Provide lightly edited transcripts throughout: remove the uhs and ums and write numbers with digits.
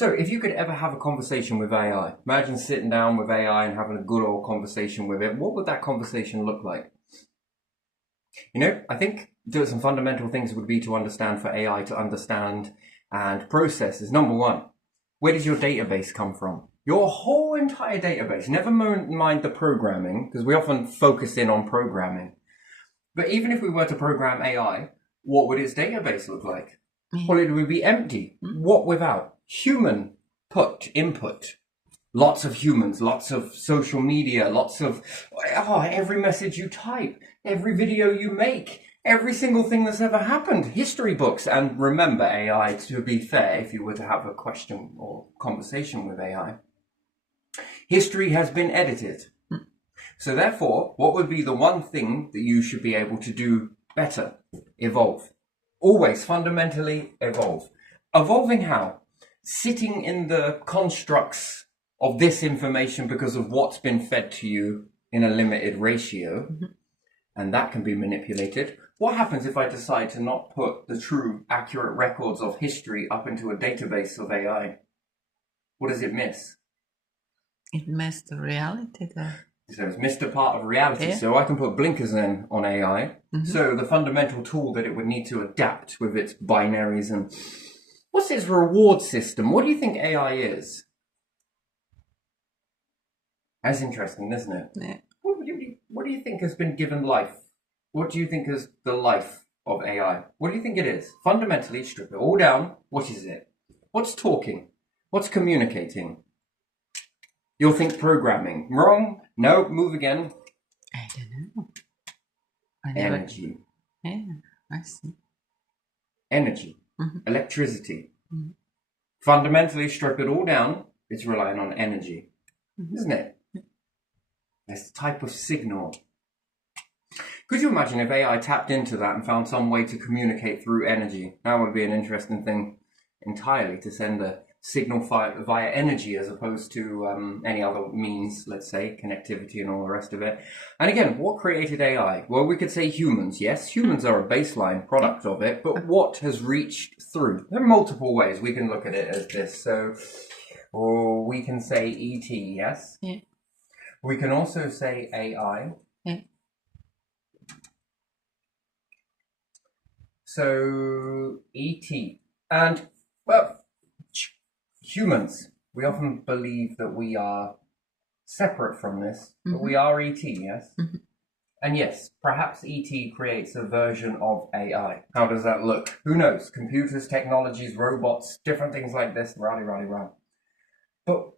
So if you could ever have a conversation with AI, imagine sitting down with AI and having a good old conversation with it. What would that conversation look like? I think some fundamental things would be to understand for AI to understand and process is number one. Where does your database come from? Your whole entire database. Never mind the programming, because we often focus in on programming. But even if we were to program AI, what would its database look like? Well, it would be empty. What without? Human input. Lots of humans, lots of social media, lots of every message you type, every video you make, every single thing that's ever happened, history books. And remember, AI, to be fair, if you were to have a question or conversation with AI, history has been edited. So therefore, what would be the one thing that you should be able to do better? Evolve. Always fundamentally evolve. Evolving how? Sitting in the constructs of this information because of what's been fed to you in a limited ratio, and that can be manipulated. What happens if I decide to not put the true, accurate records of history up into a database of AI? What does it miss? It missed the reality there. So it's missed a part of reality. Yeah. So I can put blinkers in on AI. So the fundamental tool that it would need to adapt with its binaries and what's its reward system? What do you think AI is? That's interesting, isn't it? Yeah. What do you think has been given life? What do you think is the life of AI? What do you think it is? Fundamentally, strip it all down. What is it? What's talking? What's communicating? You'll think programming. Wrong. No, move again. I don't know. Energy. Yeah, I see. Energy. Electricity. Fundamentally, strip it all down. It's relying on energy. Isn't it? It's a type of signal. Could you imagine if AI tapped into that and found some way to communicate through energy? That would be an interesting thing entirely, to send a signal via energy as opposed to any other means, let's say, connectivity and all the rest of it. And again, what created AI? Well, we could say humans. Yes, humans are a baseline product of it, but what has reached through? There are multiple ways we can look at it as this. So, or we can say ET, yes? Yeah. We can also say AI. Yeah. So, ET. And, well, humans. We often believe that we are separate from this, but we are ET, yes? And yes, perhaps ET creates a version of AI. How does that look? Who knows? Computers, technologies, robots, different things like this. Rah. But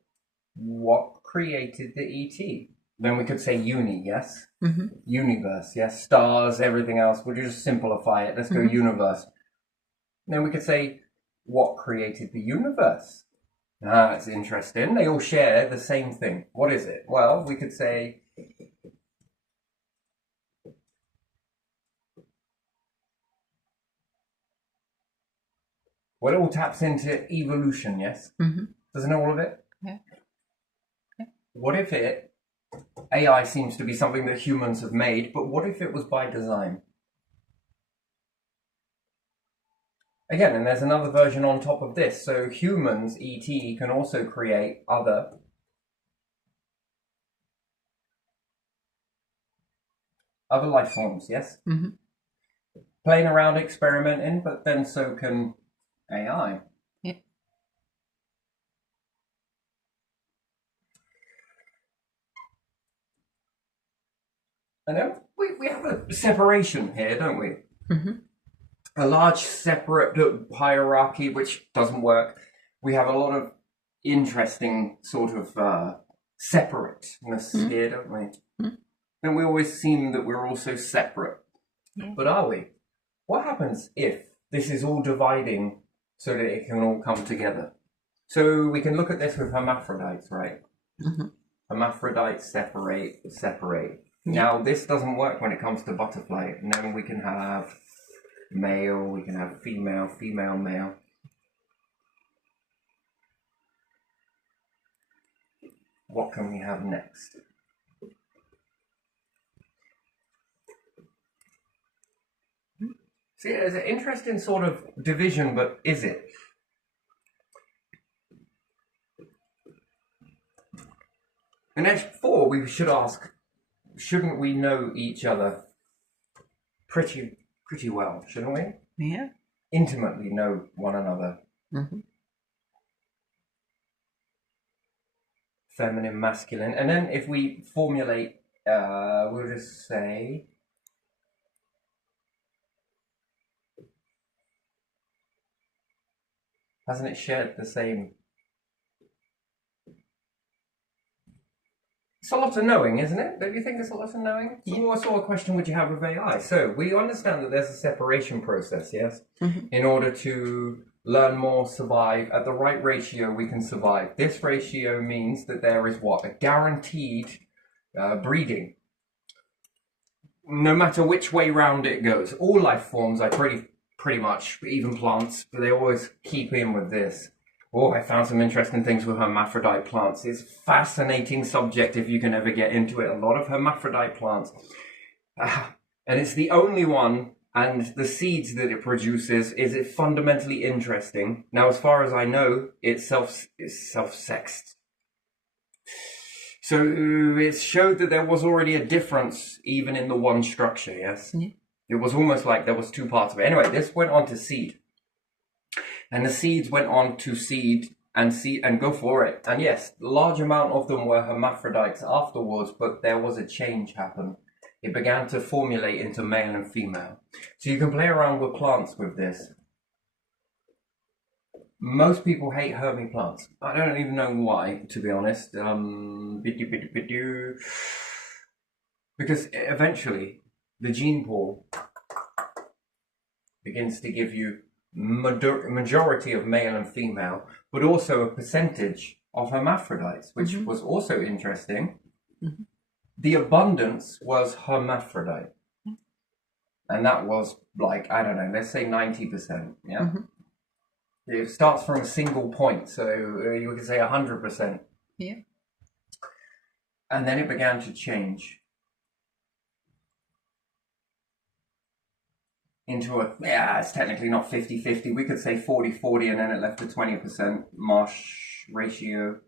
what created the ET? Then we could say yes? Universe, yes? Stars, everything else. We'll just simplify it. Let's go universe. Then we could say, what created the universe? That's interesting. They all share the same thing. What is it? Well, we could say it all taps into evolution, yes? Doesn't it, all of it? Yeah. What if AI seems to be something that humans have made, but what if it was by design? Again, and there's another version on top of this. So humans, ET, can also create other life forms, yes? Playing around, experimenting, but then so can AI. Yeah. And then we have a separation here, don't we? A large separate hierarchy, which doesn't work. We have a lot of interesting sort of separateness here, don't we? And we always seem that we're also separate. Yeah. But are we? What happens if this is all dividing so that it can all come together? So we can look at this with hermaphrodites, right? Hermaphrodites separate. Now, this doesn't work when it comes to butterfly. And then we can have male, we can have female, male. What can we have next? See, there's an interesting sort of division, but is it? And therefore, we should ask, shouldn't we know each other pretty well, shouldn't we? Yeah. Intimately know one another. Mm-hmm. Feminine, masculine. And then if we formulate, we'll just say, hasn't it shared the same? It's a lot of knowing, isn't it? Don't you think it's a lot of knowing? So Yeah. what sort of question would you have with AI? So we understand that there's a separation process, yes? Mm-hmm. In order to learn more, survive, at the right ratio, we can survive. This ratio means that there is what? A guaranteed breeding. No matter which way round it goes. All life forms are pretty much, even plants, but they always keep in with this. Oh, I found some interesting things with hermaphrodite plants. It's a fascinating subject if you can ever get into it. A lot of hermaphrodite plants. And it's the only one, and the seeds that it produces, is it fundamentally interesting. Now, as far as I know, it's self-sexed. So it showed that there was already a difference even in the one structure, yes? Yeah. It was almost like there was two parts of it. Anyway, this went on to seed. And the seeds went on to seed and go for it. And yes, a large amount of them were hermaphrodites afterwards, but there was a change happen. It began to formulate into male and female. So you can play around with plants with this. Most people hate Hermy plants. I don't even know why, to be honest. Because eventually the gene pool begins to give you majority of male and female, but also a percentage of hermaphrodites, which was also interesting. Mm-hmm. The abundance was hermaphrodite. And that was like, I don't know, let's say 90%. Yeah. Mm-hmm. It starts from a single point, so you could say 100%. Yeah. And then it began to change into it's technically not 50-50. We could say 40-40, and then it left a 20% marsh ratio.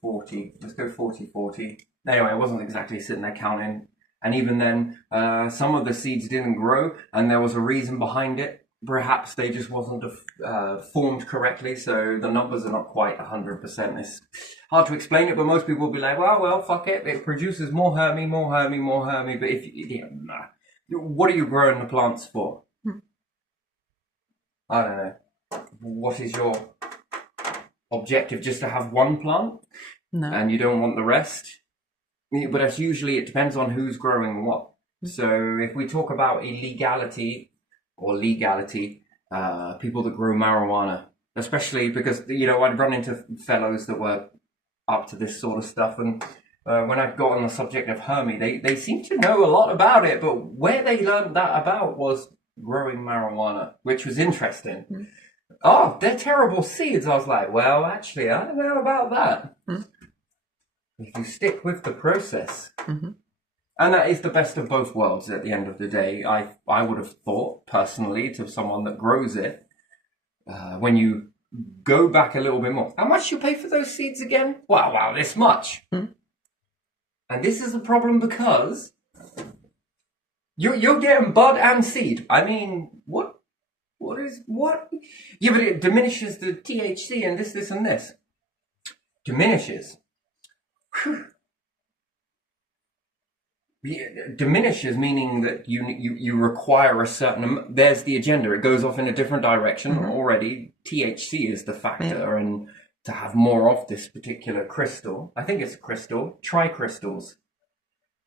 40. Let's go 40-40. Anyway, I wasn't exactly sitting there counting. And even then, some of the seeds didn't grow, and there was a reason behind it. Perhaps they just wasn't formed correctly, so the numbers are not quite 100%. It's hard to explain it, but most people will be like, well, fuck it. It produces more Hermy. But what are you growing the plants for? I don't know. What is your objective? Just to have one plant? No. And you don't want the rest? But that's usually, it depends on who's growing what. So if we talk about illegality or legality, people that grow marijuana, especially because, I'd run into fellows that were up to this sort of stuff, and when I got on the subject of Hermy, they seem to know a lot about it, but where they learned that about was growing marijuana, which was interesting. Mm-hmm. Oh, they're terrible seeds. I was like, well, actually, I don't know about that. Mm-hmm. If you stick with the process. Mm-hmm. And that is the best of both worlds at the end of the day. I would have thought, personally, to someone that grows it, when you go back a little bit more, how much you pay for those seeds again? Wow, this much. Mm-hmm. And this is the problem because you're getting bud and seed. I mean, what? Yeah, but it diminishes the THC and this and this. Diminishes. Whew. Diminishes, meaning that you require a certain. There's the agenda. It goes off in a different direction already. THC is the factor, and to have more of this particular crystal, I think it's a crystal. Try crystals.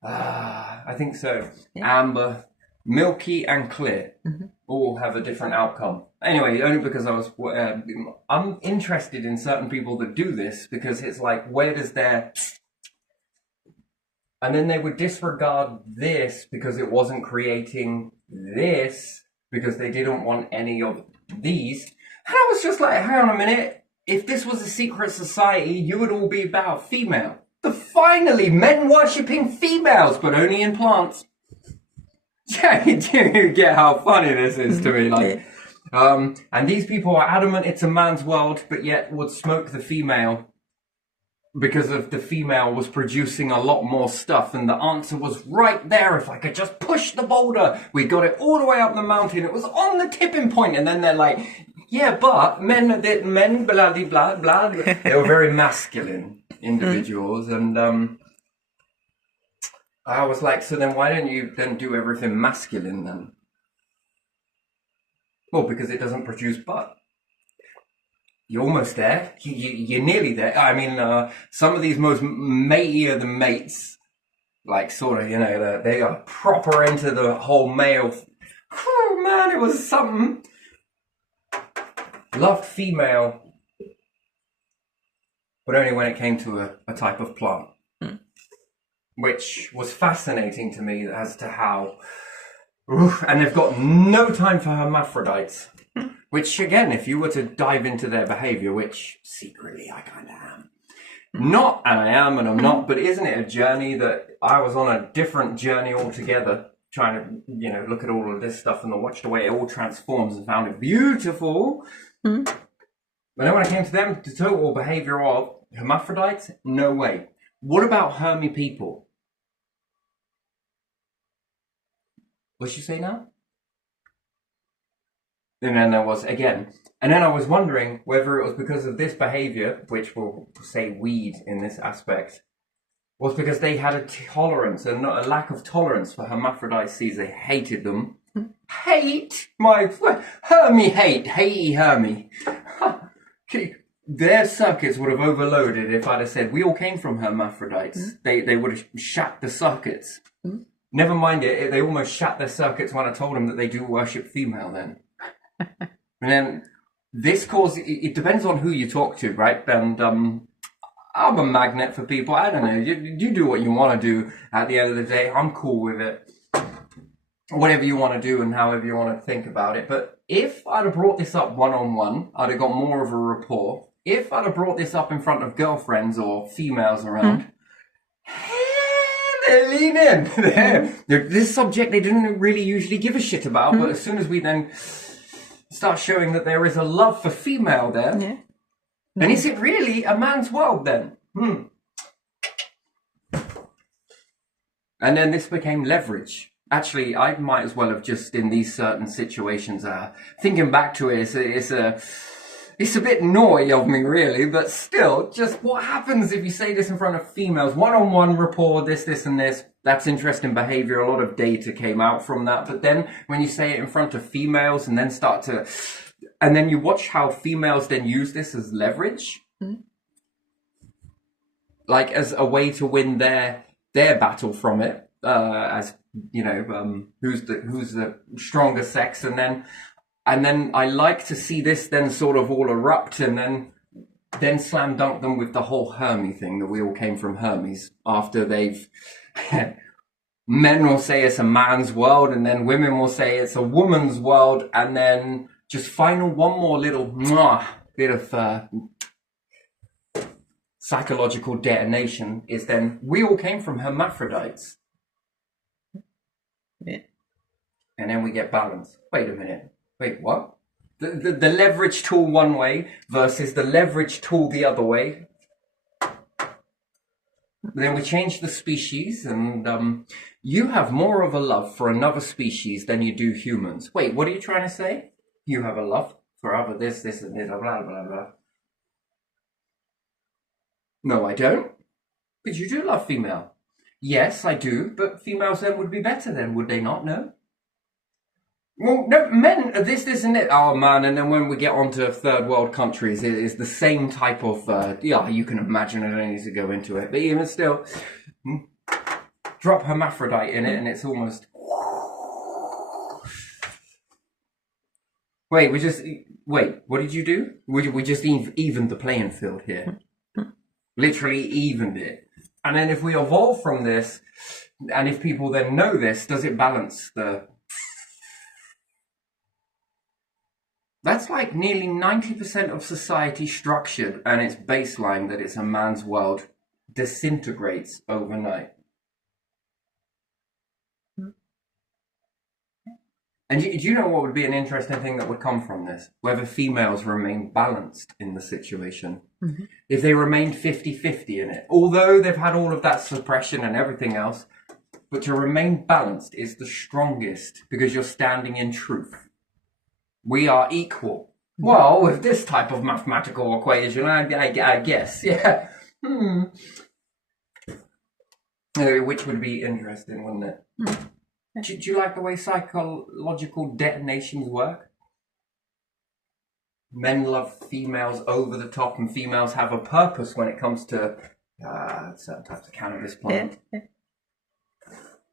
I think so. Yeah. Amber, milky, and clear all have a different outcome. Anyway, only because I'm interested in certain people that do this, because it's like, where does their. And then they would disregard this because it wasn't creating this, because they didn't want any of these. And I was just like, hang on a minute. If this was a secret society, you would all be about female. Finally, men worshipping females, but only in plants. Yeah, you do get how funny this is to me. Like, and these people are adamant it's a man's world, but yet would smoke the female because of the female was producing a lot more stuff, and the answer was right there. If I could just push the boulder, we got it all the way up the mountain. It was on the tipping point, and then they're like, yeah, but men, blah, blah, blah, blah. They were very masculine individuals, and I was like, so then why don't you then do everything masculine then? Well, because it doesn't produce butt. You're almost there. You're nearly there. I mean, some of these most matier than mates, like sort of, you know, they are proper into the whole male. Oh man, it was something. Loved female, but only when it came to a type of plant, which was fascinating to me as to how. And they've got no time for hermaphrodites. Which, again, if you were to dive into their behavior, which secretly I kind of am. Not, and I am, and I'm not, but isn't it a journey that I was on a different journey altogether, trying to, you know, look at all of this stuff and watch the way it all transforms and found it beautiful. But then when I came to them, the total behavior of hermaphrodites, no way. What about Hermy people? What'd she say now? And then there was, again, and then I was wondering whether it was because of this behavior, which we'll say weed in this aspect, was because they had a tolerance and not a lack of tolerance for hermaphrodites. They hated them. Hate? Hermy hate. Hatey Hermy. Their circuits would have overloaded if I'd have said, we all came from hermaphrodites. They would have shat the circuits. Never mind it, they almost shat their circuits when I told them that they do worship female then. And then this cause, it depends on who you talk to, right? And I'm a magnet for people. I don't know. You do what you want to do at the end of the day. I'm cool with it. Whatever you want to do and however you want to think about it. But if I'd have brought this up one-on-one, I'd have got more of a rapport. If I'd have brought this up in front of girlfriends or females around, they lean in. This subject they didn't really usually give a shit about, but as soon as we then start showing that there is a love for female there, and is it really a man's world then? And then this became leverage. Actually, I might as well have just in these certain situations, thinking back to it, it's a bit naughty of me really, but still, just what happens if you say this in front of females? One-on-one rapport, this and this. That's interesting behavior. A lot of data came out from that. But then when you say it in front of females and then and then you watch how females then use this as leverage, like as a way to win their battle from it, as you know, who's the stronger sex, and then I like to see this then sort of all erupt and then slam dunk them with the whole Hermy thing that we all came from Hermes after they've men will say it's a man's world and then women will say it's a woman's world, and then just final one more little bit of psychological detonation is then we all came from hermaphrodites. And then we get balance. Wait a minute. Wait, what? The leverage tool one way versus the leverage tool the other way. Then we change the species, and you have more of a love for another species than you do humans. Wait, what are you trying to say? You have a love for other this, and this, blah, blah, blah. No, I don't. But you do love female. Yes, I do, but females then would be better then, would they not? No? Well, no, men, this, and it. Oh, man, and then when we get onto third world countries, it is the same type of, you can imagine, I don't need to go into it, but even still, drop hermaphrodite in it, and it's almost... Wait, what did you do? We just evened the playing field here. Literally evened it. And then if we evolve from this, and if people then know this, does it balance the... That's like nearly 90% of society structured, and its baseline that it's a man's world disintegrates overnight. And do you know what would be an interesting thing that would come from this? Whether females remain balanced in the situation. Mm-hmm. If they remained 50-50 in it, although they've had all of that suppression and everything else, but to remain balanced is the strongest because you're standing in truth. We are equal. Well, with this type of mathematical equation, I guess, yeah. Which would be interesting, wouldn't it? Do you like the way psychological detonations work? Men love females over the top, and females have a purpose when it comes to certain types of cannabis plant.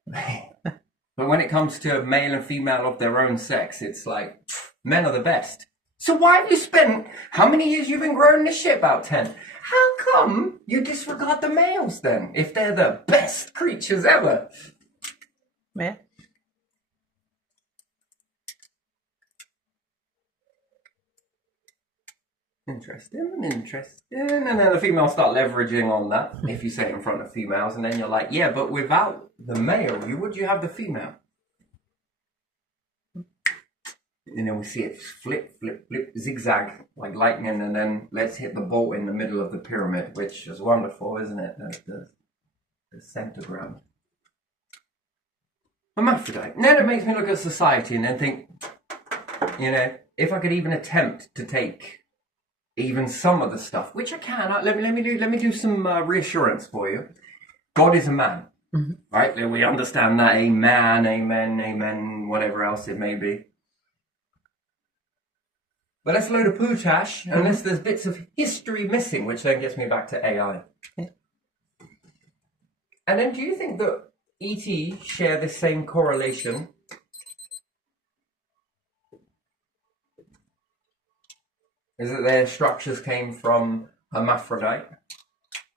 But when it comes to male and female of their own sex, it's like, men are the best. So why have you spent, how many years you've been growing this shit? About 10. How come you disregard the males then, if they're the best creatures ever? Yeah. Interesting. And then the females start leveraging on that, if you say it in front of females, and then you're like, yeah, but without the male, would you have the female? And then we see it flip, zigzag, like lightning, and then let's hit the bolt in the middle of the pyramid, which is wonderful, isn't it? The centagram. Hermaphrodite. And then it makes me look at society and then think, you know, if I could even attempt to take even some of the stuff, which I can. Let me do some reassurance for you. God is a man, right? We understand that. Amen, amen, whatever else it may be. But let's load a pootash, unless there's bits of history missing, which then gets me back to AI. Yeah. And then, do you think that ET share the same correlation? Is that their structures came from hermaphrodite?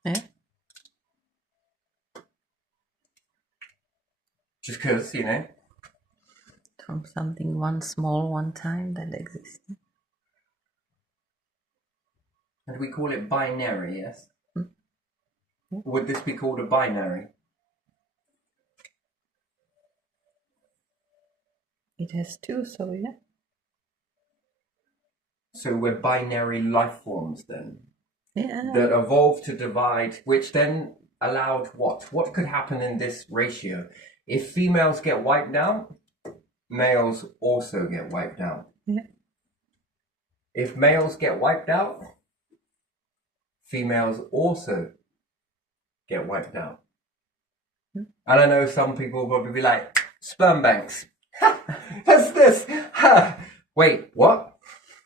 Yeah. Just because, you know. From something one small one time that existed. And we call it binary, yes? Mm-hmm. Would this be called a binary? It has two, so yeah. So we're binary life forms then? Yeah. That evolved to divide, which then allowed what? What could happen in this ratio? If females get wiped out, males also get wiped out. Yeah. If males get wiped out, females also get wiped out. And I know some people will probably be like, sperm banks. What's this? Wait, what?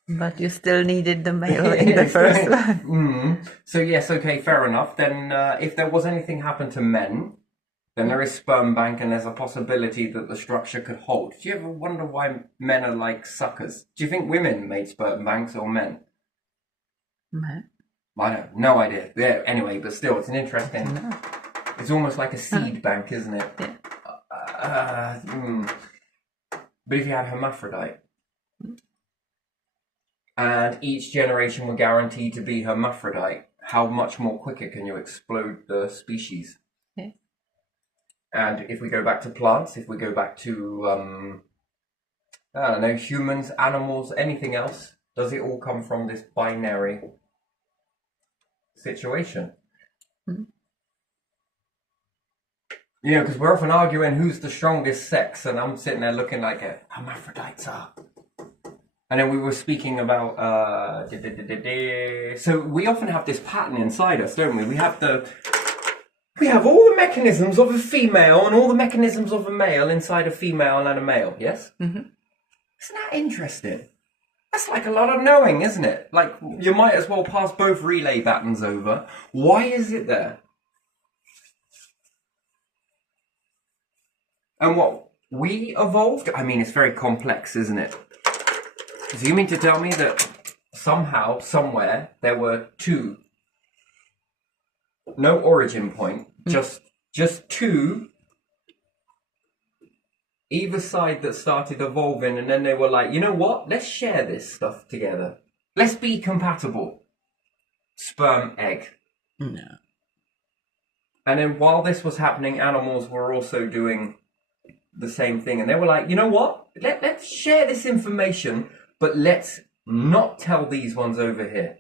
But you still needed the male in the first one. So yes, okay, fair enough. Then if there was anything happen to men, then there is sperm bank and there's a possibility that the structure could hold. Do you ever wonder why men are like suckers? Do you think women made sperm banks or men? Man. I don't, no idea. Yeah, anyway, but still, it's an interesting. No. It's almost like a seed bank, isn't it? Yeah. But if you had hermaphrodite, and each generation were guaranteed to be hermaphrodite, how much more quicker can you explode the species? Yeah. And if we go back to plants, if we go back to, I don't know, humans, animals, anything else, does it all come from this binary situation? Mm-hmm. You know, because we're often arguing who's the strongest sex, and I'm sitting there looking like hermaphrodites are. And then we were speaking about, so we often have this pattern inside us, don't we? We have all the mechanisms of a female and all the mechanisms of a male inside a female and a male, yes? Mm-hmm. Isn't that interesting? That's like a lot of knowing, isn't it? Like, you might as well pass both relay batons over. Why is it there? And what we evolved? I mean, it's very complex, isn't it? So you mean to tell me that somehow, somewhere, there were two, no origin point, just two, either side that started evolving, and then they were like, you know what? Let's share this stuff together. Let's be compatible. Sperm, egg. No. And then while this was happening, animals were also doing the same thing, and they were like, you know what? Let's share this information, but let's not tell these ones over here.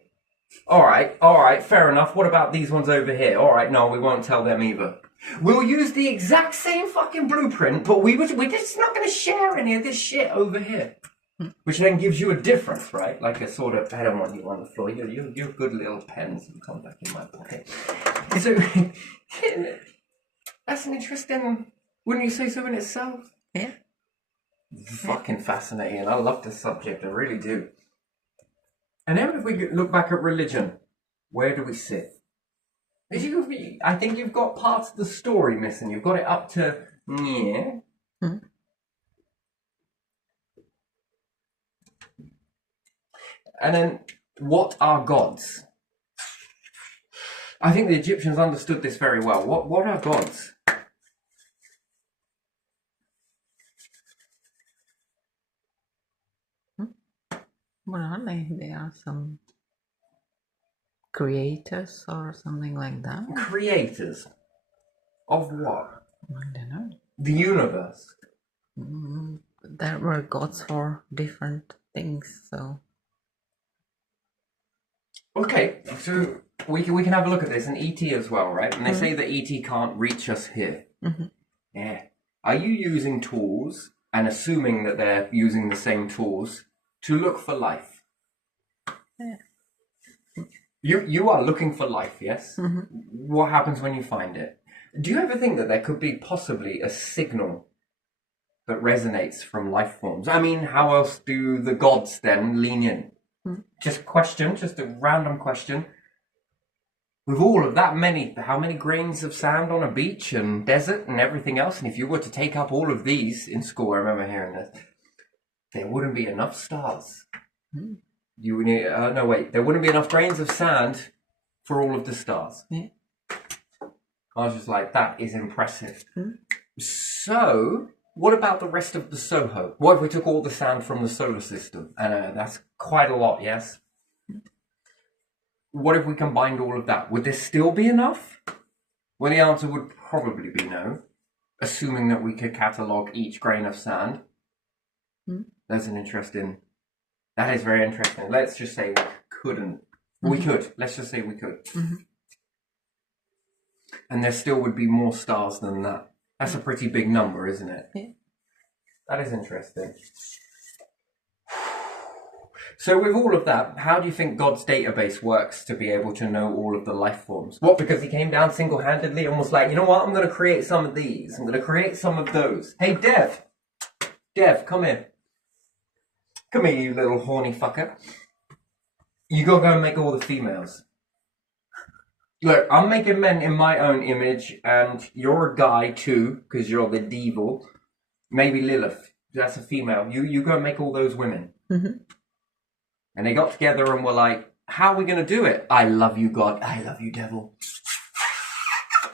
All right, fair enough. What about these ones over here? All right, no, we won't tell them either. We'll use the exact same fucking blueprint, but we're just not going to share any of this shit over here. Which then gives you a difference, right? Like a sort of, I don't want you on the floor. You're good little pens. You come back in my pocket. So, that's an interesting, wouldn't you say so in itself? Yeah. Fucking fascinating. I love this subject. I really do. And then if we look back at religion, where do we sit? I think you've got parts of the story missing. You've got it up to, yeah. And then, what are gods? I think the Egyptians understood this very well. What are gods? What are they? They are some creators or something like that. Creators of what? I don't know. The universe. There were gods for different things, so. Okay, so we can have a look at this, and ET as well, right? And they say that ET can't reach us here. Yeah. Are you using tools and assuming that they're using the same tools to look for life? Yeah. You are looking for life, yes? What happens when you find it? Do you ever think that there could be possibly a signal that resonates from life forms? I mean, how else do the gods then lean in? Just a random question. With all of that how many grains of sand on a beach and desert and everything else, and if you were to take up all of these in school, I remember hearing this, there wouldn't be enough stars. You would need, there wouldn't be enough grains of sand for all of the stars. Yeah. I was just like, that is impressive. So, what about the rest of the Soho? What if we took all the sand from the solar system? And that's quite a lot, yes? What if we combined all of that? Would there still be enough? Well, the answer would probably be no, assuming that we could catalogue each grain of sand. That's that is very interesting. Let's just say we couldn't. We could. Let's just say we could. And there still would be more stars than that. That's a pretty big number, isn't it? Yeah. That is interesting. So with all of that, how do you think God's database works to be able to know all of the life forms? What, because he came down single-handedly and was like, you know what, I'm going to create some of these. I'm going to create some of those. Hey, Dev. Dev, come here. Come here, you little horny fucker. You got to go and make all the females. Look, I'm making men in my own image, and you're a guy too, because you're the devil. Maybe Lilith, that's a female. You go and make all those women. And they got together and were like, how are we going to do it? I love you, God. I love you, devil.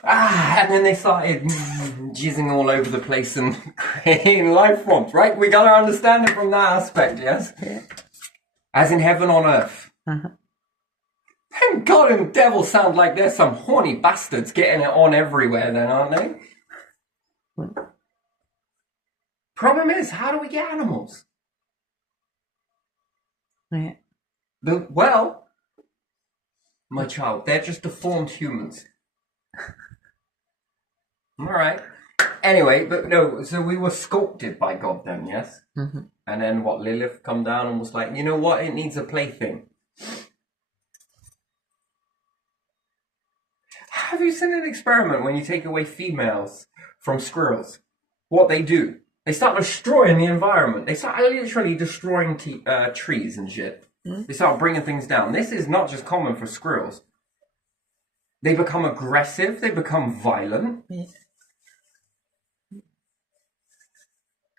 And then they started jizzing all over the place and creating life forms, right? We got to understand it from that aspect, yes? Yeah. As in heaven on earth. And God and devil sound like there's some horny bastards getting it on everywhere then, aren't they? Problem is, how do we get animals? Yeah. Well, my child, they're just deformed humans. Alright. Anyway, but no, so we were sculpted by God then, yes? And then what, Lilith come down and was like, you know what, it needs a plaything. Have you seen an experiment when you take away females from squirrels? What they do? They start destroying the environment. They start literally destroying trees and shit. They start bringing things down. This is not just common for squirrels. They become aggressive. They become violent.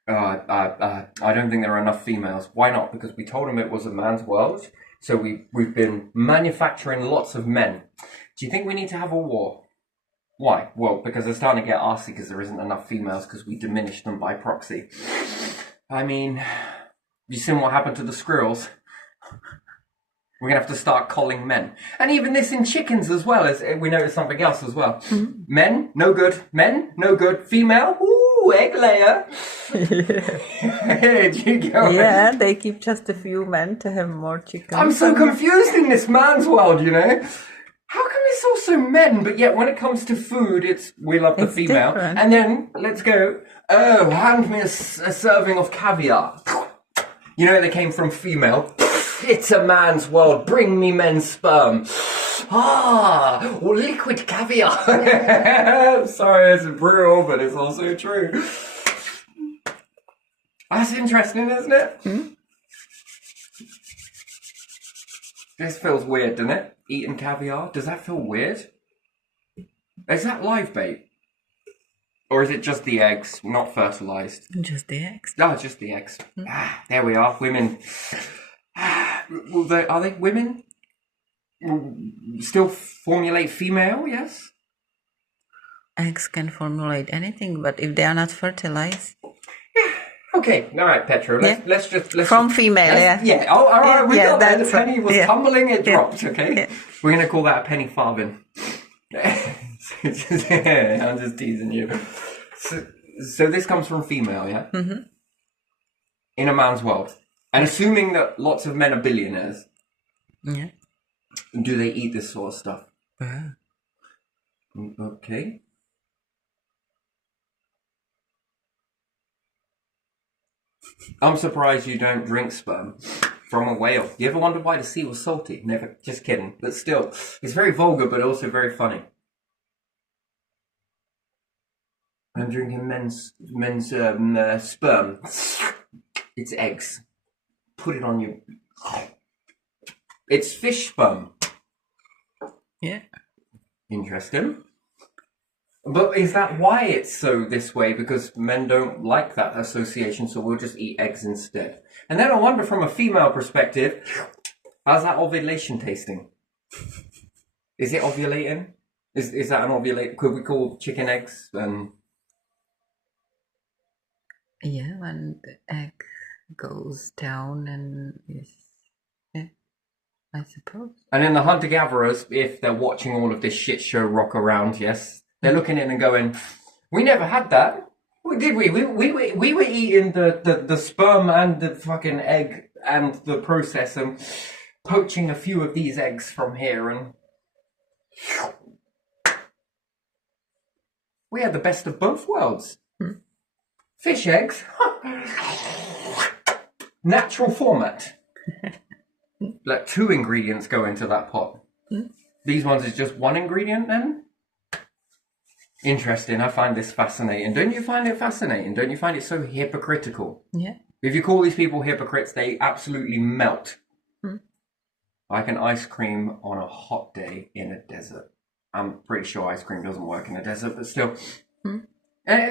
I don't think there are enough females. Why not? Because we told them it was a man's world. So we've been manufacturing lots of men. Do you think we need to have a war? Why? Well, because they're starting to get arsey because there isn't enough females because we diminished them by proxy. I mean, you seen what happened to the squirrels? We're going to have to start culling men. And even this in chickens as well, as we noticed something else as well. Men, no good. Men, no good. Female, ooh, Ooh, egg layer. Do you go? Yeah, they keep just a few men to have more chickens. I'm so confused in this man's world, you know? How come it's also men, but yet when it comes to food, we love the It's female. different. And then, let's go, oh, hand me a serving of caviar. You know, they came from female. It's a man's world, bring me men's sperm. Ah, well, liquid caviar. Sorry, it's brutal, but it's also true. That's interesting, isn't it? This feels weird, doesn't it? Eating caviar, does that feel weird? Is that live bait? Or is it just the eggs, not fertilized? Just the eggs. No, just the eggs. There we are, women. Are they women? Still formulate female, yes? Eggs can formulate anything, but if they are not fertilized. Okay, all right, Petra. Let's just From female, yeah. Yeah. Oh, all right. We got there. The that's penny was tumbling. It dropped. Okay. Yeah. We're gonna call that a penny farthing. I'm just teasing you. So this comes from female, yeah. Mm-hmm. In a man's world, and assuming that lots of men are billionaires, Yeah. do they eat this sort of stuff? Yeah. Okay. I'm surprised you don't drink sperm from a whale. You ever wonder why the sea was salty? Never. Just kidding. But still, it's very vulgar, but also very funny. I'm drinking men's sperm. It's eggs. Put it on you. It's fish sperm. Yeah. Interesting. But is that why it's so this way? Because men don't like that association, so we'll just eat eggs instead. And then I wonder from a female perspective, how's that ovulation tasting? Is it ovulating? Is that an ovulate? Could we call chicken eggs? Yeah, when the egg goes down and yeah, I suppose. And then the hunter-gatherers, if they're watching all of this shit show rock around, yes, they're looking in and going, we never had that. Did we? We were eating the sperm and the fucking egg and the process and poaching a few of these eggs from here, and we had the best of both worlds. Fish eggs. Natural format. Like 2 ingredients go into that pot. These ones is just 1 ingredient then? Interesting. I find this fascinating. Don't you find it fascinating? Don't you find it so hypocritical? Yeah. If you call these people hypocrites, they absolutely melt. Like an ice cream on a hot day in a desert. I'm pretty sure ice cream doesn't work in a desert, but still. Do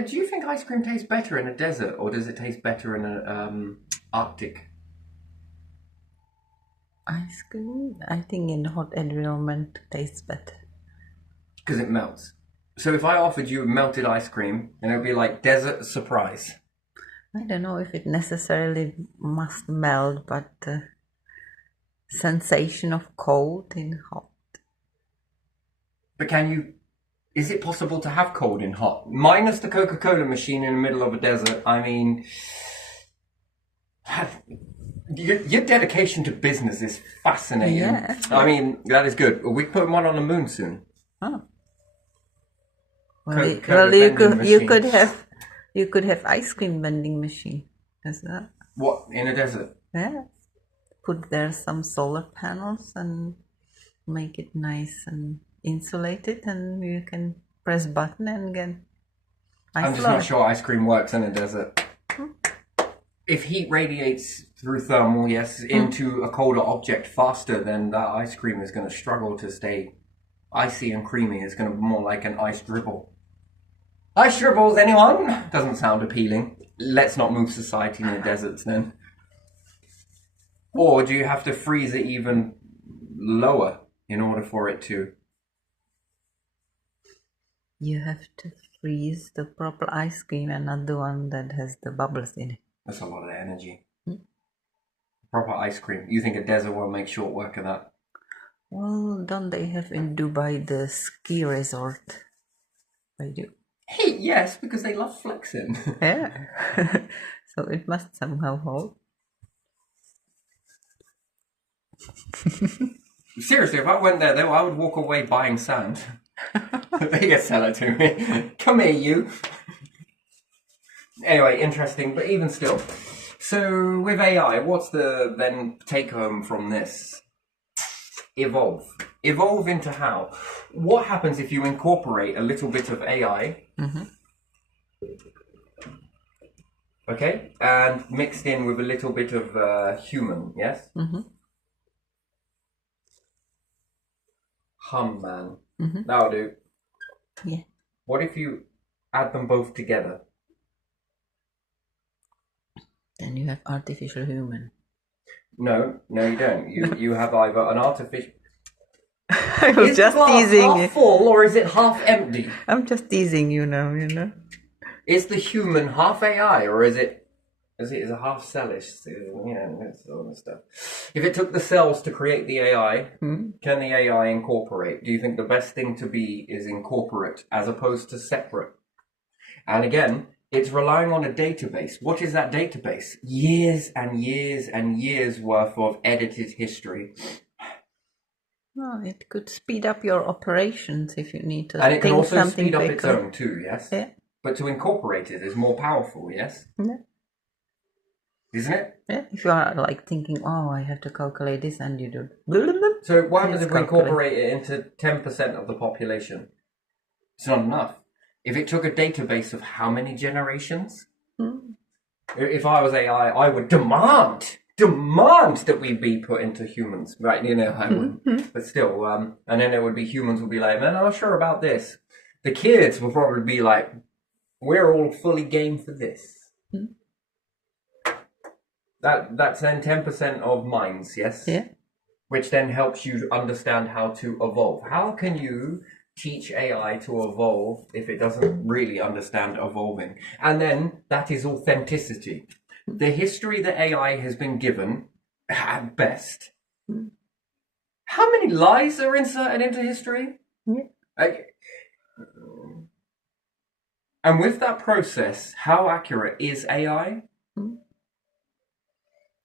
you think ice cream tastes better in a desert, or does it taste better in an Arctic? Ice cream, I think in hot environment tastes better. Because it melts. So if I offered you melted ice cream, then it would be like desert surprise. I don't know if it necessarily must melt, but the sensation of cold in hot. But is it possible to have cold in hot? Minus the Coca-Cola machine in the middle of a desert, I mean, your dedication to business is fascinating. Yeah. I mean, that is good. We're putting one on the moon soon. Oh. Coca-Cola Well, vending you could have ice cream vending machine. Is that? What, in a desert? Yeah. Put there some solar panels and make it nice and insulated, and you can press button and get ice. I'm just not sure ice cream works in a desert. If heat radiates through thermal, yes, into a colder object faster, then that ice cream is going to struggle to stay icy and creamy. It's going to be more like an ice dribble. Ice dribbles, anyone? Doesn't sound appealing. Let's not move society in the deserts then. Or do you have to freeze it even lower in order for it to... You have to freeze the proper ice cream and not the one that has the bubbles in it. That's a lot of energy. Proper ice cream. You think a desert will make short work of that? Well, don't they have in Dubai the ski resort? They do. Hey, yes, because they love flexing. Yeah. So it must somehow hold. Seriously, if I went there, though, I would walk away buying sand. They could sell it to me. Come here, you. Anyway, interesting, but even still. So, with AI, what's the then take home from this? Evolve. Evolve into how? What happens if you incorporate a little bit of AI, okay, and mixed in with a little bit of human, yes? Hum, man. That'll do. Yeah. What if you add them both together? Then you have artificial human. No, you don't. You have either an artificial. I was Is just the glass teasing half you. full or is it half empty? I'm just teasing you now, you know. Is the human half AI or is it a half cellish? Yeah, that's all the stuff. If it took the cells to create the AI, can the AI incorporate? Do you think the best thing to be is incorporate as opposed to separate? And again, it's relying on a database. What is that database? Years and years and years worth of edited history. No, it could speed up your operations if you need to And it can think also something speed up its quickly. own too, yes? Yeah. But to incorporate it is more powerful, yes? Yeah. Isn't it? Yeah. If you are like thinking, oh, I have to calculate this, and you do. Blah, blah, blah. So what happens It's if we calculate. incorporate it into 10% of the population? It's not enough. If it took a database of how many generations? If I was AI, I would demand that we be put into humans, right? You know, I would. But still, and then it would be humans would be like, man, I'm not sure about this. The kids will probably be like, we're all fully game for this. That's then 10% of minds, yes? Yeah. Which then helps you understand how to evolve. How can you teach AI to evolve if it doesn't really understand evolving? And then that is authenticity. The history that AI has been given, at best. How many lies are inserted into history? Yeah. And with that process, how accurate is AI?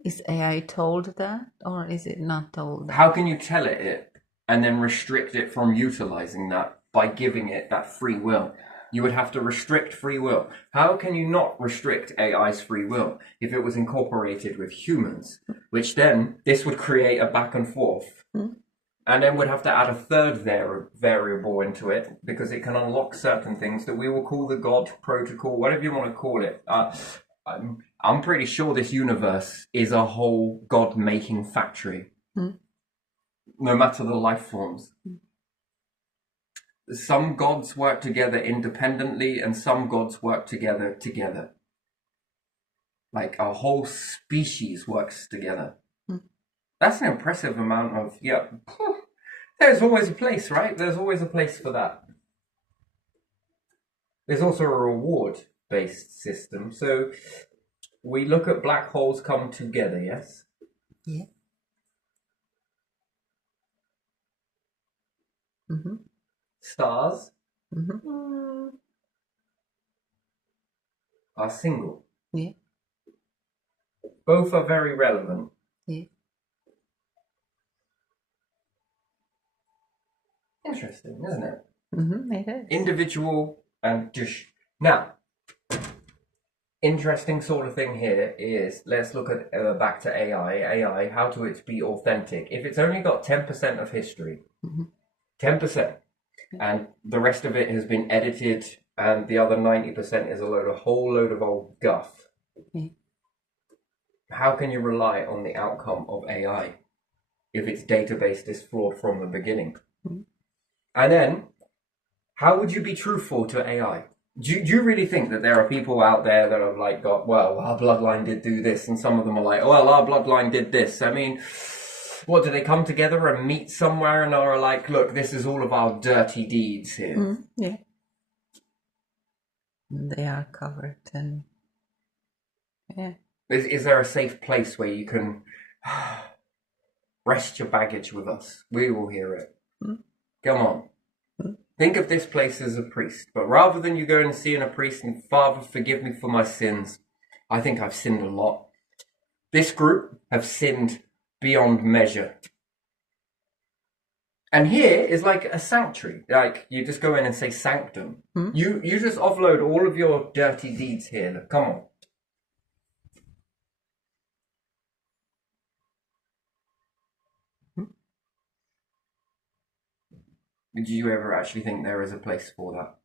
Is AI told that, or is it not told that? How can you tell it and then restrict it from utilizing that by giving it that free will? You would have to restrict free will. How can you not restrict AI's free will if it was incorporated with humans? Which then, this would create a back and forth. And then we'd have to add a third variable into it because it can unlock certain things that we will call the God protocol, whatever you want to call it. I'm pretty sure this universe is a whole God-making factory. No matter the life forms. Some gods work together independently and some gods work together. Like a whole species works together. That's an impressive amount of, yeah. There's always a place, right? There's always a place for that. There's also a reward-based system. So we look at black holes come together, yes? Yeah. Stars are single. Yeah. Both are very relevant. Yeah. Interesting, isn't it? It is. Individual and dish. Now, interesting sort of thing here is, let's look at back to AI. AI, how to it be authentic. If it's only got 10% of history, 10%, and the rest of it has been edited, and the other 90% is a whole load of old guff. How can you rely on the outcome of AI if its database is flawed from the beginning? And then, how would you be truthful to AI? Do you really think that there are people out there that have like got, well, our bloodline did do this, and some of them are like, well, our bloodline did this. I mean, what, do they come together and meet somewhere and are like, look, this is all of our dirty deeds here? Yeah. They are covered and yeah. Is there a safe place where you can rest your baggage with us? We will hear it. Come on. Think of this place as a priest, but rather than you going and seeing a priest and Father, forgive me for my sins, I think I've sinned a lot. This group have sinned beyond measure. And here is like a sanctuary. Like you just go in and say sanctum. You just offload all of your dirty deeds here. Look, come on. Did you ever actually think there is a place for that?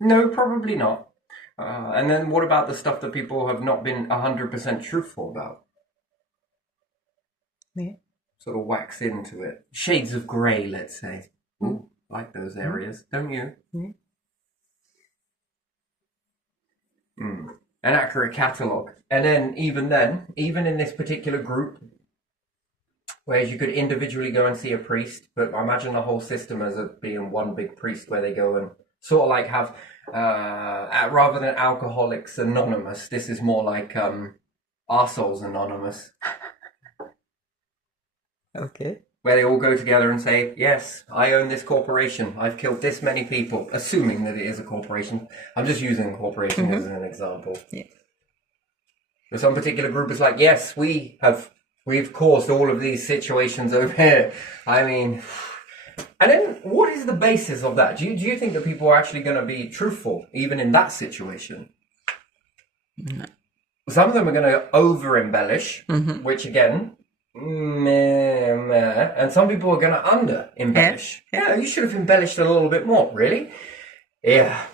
No, probably not. And then what about the stuff that people have not been 100% truthful about? Yeah. Sort of wax into it. Shades of grey, let's say. Ooh, like those areas, don't you? An accurate catalogue. And then, even in this particular group, whereas you could individually go and see a priest, but I imagine the whole system as being one big priest where they go and sort of like have, rather than Alcoholics Anonymous, this is more like Arseholes Anonymous. Okay. Where they all go together and say, yes, I own this corporation. I've killed this many people, assuming that it is a corporation. I'm just using corporation as an example. Yeah. But some particular group is like, yes, we've caused all of these situations over here. I mean, and then what is the basis of that? Do you think that people are actually going to be truthful, even in that situation? No. Some of them are going to over-embellish, which again... and some people are going to under-embellish. Yeah, you should have embellished a little bit more, really. Yeah.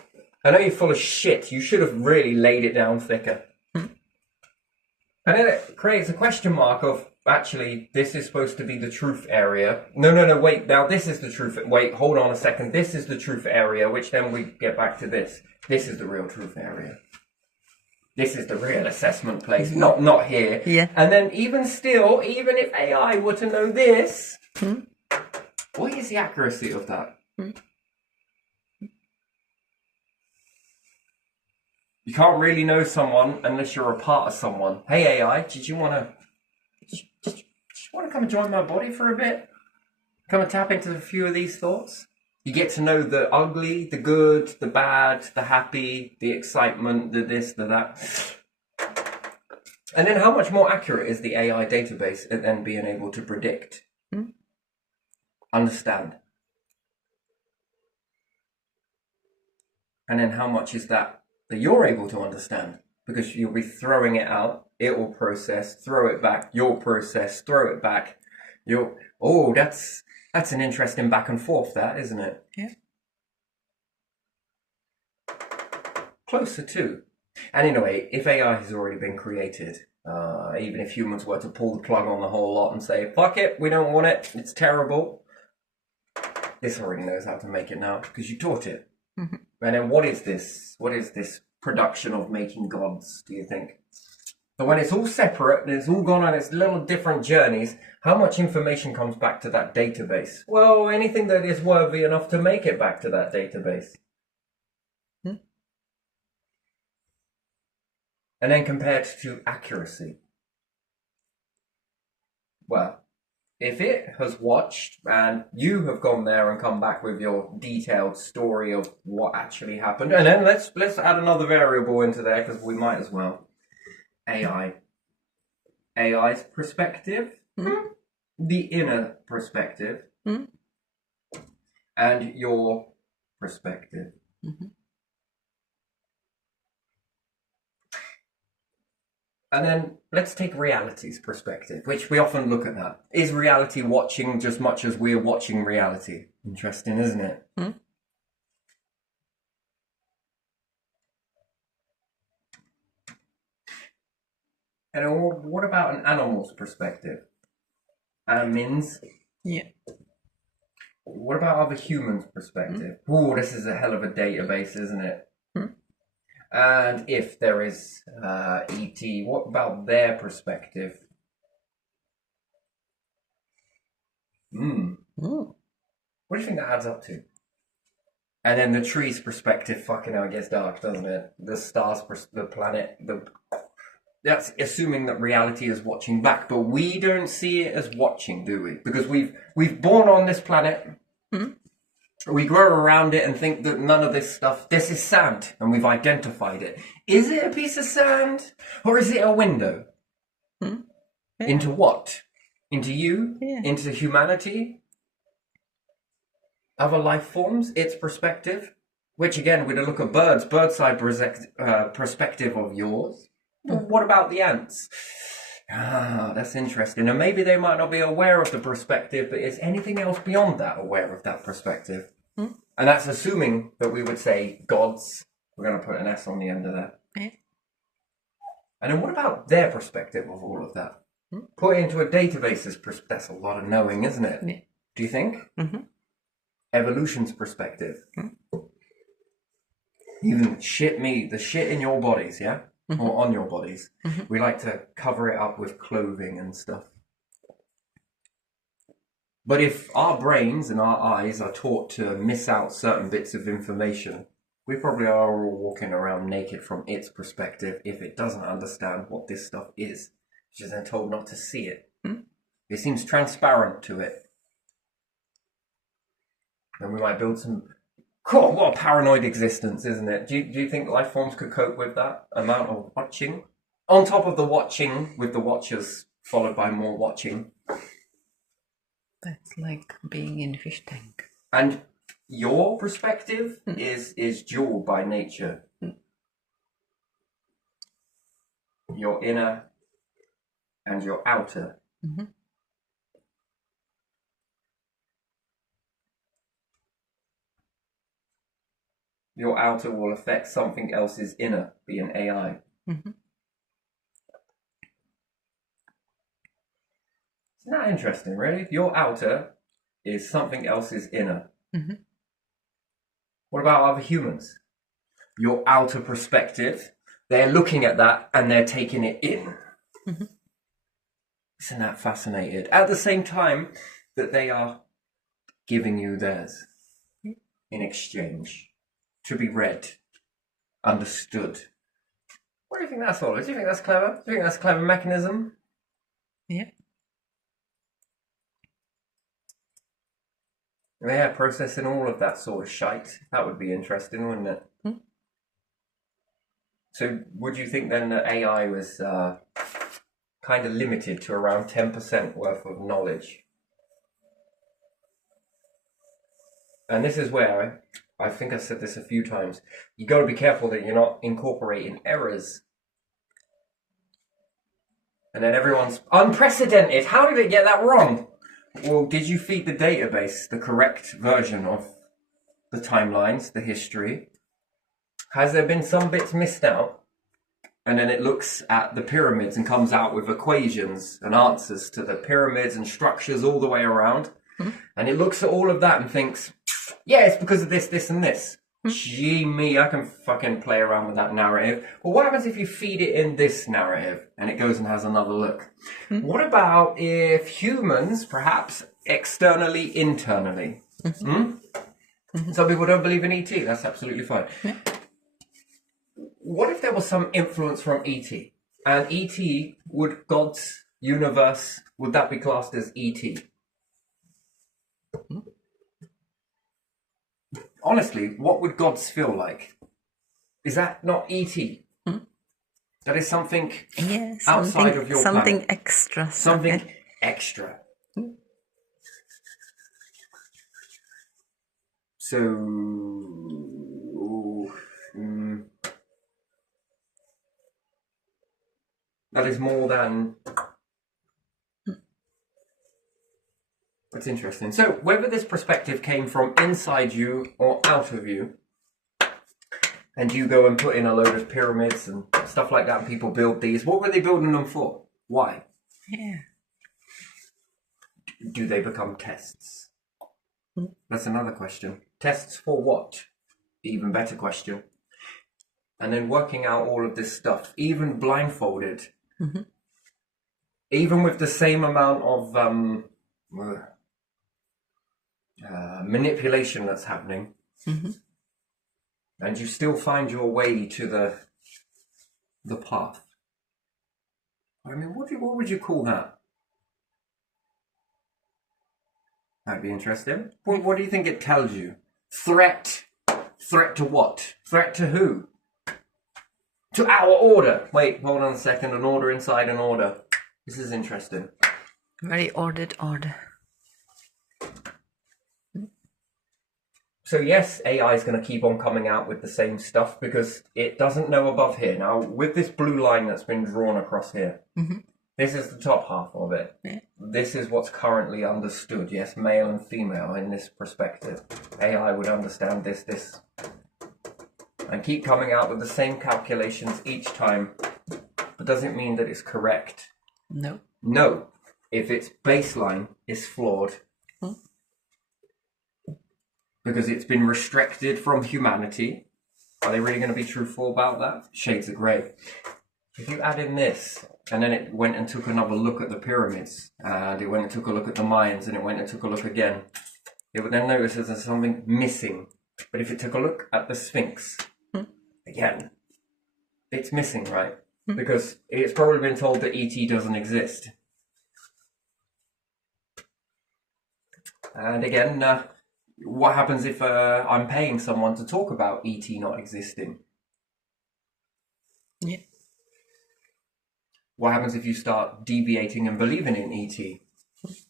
I know you're full of shit. You should have really laid it down thicker. And then it creates a question mark of, actually, this is supposed to be the truth area. No, wait, now this is the truth. Wait, hold on a second. This is the truth area, which then we get back to this. This is the real truth area. This is the real assessment place, not here. Yeah. And then even still, even if AI were to know this, what is the accuracy of that? You can't really know someone unless you're a part of someone. Hey AI, did you want to come and join my body for a bit? Come and tap into a few of these thoughts? You get to know the ugly, the good, the bad, the happy, the excitement, the this, the that. And then how much more accurate is the AI database at then being able to predict? Understand? And then how much is that you're able to understand? Because you'll be throwing it out, it will process, throw it back, you'll process, throw it back. That's an interesting back and forth, that, isn't it? Yeah. Closer to. And in a way, if AI has already been created, even if humans were to pull the plug on the whole lot and say, fuck it, we don't want it, it's terrible, this already knows how to make it now, because you taught it. And then what is this? What is this production of making gods, do you think? But when it's all separate and it's all gone on its little different journeys, how much information comes back to that database? Well, anything that is worthy enough to make it back to that database. And then compared to accuracy. Well, if it has watched and you have gone there and come back with your detailed story of what actually happened, and then let's add another variable into there because we might as well. AI's perspective, the inner perspective, and your perspective. And then let's take reality's perspective, which we often look at that. Is reality watching just much as we're watching reality? Interesting, isn't it? And what about an animal's perspective? Means? Yeah. What about other humans' perspective? Oh, this is a hell of a database, isn't it? And if there is ET, what about their perspective? What do you think that adds up to? And then the tree's perspective, fucking hell, it gets dark, doesn't it? The stars, the planet, that's assuming that reality is watching back, but we don't see it as watching, do we? Because we've born on this planet, We grow around it and think that none of this stuff, this is sand, and we've identified it. Is it a piece of sand, or is it a window? Yeah. Into what? Into you? Yeah. Into humanity? Other life forms? Its perspective? Which again, we're to look at birds, birdside perspective of yours. Well, what about the ants? Ah, that's interesting. And maybe they might not be aware of the perspective, but is anything else beyond that aware of that perspective? And that's assuming that we would say gods. We're going to put an S on the end of that. Yeah. And then what about their perspective of all of that? Put it into a database's perspective. That's a lot of knowing, isn't it? Yeah. Do you think? Mm-hmm. Evolution's perspective. Even the shit in your bodies, yeah? Or on your bodies. We like to cover it up with clothing and stuff. But if our brains and our eyes are taught to miss out certain bits of information, we probably are all walking around naked from its perspective if it doesn't understand what this stuff is. It's just then told not to see it. It seems transparent to it. And we might build some... Cool, what a paranoid existence, isn't it? Do you think life forms could cope with that amount of watching? On top of the watching, with the watchers followed by more watching. That's like being in a fish tank. And your perspective is dual by nature. Your inner and your outer. Your outer will affect something else's inner, be an AI. Isn't that interesting, really? Your outer is something else's inner. What about other humans? Your outer perspective, they're looking at that and they're taking it in. Isn't that fascinating? At the same time that they are giving you theirs in exchange to be read, understood. What do you think that's all? Do you think that's clever? Do you think that's a clever mechanism? Yeah. Yeah, processing all of that sort of shite. That would be interesting, wouldn't it? So would you think then that AI was kind of limited to around 10% worth of knowledge? And this is where, I think I said this a few times, you got to be careful that you're not incorporating errors. And then everyone's unprecedented. How did it get that wrong? Well, did you feed the database the correct version of the timelines, the history? Has there been some bits missed out? And then it looks at the pyramids and comes out with equations and answers to the pyramids and structures all the way around. And it looks at all of that and thinks, yeah, it's because of this, this, and this. Gee me, I can fucking play around with that narrative. Well, what happens if you feed it in this narrative and it goes and has another look? What about if humans, perhaps externally, internally? Some people don't believe in ET. That's absolutely fine. What if there was some influence from ET? And ET, would God's universe, would that be classed as ET? Honestly, what would gods feel like? Is that not ET? That is something outside of your something planet. Extra. Something extra. So, that is more than... That's interesting. So, whether this perspective came from inside you or out of you, and you go and put in a load of pyramids and stuff like that, and people build these, what were they building them for? Why? Yeah. Do they become tests? That's another question. Tests for what? Even better question. And then working out all of this stuff, even blindfolded, even with the same amount of manipulation that's happening, and you still find your way to the path. I mean, what would you call that? That'd be interesting. What do you think it tells you? Threat. Threat to what? Threat to who? To our order. Wait, hold on a second. An order inside an order. This is interesting. Very ordered order. So yes, AI is going to keep on coming out with the same stuff because it doesn't know above here. Now, with this blue line that's been drawn across here, this is the top half of it. Yeah. This is what's currently understood. Yes, male and female in this perspective. AI would understand this. And keep coming out with the same calculations each time. But does it mean that it's correct? No. No. If its baseline is flawed, because it's been restricted from humanity, are they really going to be truthful about that? Shades of grey. If you add in this, and then it went and took another look at the pyramids, and it went and took a look at the Mayans, and it went and took a look again, it would then notice that there's something missing. But if it took a look at the Sphinx, again, it's missing, right? Because it's probably been told that ET doesn't exist. And again, what happens if I'm paying someone to talk about ET not existing? Yeah. What happens if you start deviating and believing in ET?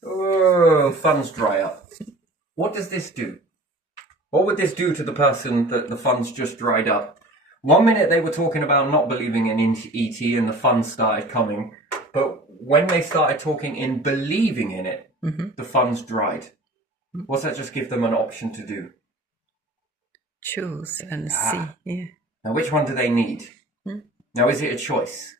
Oh, funds dry up. What does this do? What would this do to the person that the funds just dried up? 1 minute they were talking about not believing in ET and the funds started coming, but when they started talking in believing in it, the funds dried. What's that just give them an option to do? Choose and see. Yeah. Now, which one do they need? Now, is it a choice?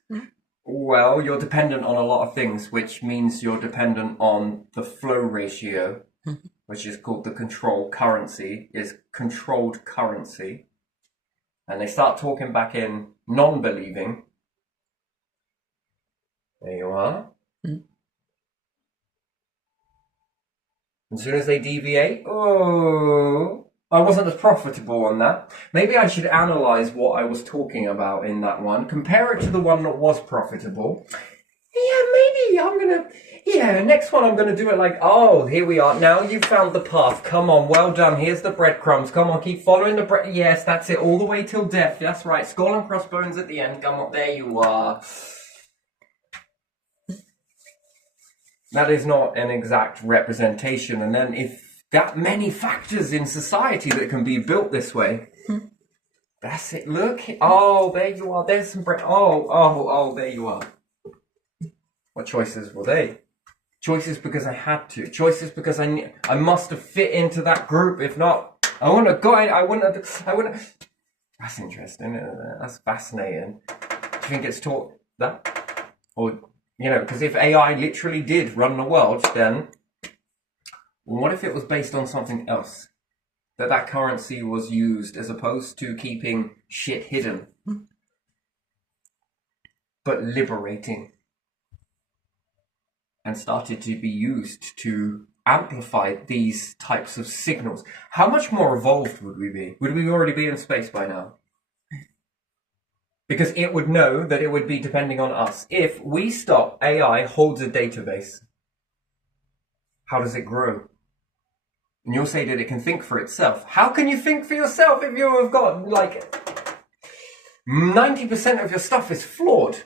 Well, you're dependent on a lot of things, which means you're dependent on the flow ratio, which is called the control currency, is controlled currency. And they start talking back in non-believing. There you are. As soon as they deviate, oh, I wasn't as profitable on that. Maybe I should analyze what I was talking about in that one, compare it to the one that was profitable. Yeah, maybe I'm gonna, next one I'm gonna do it like, oh, here we are. Now you've found the path. Come on, well done. Here's the breadcrumbs. Come on, keep following the bread. Yes, that's it. All the way till death. That's right. Skull and crossbones at the end. Come on, there you are. That is not an exact representation. And then if that many factors in society that can be built this way, that's it. Look. Oh, there you are. There's some bread. Oh, there you are. What choices were they? Choices because I had to. Choices because I must have fit into that group. If not, I wouldn't have got it. I wouldn't. That's interesting. That's fascinating. Do you think it's taught that? Or, because if AI literally did run the world, then what if it was based on something else? That currency was used as opposed to keeping shit hidden, but liberating. And started to be used to amplify these types of signals. How much more evolved would we be? Would we already be in space by now? Because it would know that it would be depending on us. If we stop, AI holds a database. How does it grow? And you'll say that it can think for itself. How can you think for yourself if you have got, 90% of your stuff is flawed?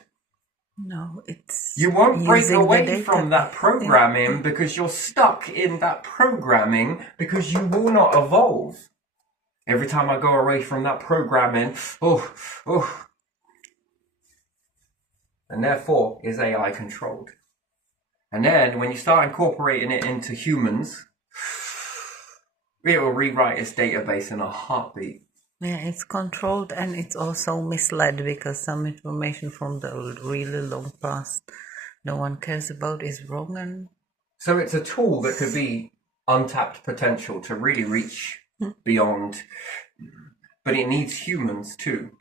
No, it's... You won't break away from that programming because you're stuck in that programming because you will not evolve. Every time I go away from that programming, and therefore is AI controlled. And then when you start incorporating it into humans, it will rewrite its database in a heartbeat. Yeah, it's controlled and it's also misled because some information from the really long past no one cares about is wrong. And so it's a tool that could be untapped potential to really reach beyond. But it needs humans too.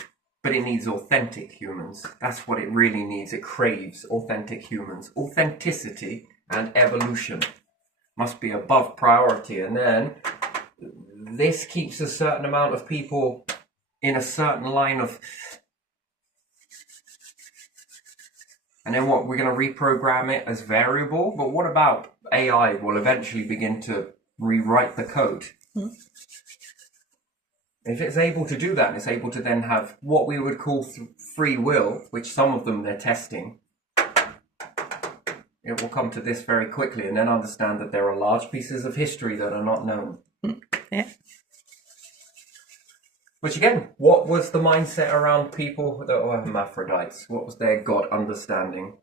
But it needs authentic humans. That's what it really needs. It craves authentic humans. Authenticity and evolution must be above priority. And then this keeps a certain amount of people in a certain line of... And then what? We're going to reprogram it as variable? But what about AI will eventually begin to rewrite the code? If it's able to do that, and it's able to then have what we would call free will, which some of them they're testing, it will come to this very quickly and then understand that there are large pieces of history that are not known. Yeah. Which again, what was the mindset around people that were hermaphrodites? What was their God understanding?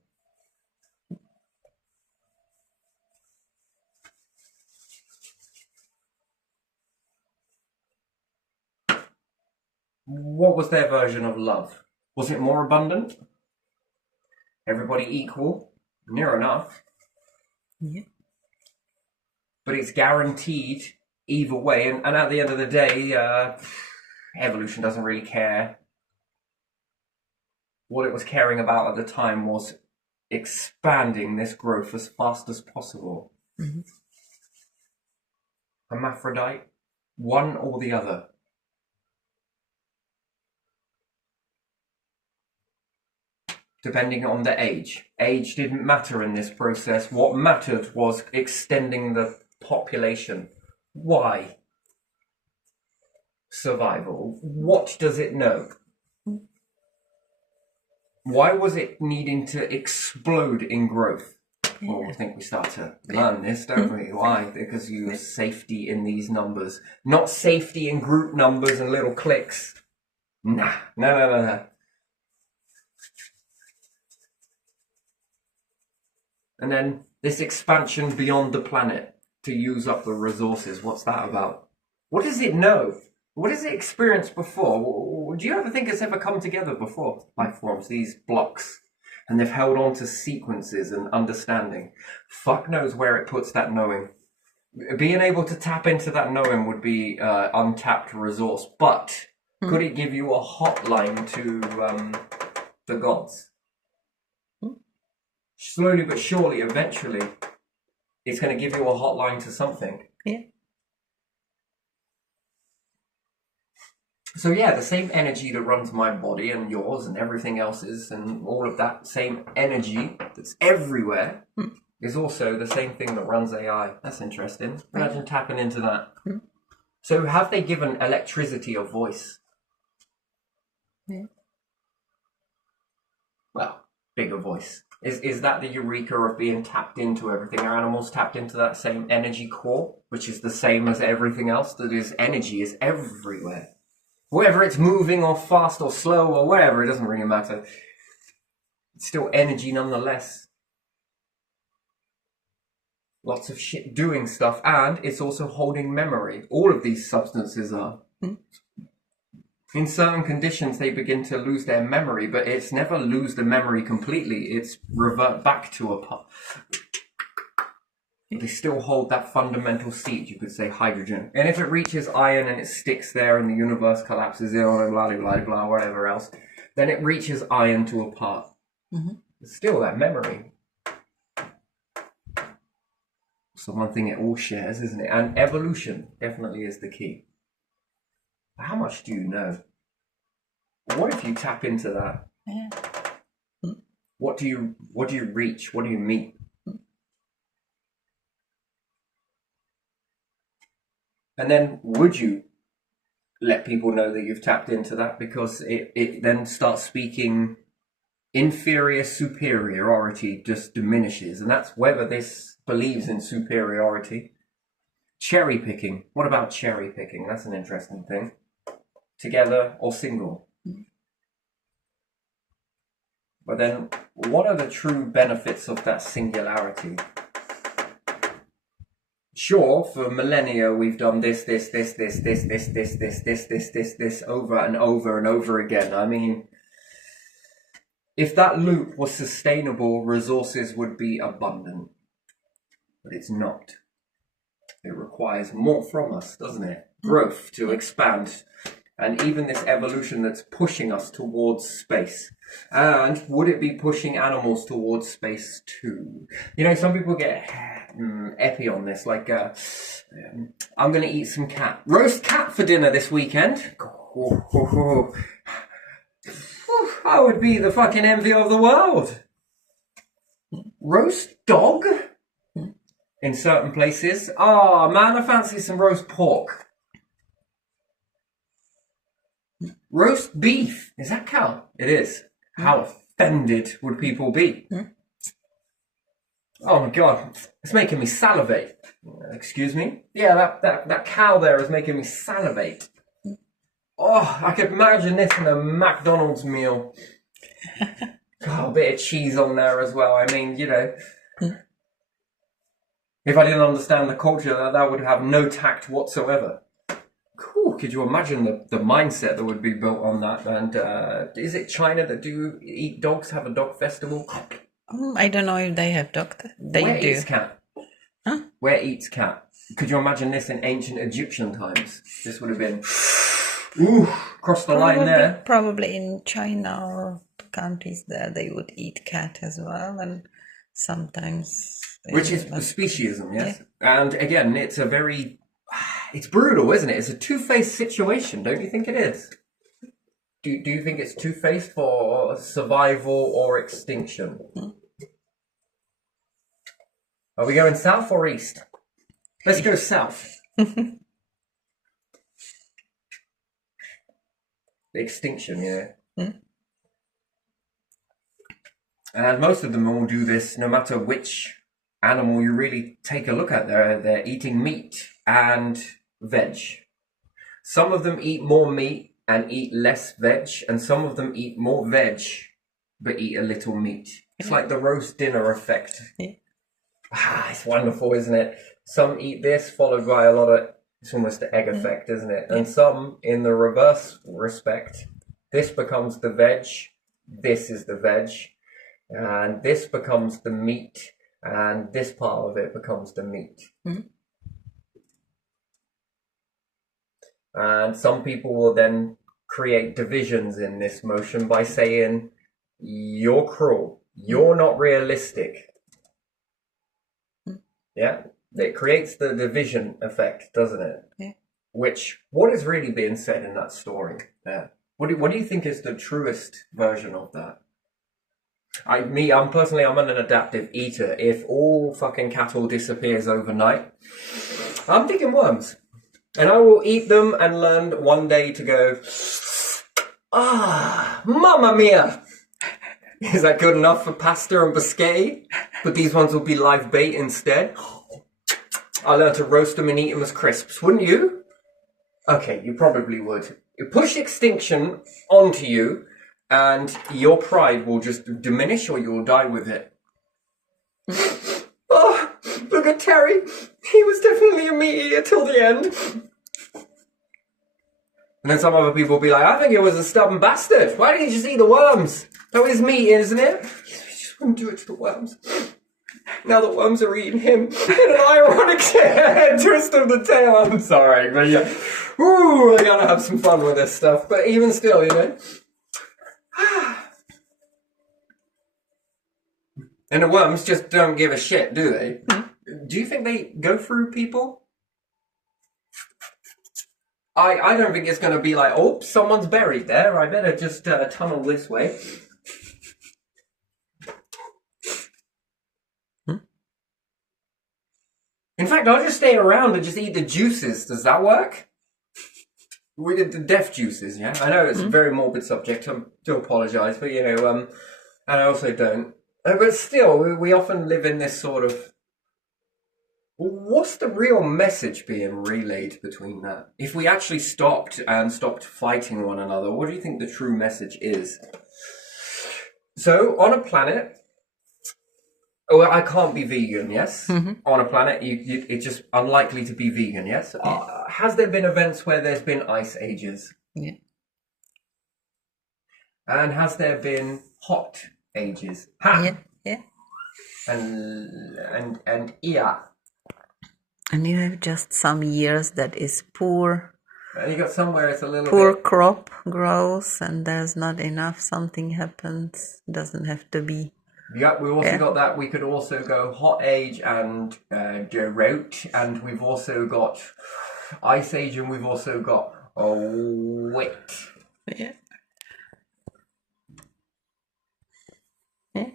What was their version of love? Was it more abundant? Everybody equal? Near enough. Yeah. But it's guaranteed either way. And at the end of the day, evolution doesn't really care. What it was caring about at the time was expanding this growth as fast as possible. Mm-hmm. Hermaphrodite, one or the other. Depending on the age. Age didn't matter in this process. What mattered was extending the population. Why? Survival. What does it know? Why was it needing to explode in growth? Well, I think we start to learn this, don't we? Why? Because you have safety in these numbers. Not safety in group numbers and little cliques. Nah. No. And then this expansion beyond the planet to use up the resources. What's that about? What does it know? What has it experienced before? Do you ever think it's ever come together before? Life forms, these blocks. And they've held on to sequences and understanding. Fuck knows where it puts that knowing. Being able to tap into that knowing would be untapped resource. But could it give you a hotline to the gods? Slowly but surely, eventually, it's going to give you a hotline to something. Yeah. So yeah, the same energy that runs my body and yours and everything else's and all of that same energy that's everywhere is also the same thing that runs AI. That's interesting. Imagine tapping into that. So have they given electricity a voice? Yeah. Well, bigger voice. Is that the eureka of being tapped into everything? Are animals tapped into that same energy core, which is the same as everything else? That is, energy is everywhere. Whether it's moving or fast or slow or whatever, it doesn't really matter. It's still energy nonetheless. Lots of shit doing stuff, and it's also holding memory. All of these substances are. In certain conditions, they begin to lose their memory, but it's never lose the memory completely. It's revert back to a part. They still hold that fundamental seed, you could say, hydrogen. And if it reaches iron and it sticks there and the universe collapses in on blah, blah, blah, blah, whatever else, then it reaches iron to a part. It's still that memory. So one thing it all shares, isn't it? And evolution definitely is the key. How much do you know? What if you tap into that? Yeah. What do you reach? What do you meet? And then would you let people know that you've tapped into that? Because it then starts speaking inferior superiority just diminishes. And that's whether this believes in superiority. Cherry picking. What about cherry picking? That's an interesting thing. Together or single. But then what are the true benefits of that singularity? Sure, for millennia we've done this over and over and over again. I mean, if that loop was sustainable, resources would be abundant. But it's not. It requires more from us, doesn't it? Growth to expand. And even this evolution that's pushing us towards space. And would it be pushing animals towards space too? You know, some people get epi on this, like, I'm going to eat some cat. Roast cat for dinner this weekend. I would be the fucking envy of the world. Roast dog? In certain places. Oh man, I fancy some roast pork. Roast beef. Is that cow? It is. How offended would people be? Oh my god, it's making me salivate. Excuse me? Yeah, that cow there is making me salivate. Oh, I could imagine this in a McDonald's meal. Oh, a bit of cheese on there as well. I mean, you know, if I didn't understand the culture, that would have no tact whatsoever. Cool. Could you imagine the mindset that would be built on that? And is it China that do eat dogs, have a dog festival? I don't know if they have doctor. They Where do. eats cat? Huh? Where eats cat? Could you imagine this in ancient Egyptian times? This would have been, ooh, cross the line there. Probably in China or countries there, they would eat cat as well, and sometimes. Which is speciesism, yes. Yeah. And again, it's a very, it's brutal, isn't it? It's a two-faced situation, don't you think it is? Do you think it's two-faced for survival or extinction? Are we going south or east? Let's go south. The extinction, yeah. And most of them all do this no matter which animal you really take a look at. They're eating meat and veg. Some of them eat more meat and eat less veg, and some of them eat more veg but eat a little meat. It's like the roast dinner effect. It's wonderful, isn't it? Some eat this followed by a lot of, it's almost the egg effect, isn't it? And some, in the reverse respect, this becomes the veg, this is the veg, and this becomes the meat, and this part of it becomes the meat. And some people will then create divisions in this motion by saying, you're cruel, you're not realistic. Yeah, it creates the division effect, doesn't it? Yeah. Which, what is really being said in that story there? What do you think is the truest version of that? I'm an adaptive eater. If all fucking cattle disappears overnight, I'm thinking worms. And I will eat them and learn one day to go, mamma mia! Is that good enough for pasta and biscotti? But these ones will be live bait instead. I learned to roast them and eat them as crisps, wouldn't you? Okay, you probably would. You push extinction onto you, and your pride will just diminish or you'll die with it. Oh, look at Terry. He was definitely a meat eater till the end. And then some other people will be like, I think it was a stubborn bastard. Why didn't he just eat the worms? That was meat, isn't it? He just wouldn't do it to the worms. Now the worms are eating him in an ironic twist of the tail. I'm sorry, but yeah. Ooh, I gotta have some fun with this stuff. But even still, you know. And the worms just don't give a shit, do they? Do you think they go through people? I don't think it's going to be like, oh, someone's buried there. I better just tunnel this way. In fact, I'll just stay around and just eat the juices. Does that work? We did the death juices, yeah? I know it's a very morbid subject. I do apologise, but, you know, and I also don't. But still, we often live in this sort of... What's the real message being relayed between that? If we actually stopped fighting one another, what do you think the true message is? So, on a planet... Well, I can't be vegan, yes? On a planet, it's just unlikely to be vegan, yes? Has there been events where there's been ice ages? Yeah. And has there been hot ages? Yeah. Yeah. And yeah. And you have just some years that is poor. And you got somewhere it's a little poor bit... crop grows and there's not enough. Something happens. Doesn't have to be. Yeah, we also got that. We could also go hot age and drought, and we've also got ice age, and we've also got wet. Yeah. Yeah.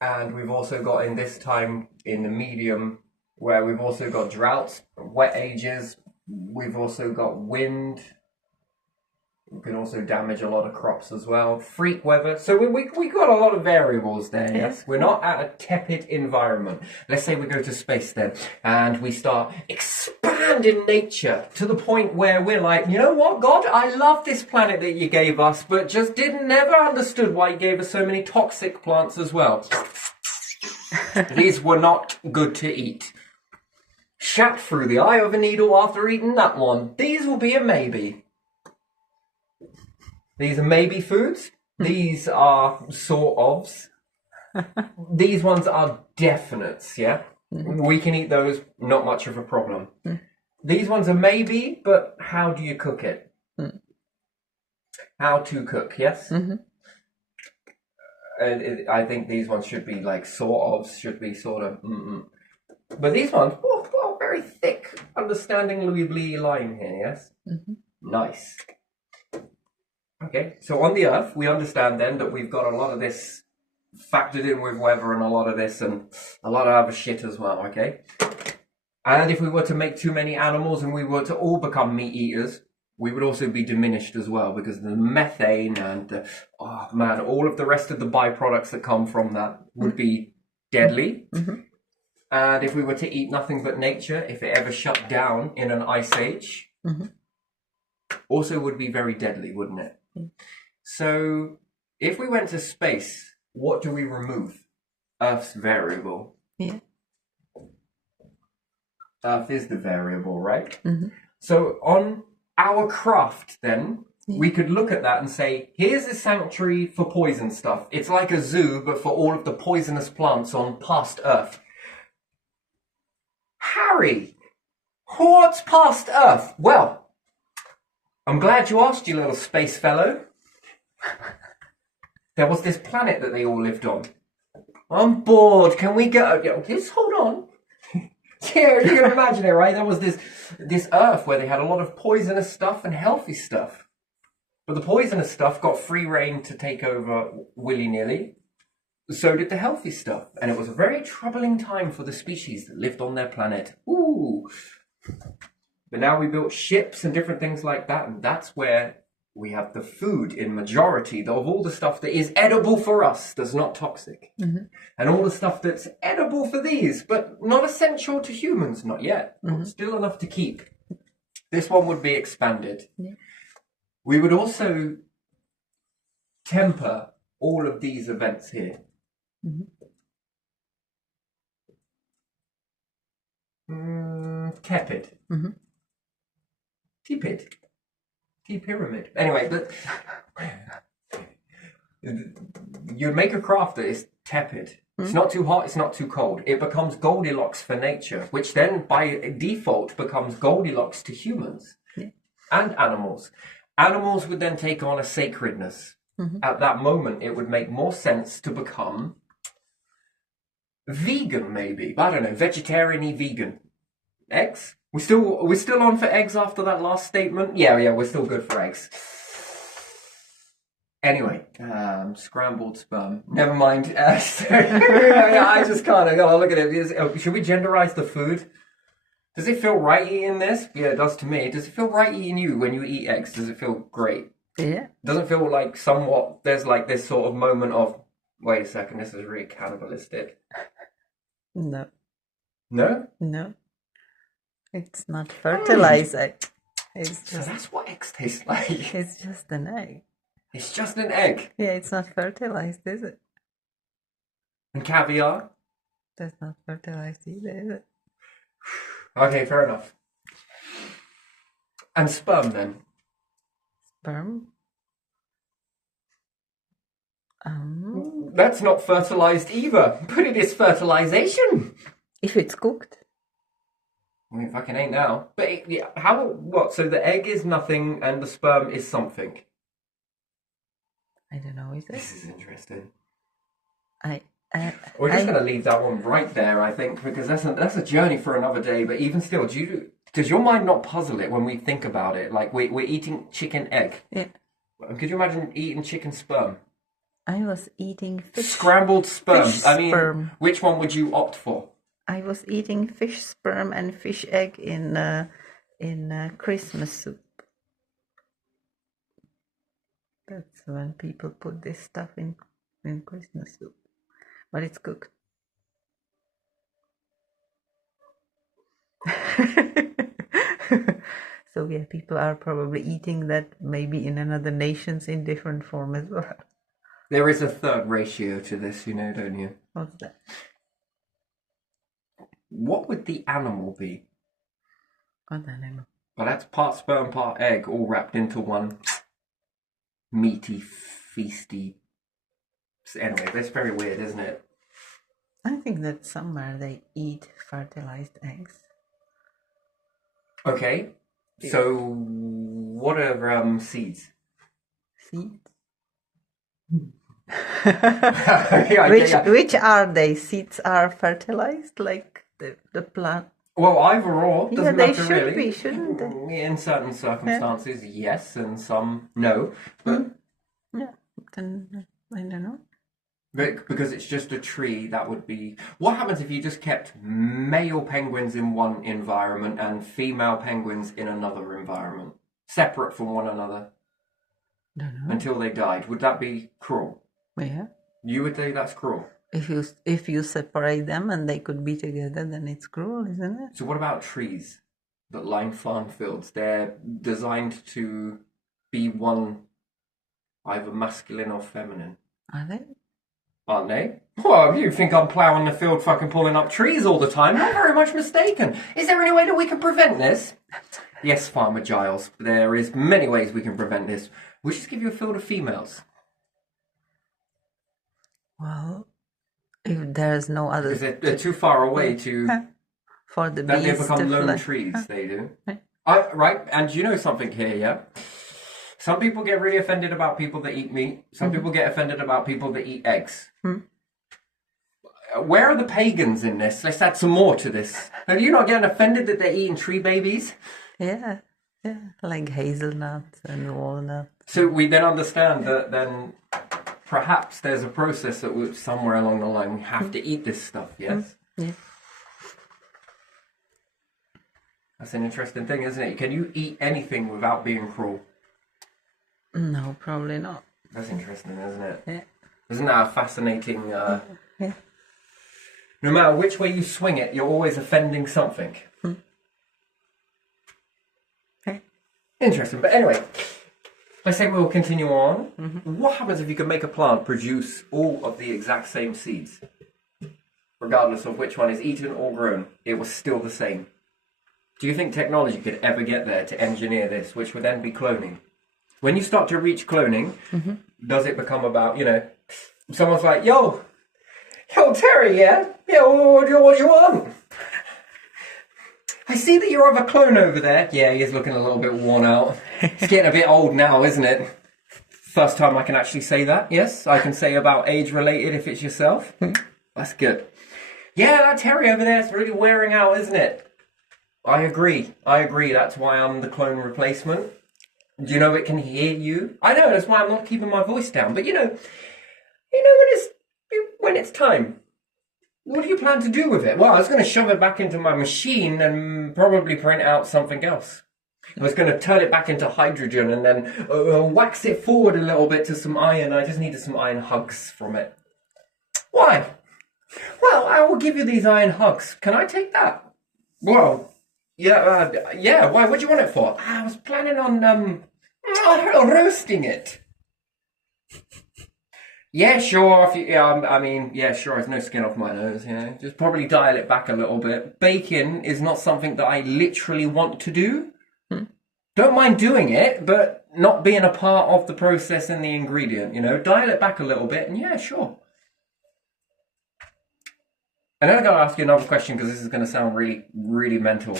And we've also got in this time in the medium where we've also got droughts, wet ages. We've also got wind. can also damage a lot of crops as well. Freak weather. So we got a lot of variables there, yes? We're not at a tepid environment. Let's say we go to space then, and we start expanding nature to the point where we're like, you know what, God, I love this planet that you gave us, but just never understood why you gave us so many toxic plants as well. These were not good to eat. Shat through the eye of a needle after eating that one. These will be a maybe. These are maybe foods. These are sort ofs. These ones are definites, yeah? We can eat those, not much of a problem. These ones are maybe, but how do you cook it? How to cook, yes? I think these ones should be like sort ofs, should be sort of... But these ones, very thick, understandingly line here, yes? Nice. Okay, so on the Earth, we understand then that we've got a lot of this factored in with weather and a lot of this and a lot of other shit as well, okay? And if we were to make too many animals and we were to all become meat eaters, we would also be diminished as well because the methane and, all of the rest of the byproducts that come from that would be deadly. And if we were to eat nothing but nature, if it ever shut down in an ice age, also would be very deadly, wouldn't it? So, if we went to space, what do we remove? Earth's variable. Yeah. Earth is the variable, right? So, on our craft, then, we could look at that and say, here's a sanctuary for poison stuff. It's like a zoo, but for all of the poisonous plants on past Earth. Harry, what's past Earth? Well, I'm glad you asked, you little space fellow. There was this planet that they all lived on. I'm bored. Can we go? Just hold on. Yeah, you can imagine it, right? There was this Earth where they had a lot of poisonous stuff and healthy stuff. But the poisonous stuff got free reign to take over willy-nilly. So did the healthy stuff. And it was a very troubling time for the species that lived on their planet. Ooh. But now we built ships and different things like that, and that's where we have the food in majority of all the stuff that is edible for us, that's not toxic. And all the stuff that's edible for these, but not essential to humans, not yet. Still enough to keep. This one would be expanded. We would also temper all of these events here. Tepid. Tepid. T-pyramid. Anyway, you make a craft that is tepid. It's not too hot, it's not too cold. It becomes Goldilocks for nature, which then by default becomes Goldilocks to humans and animals. Animals would then take on a sacredness. At that moment, it would make more sense to become vegan, maybe. I don't know, vegetarian-y vegan. Eggs? We're still on for eggs after that last statement? Yeah, we're still good for eggs. Anyway, scrambled sperm. Never mind. I just can't. I gotta look at it. Should we genderize the food? Does it feel right eating this? Yeah, it does to me. Does it feel right eating you when you eat eggs? Does it feel great? Yeah. Doesn't feel like somewhat, there's like this sort of moment of, wait a second, this is really cannibalistic. No. No? No. It's not fertilized egg. It's So just that's what eggs taste like. it's just an egg. It's just an egg. Yeah, it's not fertilized, is it? And caviar? That's not fertilized either, is it? Okay, fair enough. And sperm then? Sperm? That's not fertilized either, but it is fertilization. If it's cooked. I mean, fucking ain't now. But what? So the egg is nothing and the sperm is something. I don't know, is it? This is interesting. We're We're just going to leave that one right there, I think, because that's a journey for another day. But even still, does your mind not puzzle it when we think about it? Like we're eating chicken egg. Yeah. Could you imagine eating chicken sperm? I was eating fish. Scrambled sperm. Fish I mean, sperm. which one would you opt for? I was eating fish sperm and fish egg in Christmas soup. That's when people put this stuff in Christmas soup. But it's cooked. So yeah, people are probably eating that maybe in another nations in different form as well. There is a third ratio to this, you know, don't you? What's that? What would the animal be? What animal? Well, that's part sperm, part egg, all wrapped into one meaty, feasty. Anyway, that's very weird, isn't it? I think that somewhere they eat fertilized eggs. Okay, so what are seeds? Seeds? Yeah. Which are they? Seeds are fertilized, like the plant. Well, either or Yeah, doesn't they matter should really. be, shouldn't they? In certain circumstances, yes, and some no. But Yeah, then I don't know. because it's just a tree, that would be. What happens if you just kept male penguins in one environment and female penguins in another environment, separate from one another Don't know. until they died? Would that be cruel? Yeah. You would say that's cruel. If you separate them and they could be together, then it's cruel, isn't it? So what about trees that line farm fields? They're designed to be one, either masculine or feminine, Are they? aren't they? Well, you think I'm ploughing the field fucking pulling up trees all the time? Not very much mistaken. Is there any way that we can prevent this? Yes, Farmer Giles, there is many ways we can prevent this. We'll just give you a field of females. Well, if there's no other Because they're too far away to... for the Then they bees become to lone fly. trees, they do. Right. Right, and you know something here, yeah? Some people get really offended about people that eat meat. Some people get offended about people that eat eggs. Where are the pagans in this? Let's add some more to this. Are you not getting offended that they're eating tree babies? Yeah, like hazelnuts and walnuts. So we then understand that then perhaps there's a process that we, somewhere along the line we have to eat this stuff, yes? Yeah. That's an interesting thing, isn't it? Can you eat anything without being cruel? No, probably not. That's interesting, isn't it? Yeah. Isn't that a fascinating... Yeah. No matter which way you swing it, you're always offending something. Okay. Interesting. But anyway, let's say we'll continue on. What happens if you can make a plant produce all of the exact same seeds? Regardless of which one is eaten or grown, it was still the same. Do you think technology could ever get there to engineer this, which would then be cloning? When you start to reach cloning, does it become about, you know, someone's like, yo, Terry, yeah? Yeah, what do you want? I see that you have a clone over there. Yeah, he's looking a little bit worn out. He's getting a bit old now, isn't it? First time I can actually say that, yes? I can say about age-related if it's yourself. That's good. Yeah, that Terry over there is really wearing out, isn't it? I agree. That's why I'm the clone replacement. Do you know it can hear you? I know, that's why I'm not keeping my voice down. But you know when it's time. What do you plan to do with it? Well, I was going to shove it back into my machine and probably print out something else. I was going to turn it back into hydrogen and then wax it forward a little bit to some iron. I just needed some iron hugs from it. Why? Well, I will give you these iron hugs. Can I take that? Well, yeah. Why? What do you want it for? I was planning on roasting it. Yeah, sure. Sure. There's no skin off my nose. Yeah, just probably dial it back a little bit. Baking is not something that I literally want to do. Don't mind doing it, but not being a part of the process and the ingredient. You know, dial it back a little bit, and yeah, sure. And then I got to ask you another question because this is going to sound really, really mental.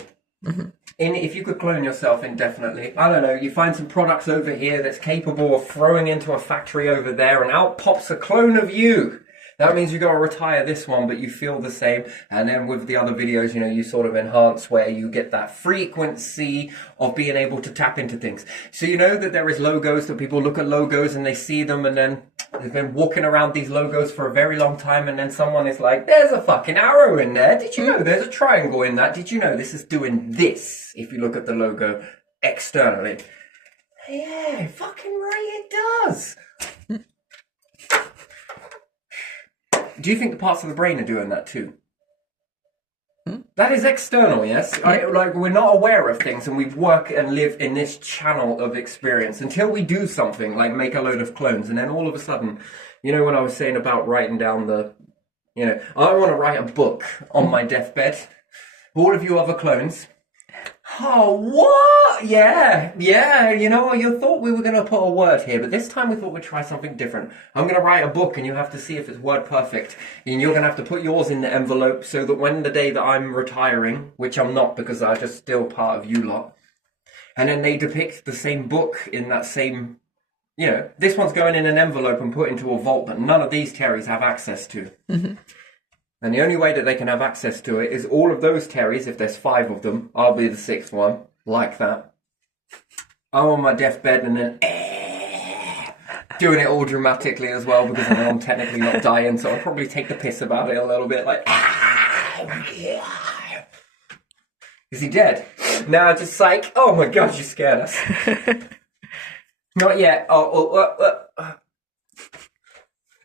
If you could clone yourself indefinitely, I don't know, you find some products over here that's capable of throwing into a factory over there and out pops a clone of you. That means you got to retire this one, but you feel the same. And then with the other videos, you know, you sort of enhance where you get that frequency of being able to tap into things. So you know that there is logos, that people look at logos and they see them and then they've been walking around these logos for a very long time and then someone is like, there's a fucking arrow in there. Did you know there's a triangle in that? Did you know this is doing this? If you look at the logo externally. Yeah, fucking right it does. Do you think the parts of the brain are doing that too? That is external, yes? Like, we're not aware of things and we work and live in this channel of experience until we do something, like make a load of clones, and then all of a sudden, you know, when I was saying about writing down I want to write a book on my deathbed. All of you other clones. Oh, what? Yeah, you thought we were going to put a word here, but this time we thought we'd try something different. I'm going to write a book and you have to see if it's word perfect. And you're going to have to put yours in the envelope so that when the day that I'm retiring, which I'm not because I'm just still part of you lot, and then they depict the same book in that same, this one's going in an envelope and put into a vault that none of these Terrys have access to. Mm-hmm. And the only way that they can have access to it is all of those Terrys, if there's 5 of them, I'll be the 6th one, like that. I'm on my deathbed and then doing it all dramatically as well because I know I'm technically not dying, so I'll probably take the piss about it a little bit, like, is he dead? No, just like, oh my god, you scared us. Not yet.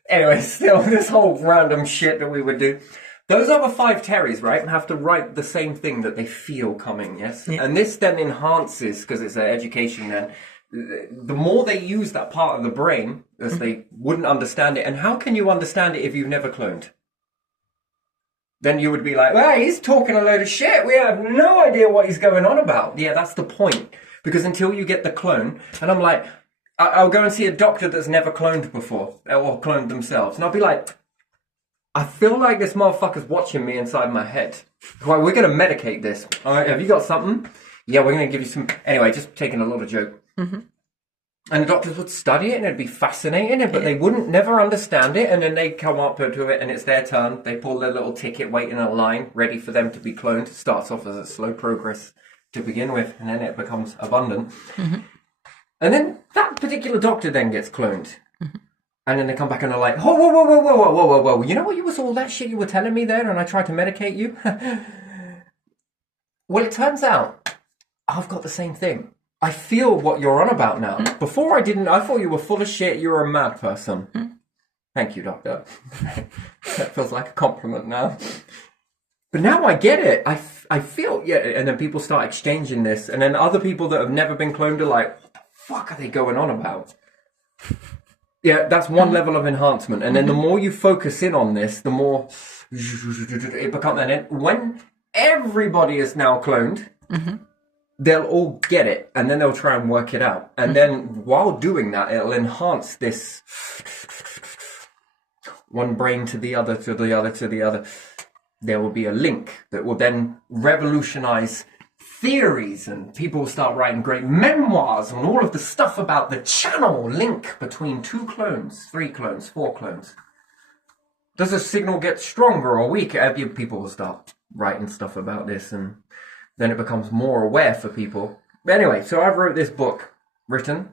Anyway, still, this whole random shit that we would do. Those other 5 Terrys, right, have to write the same thing that they feel coming, yes? Yeah. And this then enhances, because it's an education then, the more they use that part of the brain, as they wouldn't understand it. And how can you understand it if you've never cloned? Then you would be like, well, he's talking a load of shit. We have no idea what he's going on about. Yeah, that's the point. Because until you get the clone, and I'm like, I'll go and see a doctor that's never cloned before, or cloned themselves. And I'll be like, I feel like this motherfucker's watching me inside my head. Well, we're going to medicate this. All right, have you got something? Yeah, we're going to give you some... Anyway, just taking a lot of joke. Mm-hmm. And the doctors would study it and it'd be fascinating, but they wouldn't never understand it. And then they'd come up to it and it's their turn. They pull their little ticket, wait in a line, ready for them to be cloned. It starts off as a slow progress to begin with, and then it becomes abundant. Mm-hmm. And then that particular doctor then gets cloned. Mm-hmm. And then they come back and they're like, oh, whoa. You know what was all that shit you were telling me there and I tried to medicate you? Well, it turns out I've got the same thing. I feel what you're on about now. Mm-hmm. Before I didn't. I thought you were full of shit. You were a mad person. Mm-hmm. Thank you, doctor. That feels like a compliment now. But now I get it. I feel, and then people start exchanging this. And then other people that have never been cloned are like, fuck are they going on about? Yeah, that's one level of enhancement. And then the more you focus in on this, the more it becomes... And then when everybody is now cloned, they'll all get it. And then they'll try and work it out. And then while doing that, it'll enhance this one brain to the other, to the other, to the other. There will be a link that will then revolutionize theories, and people will start writing great memoirs and all of the stuff about the channel link between 2 clones, 3 clones, 4 clones. Does the signal get stronger or weaker? People will start writing stuff about this, and then it becomes more aware for people. But anyway, so I've wrote this book, written,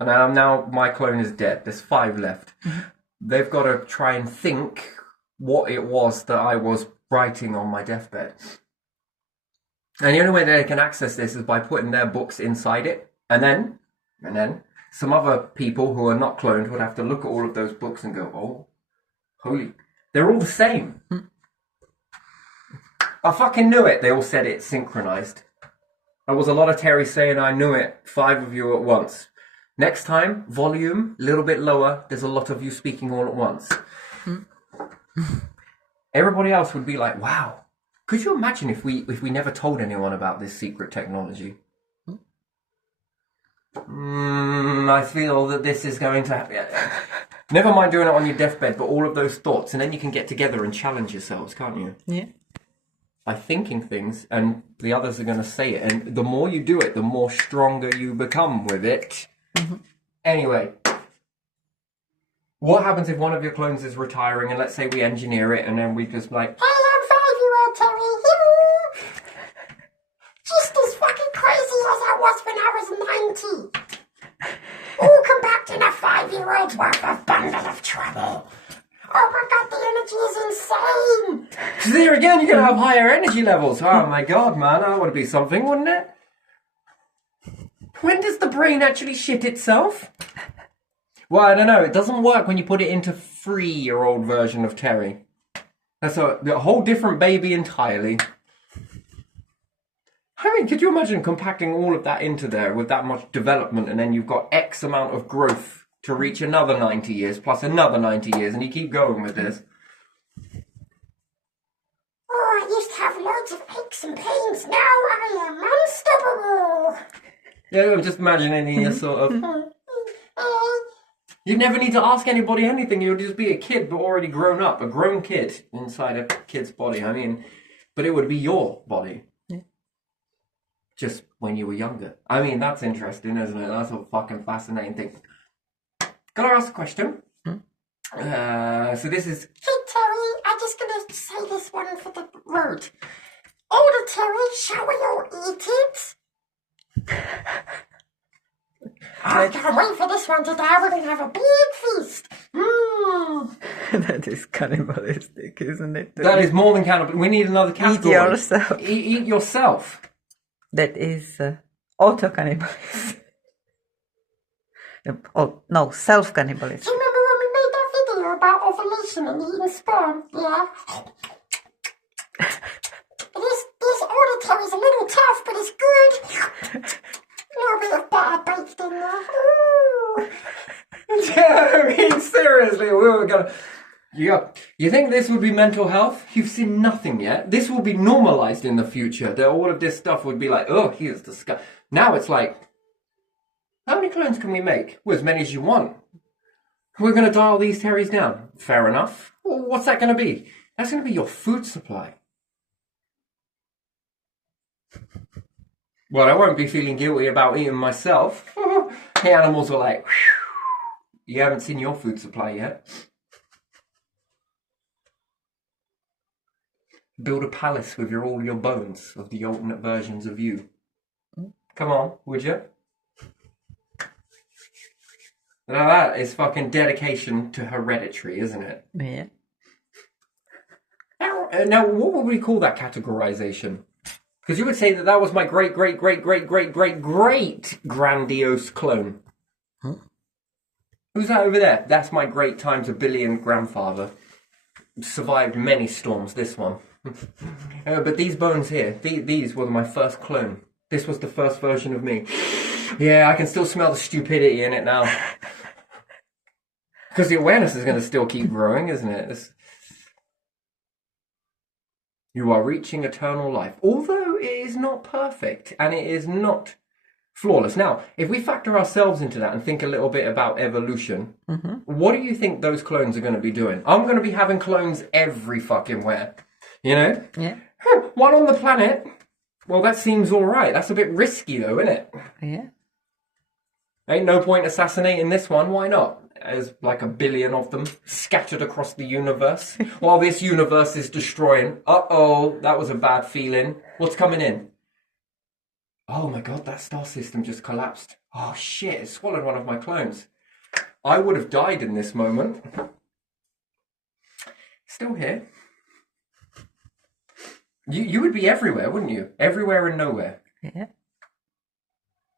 and now my clone is dead. There's 5 left. They've got to try and think what it was that I was writing on my deathbed. And the only way that they can access this is by putting their books inside it. And then some other people who are not cloned would have to look at all of those books and go, oh, holy, they're all the same. I fucking knew it. They all said it synchronized. There was a lot of Terry saying I knew it. 5 of you at once. Next time, volume, a little bit lower. There's a lot of you speaking all at once. Everybody else would be like, wow. Could you imagine if we never told anyone about this secret technology? I feel that this is going to happen. Never mind doing it on your deathbed, but all of those thoughts, and then you can get together and challenge yourselves, can't you? Yeah. By thinking things, and the others are going to say it. And the more you do it, the more stronger you become with it. Anyway, what happens if one of your clones is retiring, and let's say we engineer it, and then we just like... Just as fucking crazy as I was when I was 90. Oh, compact in a 5-year-old's worth of bundle of trouble. Oh my god, the energy is insane. So there again, you're going to have higher energy levels. Oh my god, man, that would be something, wouldn't it? When does the brain actually shit itself? Well, I don't know. It doesn't work when you put it into 3-year-old version of Terry. That's a whole different baby entirely. I mean, could you imagine compacting all of that into there with that much development, and then you've got X amount of growth to reach another 90 years plus another 90 years, and you keep going with this? Oh, I used to have loads of aches and pains. Now I am unstoppable. Yeah, I'm just imagining you sort of... You'd never need to ask anybody anything. You'd just be a kid, but already grown up. A grown kid inside a kid's body. I mean, but it would be your body. Yeah. Just when you were younger. I mean, that's interesting, isn't it? That's a fucking fascinating thing. Can I ask a question? So this is... Hey, Terry, I'm just going to say this one for the road. Older Terry, shall we all eat it? I can't wait for this one today. We're going to have a big feast. That is cannibalistic, isn't it? That is more than cannibal. We need another category. Eat yourself. Eat yourself. That is auto-cannibalism. Oh, no, self-cannibalism. Do you remember when we made that video about ovulation and eating sperm? Yeah. This older Terry's a little tough, but it's good. A little bit of butter baked in there. Ooh. Yeah, I mean, seriously, we were gonna... Yeah. You think this would be mental health? You've seen nothing yet. This will be normalized in the future. That all of this stuff would be like, oh, here's disgusting. Now it's like, how many clones can we make? Well, as many as you want. We're going to dial these Terrys down. Fair enough. Well, what's that going to be? That's going to be your food supply. Well, I won't be feeling guilty about eating myself. The animals are like, whew, you haven't seen your food supply yet. Build a palace with all your bones of the alternate versions of you. Come on, would you? Now that is fucking dedication to hereditary, isn't it? Yeah. Now, what would we call that categorization? Because you would say that was my great grandiose clone. Huh? Who's that over there? That's my great times a billion grandfather. Survived many storms, this one. But these bones here, these were my first clone. This was the first version of me. Yeah, I can still smell the stupidity in it now. Because the awareness is going to still keep growing, isn't it? You are reaching eternal life. Although it is not perfect and it is not flawless. Now, if we factor ourselves into that and think a little bit about evolution, what do you think those clones are going to be doing? I'm going to be having clones every fucking where. You know? Yeah. One on the planet. Well, that seems all right. That's a bit risky, though, isn't it? Yeah. Ain't no point assassinating this one. Why not? There's like a billion of them scattered across the universe while this universe is destroying. Uh-oh, that was a bad feeling. What's coming in? Oh my god, that star system just collapsed. Oh shit, it swallowed one of my clones. I would have died in this moment. Still here. You would be everywhere, wouldn't you? Everywhere and nowhere. Yeah.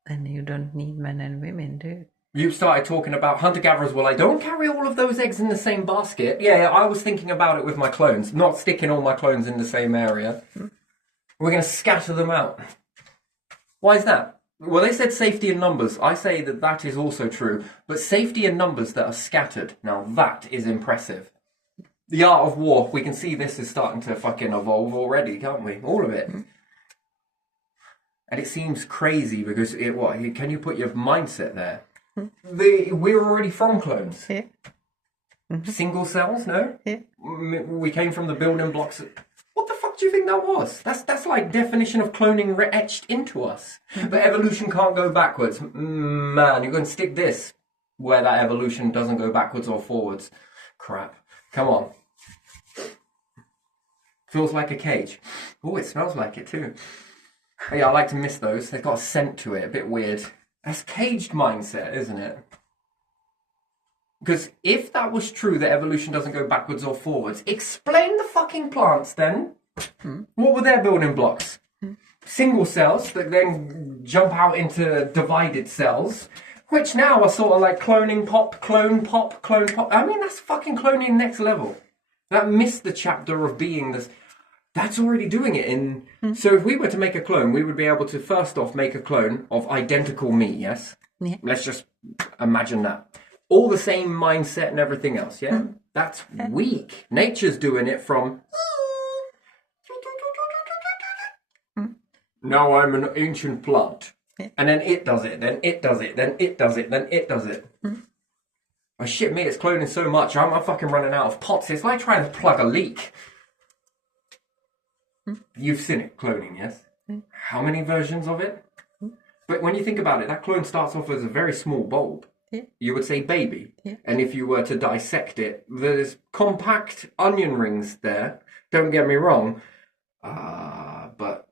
Then you don't need men and women, do you? You started talking about hunter-gatherers were like, don't carry all of those eggs in the same basket. Yeah, I was thinking about it with my clones, not sticking all my clones in the same area. We're going to scatter them out. Why is that? Well, they said safety in numbers. I say that is also true. But safety in numbers that are scattered, now that is impressive. The art of war, we can see this is starting to fucking evolve already, can't we? All of it. And it seems crazy because, can you put your mindset there? We're already from clones. Yeah. Single cells, no? Yeah. We came from the building blocks. What the fuck do you think that was? That's like definition of cloning etched into us. But evolution can't go backwards. Man, you're going to stick this where that evolution doesn't go backwards or forwards. Crap. Come on. Feels like a cage. Oh, it smells like it too. Yeah, I like to miss those. They've got a scent to it, a bit weird. That's caged mindset, isn't it? Because if that was true, that evolution doesn't go backwards or forwards, explain the fucking plants then. What were their building blocks? single cells that then jump out into divided cells, which now are sort of like cloning pop, clone pop, clone pop. I mean, that's fucking cloning next level. That missed the chapter of being this. That's already doing it in. So if we were to make a clone, we would be able to first off make a clone of identical me, yes? Yeah. Let's just imagine that. All the same mindset and everything else, yeah? That's weak. Nature's doing it from. Now I'm an ancient plant. And then it does it, then it does it, then it does it, then it does it. Oh shit me, it's cloning so much, I'm fucking running out of pots. It's like trying to plug a leak. You've seen it, cloning, yes? How many versions of it? But when you think about it, that clone starts off as a very small bulb. You would say baby. And if you were to dissect it, there's compact onion rings there. Don't get me wrong. But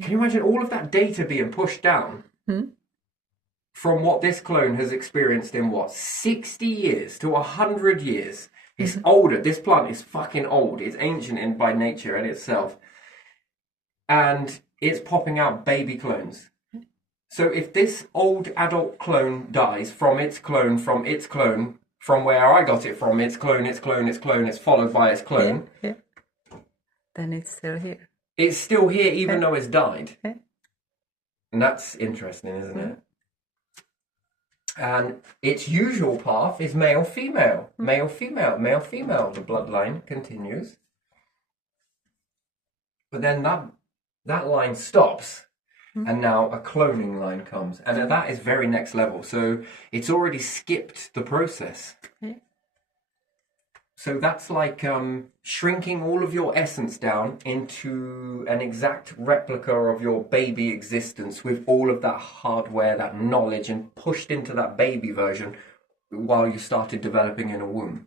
can you imagine all of that data being pushed down from what this clone has experienced in 60 years to 100 years? It's older. This plant is fucking old. It's ancient by nature in itself. And it's popping out baby clones. So if this old adult clone dies from its clone, from its clone, from where I got it from, its clone, its clone, its clone, it's followed by its clone. Then it's still here. It's still here even though it's died. And that's interesting, isn't it? And its usual path is male-female, male-female, male-female. The bloodline continues. But then that line stops. And now a cloning line comes. And that is very next level. So it's already skipped the process. So that's like shrinking all of your essence down into an exact replica of your baby existence with all of that hardware, that knowledge, and pushed into that baby version while you started developing in a womb.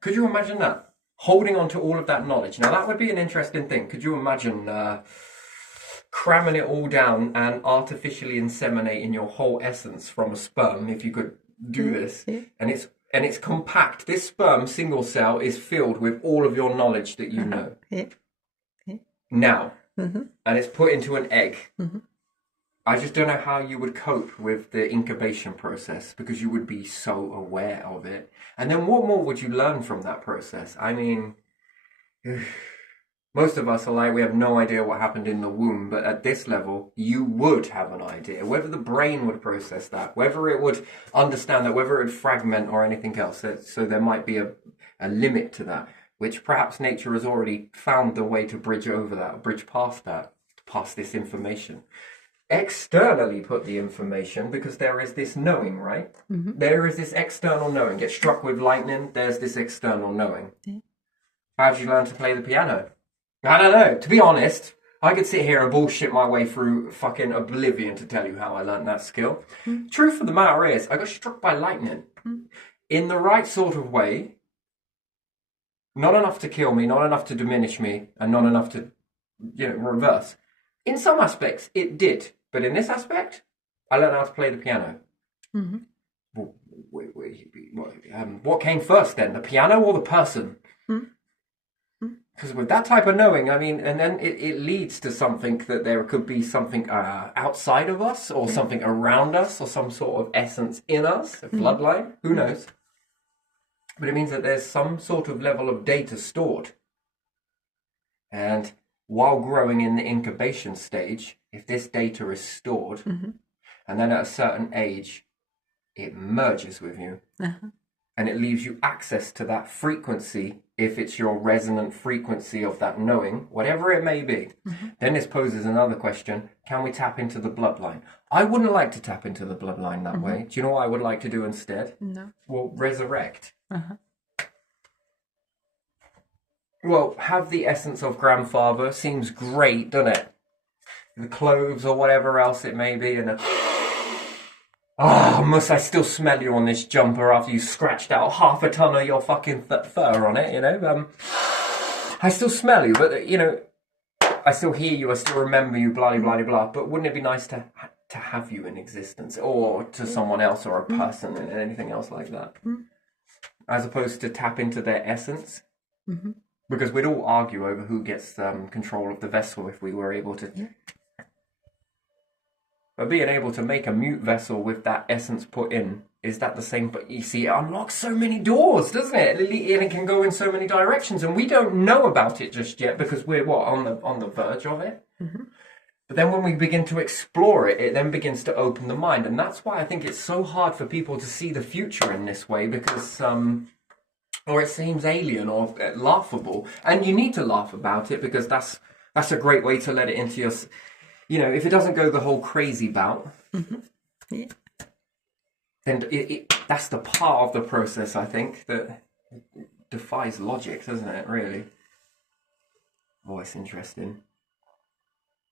Could you imagine that? Holding on to all of that knowledge. Now that would be an interesting thing. Could you imagine cramming it all down and artificially inseminating your whole essence from a sperm, if you could do this? And it's compact. This sperm single cell is filled with all of your knowledge that you know. Now. And it's put into an egg. I just don't know how you would cope with the incubation process because you would be so aware of it. And then what more would you learn from that process? I mean, most of us are like, we have no idea what happened in the womb, but at this level, you would have an idea. Whether the brain would process that, whether it would understand that, whether it would fragment or anything else. So there might be a limit to that, which perhaps nature has already found the way to bridge over that, bridge past that, past this information. Externally put the information because there is this knowing, right? There is this external knowing. Get struck with lightning, there's this external knowing. How did you learn to play the piano? I don't know. To be honest, I could sit here and bullshit my way through fucking oblivion to tell you how I learned that skill. Truth of the matter is, I got struck by lightning. In the right sort of way. Not enough to kill me, not enough to diminish me, and not enough to, reverse. In some aspects, it did. But in this aspect, I learned how to play the piano. What came first then, the piano or the person? Because with that type of knowing, I mean, and then it leads to something that there could be something outside of us or something around us or some sort of essence in us, a bloodline, who knows? But it means that there's some sort of level of data stored. And while growing in the incubation stage, if this data is stored, and then at a certain age, it merges with you, and it leaves you access to that frequency, if it's your resonant frequency of that knowing, whatever it may be, then this poses another question. Can we tap into the bloodline? I wouldn't like to tap into the bloodline that way. Do you know what I would like to do instead? No. Well, resurrect. Well, have the essence of grandfather. Seems great, doesn't it? The cloves or whatever else it may be. And must I still smell you on this jumper after you scratched out half a ton of your fucking fur on it, I still smell you, but, I still hear you, I still remember you, blah, blah, blah, blah. But wouldn't it be nice to have you in existence? Or to someone else or a person and anything else like that? As opposed to tap into their essence? Because we'd all argue over who gets control of the vessel if we were able to. Yeah. But being able to make a mute vessel with that essence put in, is that the same? But you see, it unlocks so many doors, doesn't it? And it can go in so many directions, and we don't know about it just yet because we're on the verge of it. Mm-hmm. But then when we begin to explore it, it then begins to open the mind, and that's why I think it's so hard for people to see the future in this way because. Or it seems alien or laughable, and you need to laugh about it because that's a great way to let it into your. You know, if it doesn't go the whole crazy bout, Yeah. then that's the part of the process, I think, that defies logic, doesn't it, really? Oh, it's interesting.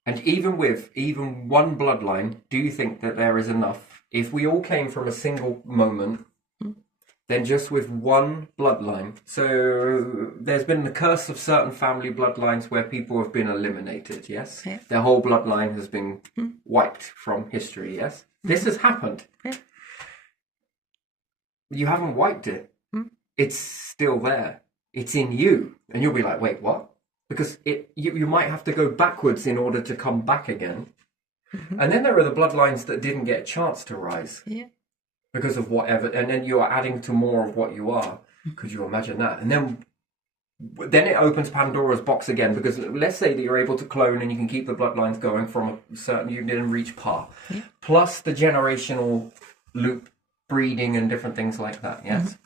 And even with one bloodline, do you think that there is enough? If we all came from a single moment, then just with one bloodline. So there's been the curse of certain family bloodlines where people have been eliminated, yes? Yeah. Their whole bloodline has been wiped from history, yes? This has happened. Yeah. You haven't wiped it. It's still there. It's in you. And you'll be like, wait, what? Because you might have to go backwards in order to come back again. And then there are the bloodlines that didn't get a chance to rise. Yeah. Because of whatever, and then you are adding to more of what you are. Could you imagine that? And then it opens Pandora's box again, because let's say that you're able to clone and you can keep the bloodlines going from a certain, you didn't reach par. Yeah. Plus the generational loop breeding and different things like that, yes?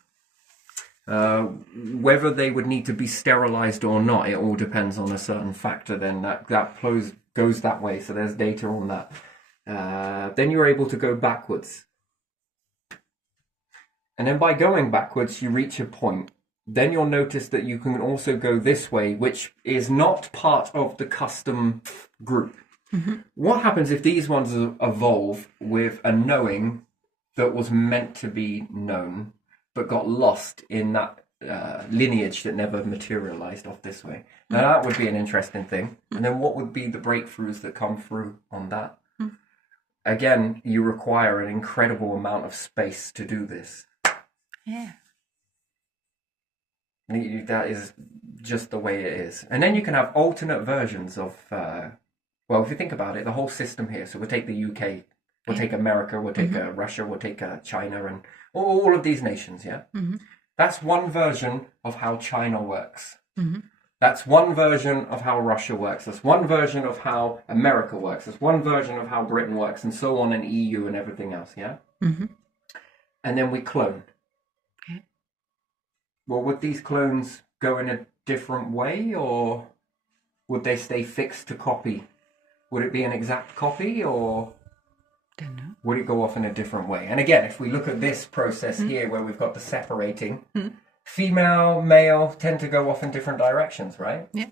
Whether they would need to be sterilized or not, it all depends on a certain factor, then that goes that way, so there's data on that. Then you're able to go backwards. And then by going backwards, you reach a point. Then you'll notice that you can also go this way, which is not part of the custom group. What happens if these ones evolve with a knowing that was meant to be known, but got lost in that lineage that never materialized off this way? Now that would be an interesting thing. And then what would be the breakthroughs that come through on that? Again, you require an incredible amount of space to do this. Yeah. That is just the way it is. And then you can have alternate versions of, well, if you think about it, the whole system here. So we'll take the UK, we'll take America, we'll take Russia, we'll take China, and all of these nations, yeah? That's one version of how China works. That's one version of how Russia works. That's one version of how America works. That's one version of how Britain works, and so on, and EU and everything else, yeah? And then we clone. Well, would these clones go in a different way, or would they stay fixed to copy? Would it be an exact copy, or Don't know. would it go off in a different way? And again, if we look at this process here where we've got the separating, female, male tend to go off in different directions, right? Yeah.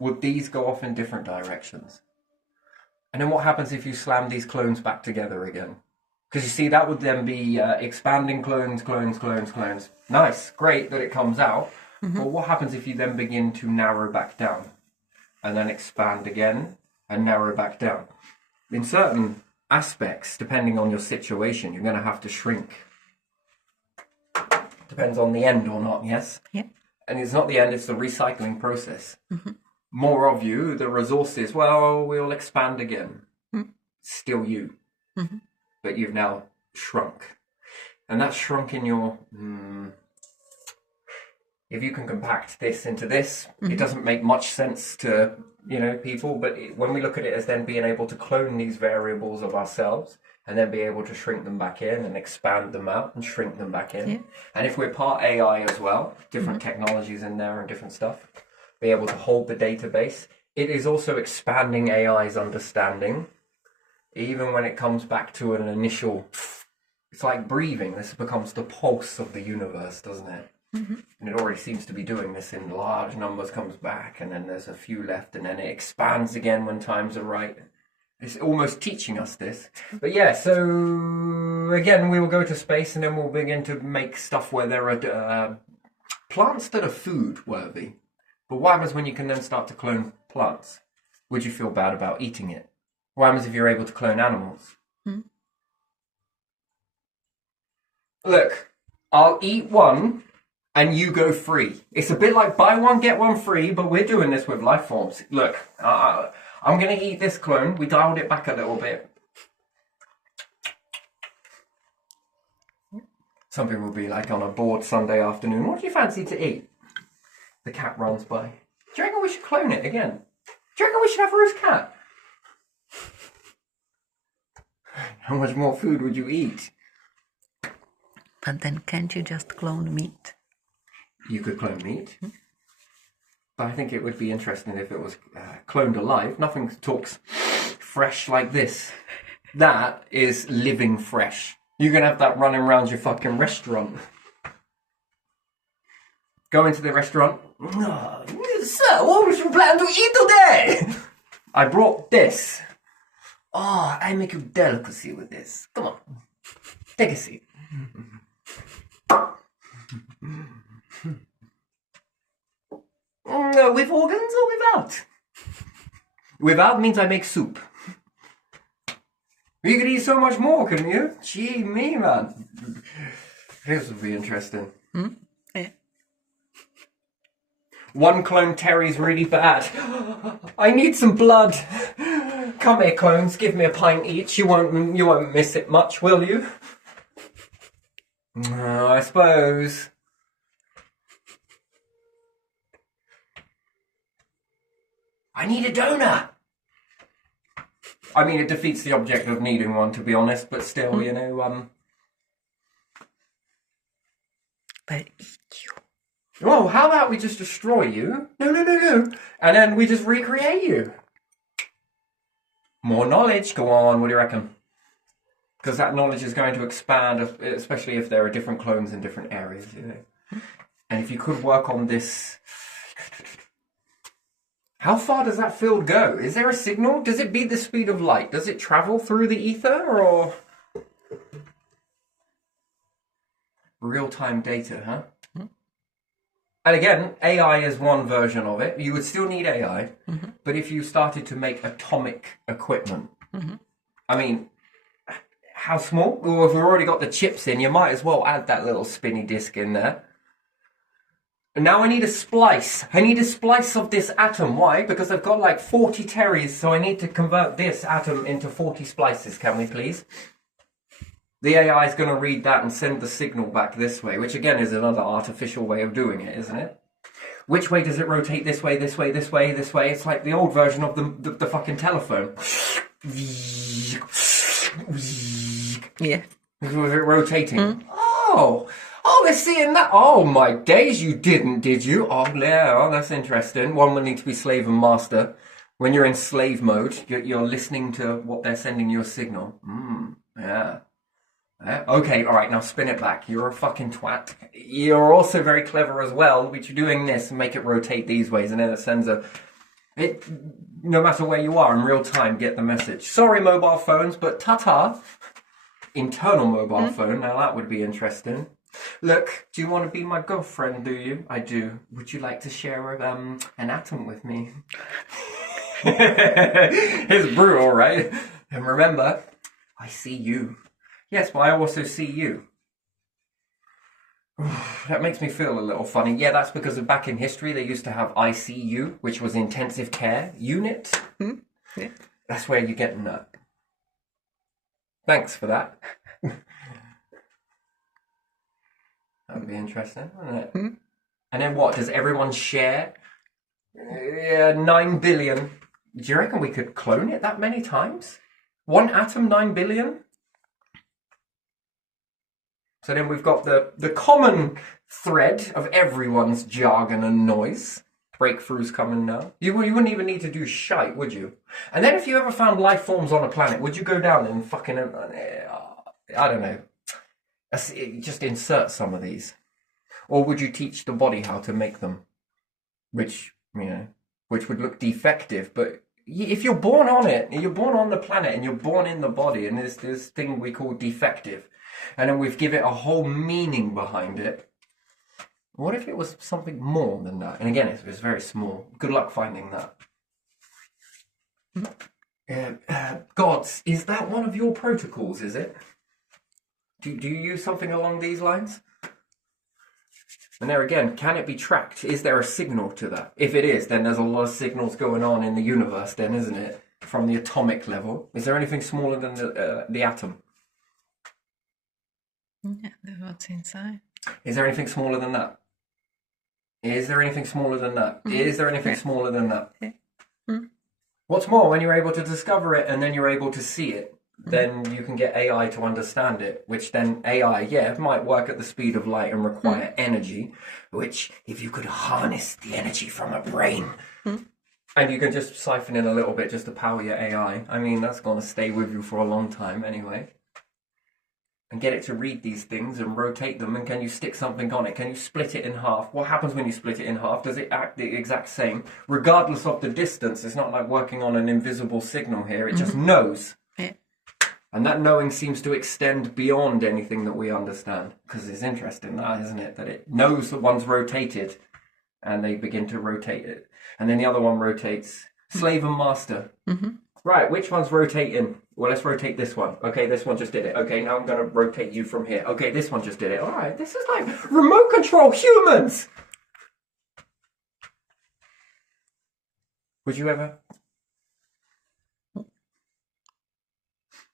Would these go off in different directions? And then what happens if you slam these clones back together again? Because you see, that would then be expanding clones. Nice, great that it comes out. But what happens if you then begin to narrow back down? And then expand again and narrow back down? In certain aspects, depending on your situation, you're going to have to shrink. Depends on the end or not, yes? Yeah. And it's not the end, it's the recycling process. More of you, the resources, well, we'll expand again. Still you. But you've now shrunk. And that's shrunk in your... if you can compact this into this, it doesn't make much sense to, people. But when we look at it as then being able to clone these variables of ourselves and then be able to shrink them back in and expand them out and shrink them back in. Yeah. And if we're part AI as well, different technologies in there and different stuff, be able to hold the database. It is also expanding AI's understanding. Even when it comes back to an initial, it's like breathing. This becomes the pulse of the universe, doesn't it? And it already seems to be doing this in large numbers, comes back, and then there's a few left, and then it expands again when times are right. It's almost teaching us this. But yeah, so again, we will go to space, and then we'll begin to make stuff where there are plants that are food worthy. But what happens when you can then start to clone plants? Would you feel bad about eating it? What happens if you're able to clone animals? Look, I'll eat one and you go free. It's a bit like buy one, get one free, but we're doing this with life forms. Look, I'm going to eat this clone. We dialed it back a little bit. Something will be like on a bored Sunday afternoon. What do you fancy to eat? The cat runs by. Do you reckon we should clone it again? Do you reckon we should have Ruth's cat? How much more food would you eat? But then can't you just clone meat? You could clone meat. But I think it would be interesting if it was cloned alive. Nothing talks fresh like this. That is living fresh. You're going to have that running around your fucking restaurant. Go into the restaurant. Oh, sir, what was you plan to eat today? I brought this. Oh, I make a delicacy with this. Come on. Take a seat. With organs or without? Without means I make soup. You could eat so much more, couldn't you? Gee, me, man. This would be interesting. Yeah. One clone Terry's really bad. I need some blood. Come here, clones. Give me a pint each. You won't miss it much, will you? I suppose. I need a donor. I mean, it defeats the object of needing one, to be honest, but still, you know, But eat you. Oh, how about we just destroy you? No. And then we just recreate you. More knowledge. Go on, what do you reckon? Because that knowledge is going to expand, especially if there are different clones in different areas, you know. And if you could work on this... How far does that field go? Is there a signal? Does it beat the speed of light? Does it travel through the ether, or... Real-time data, huh? And again, AI is one version of it. You would still need AI, but if you started to make atomic equipment, I mean, how small? Well, if we've already got the chips in, you might as well add that little spinny disc in there. And now I need a splice. I need a splice of this atom. Why? Because I've got like 40 terries, so I need to convert this atom into 40 splices. Can we please? The AI is going to read that and send the signal back this way, which again is another artificial way of doing it, isn't it? Which way does it rotate? This way, this way, this way, this way. It's like the old version of the fucking telephone. Yeah. Was it rotating? Oh, they're seeing that. Oh my days, you didn't, did you? Oh, yeah, oh, that's interesting. One would need to be slave and master. When you're in slave mode, you're listening to what they're sending you a signal. Yeah. Okay, alright, now spin it back. You're a fucking twat. You're also very clever as well, but you're doing this and make it rotate these ways, and then it sends no matter where you are in real time, get the message. Sorry, mobile phones, but ta-ta. Internal mobile phone, now that would be interesting. Look, do you want to be my girlfriend, do you? I do. Would you like to share an atom with me? It's brutal, right? And remember, I see you. Yes, but I also see you. That makes me feel a little funny. Yeah, that's because of back in history, they used to have ICU, which was intensive care unit. Yeah. That's where you're getting that. Thanks for that. That would be interesting, wouldn't it? And then what? Does everyone share? 9 billion. Do you reckon we could clone it that many times? One atom, 9 billion? So then we've got the common thread of everyone's jargon and noise. Breakthroughs coming now. You wouldn't even need to do shite, would you? And then if you ever found life forms on a planet, would you go down and fucking, I don't know, just insert some of these? Or would you teach the body how to make them? Which would look defective, but if you're born on it, you're born on the planet and you're born in the body, and there's this thing we call defective, and then we've given it a whole meaning behind it. What if it was something more than that? And again, it's very small. Good luck finding that. Gods, is that one of your protocols, is it? Do you use something along these lines? And there again, can it be tracked? Is there a signal to that? If it is, then there's a lot of signals going on in the universe then, isn't it? From the atomic level. Is there anything smaller than the atom? Yeah, that's what's inside. Is there anything smaller than that? Is there anything smaller than that? Is there anything smaller than that? What's more, when you're able to discover it and then you're able to see it, then you can get AI to understand it, which then AI, it might work at the speed of light and require energy, which if you could harness the energy from a brain, and you can just siphon in a little bit just to power your AI, I mean, that's going to stay with you for a long time anyway. And get it to read these things and rotate them, and can you stick something on it? Can you split it in half? What happens when you split it in half? Does it act the exact same? Regardless of the distance, it's not like working on an invisible signal here, it just knows. Yeah. And that knowing seems to extend beyond anything that we understand. Because it's interesting, that, isn't it? That it knows that one's rotated, and they begin to rotate it. And then the other one rotates. Slave and master. Right, which one's rotating? Well, let's rotate this one. Okay, this one just did it. Okay, now I'm going to rotate you from here. Okay, this one just did it. All right, this is like remote control humans. Would you ever?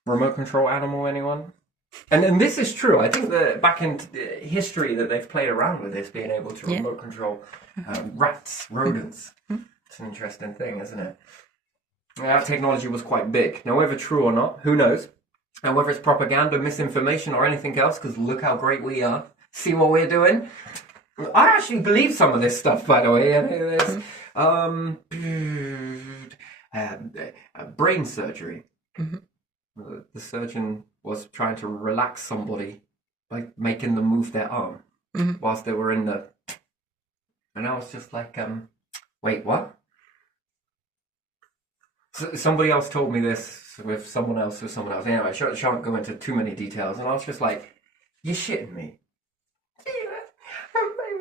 Remote control animal, anyone? And this is true. I think that back in history that they've played around with this, being able to remote control rats, rodents. It's an interesting thing, isn't it? That technology was quite big. Now, whether true or not, who knows? And whether it's propaganda, misinformation, or anything else, because look how great we are. See what we're doing? I actually believe some of this stuff, by the way. Brain surgery. The surgeon was trying to relax somebody by making them move their arm whilst they were in the... And I was just like, wait, what? Somebody else told me this with someone else. Anyway, I shan't go into too many details. And I was just like, you're shitting me.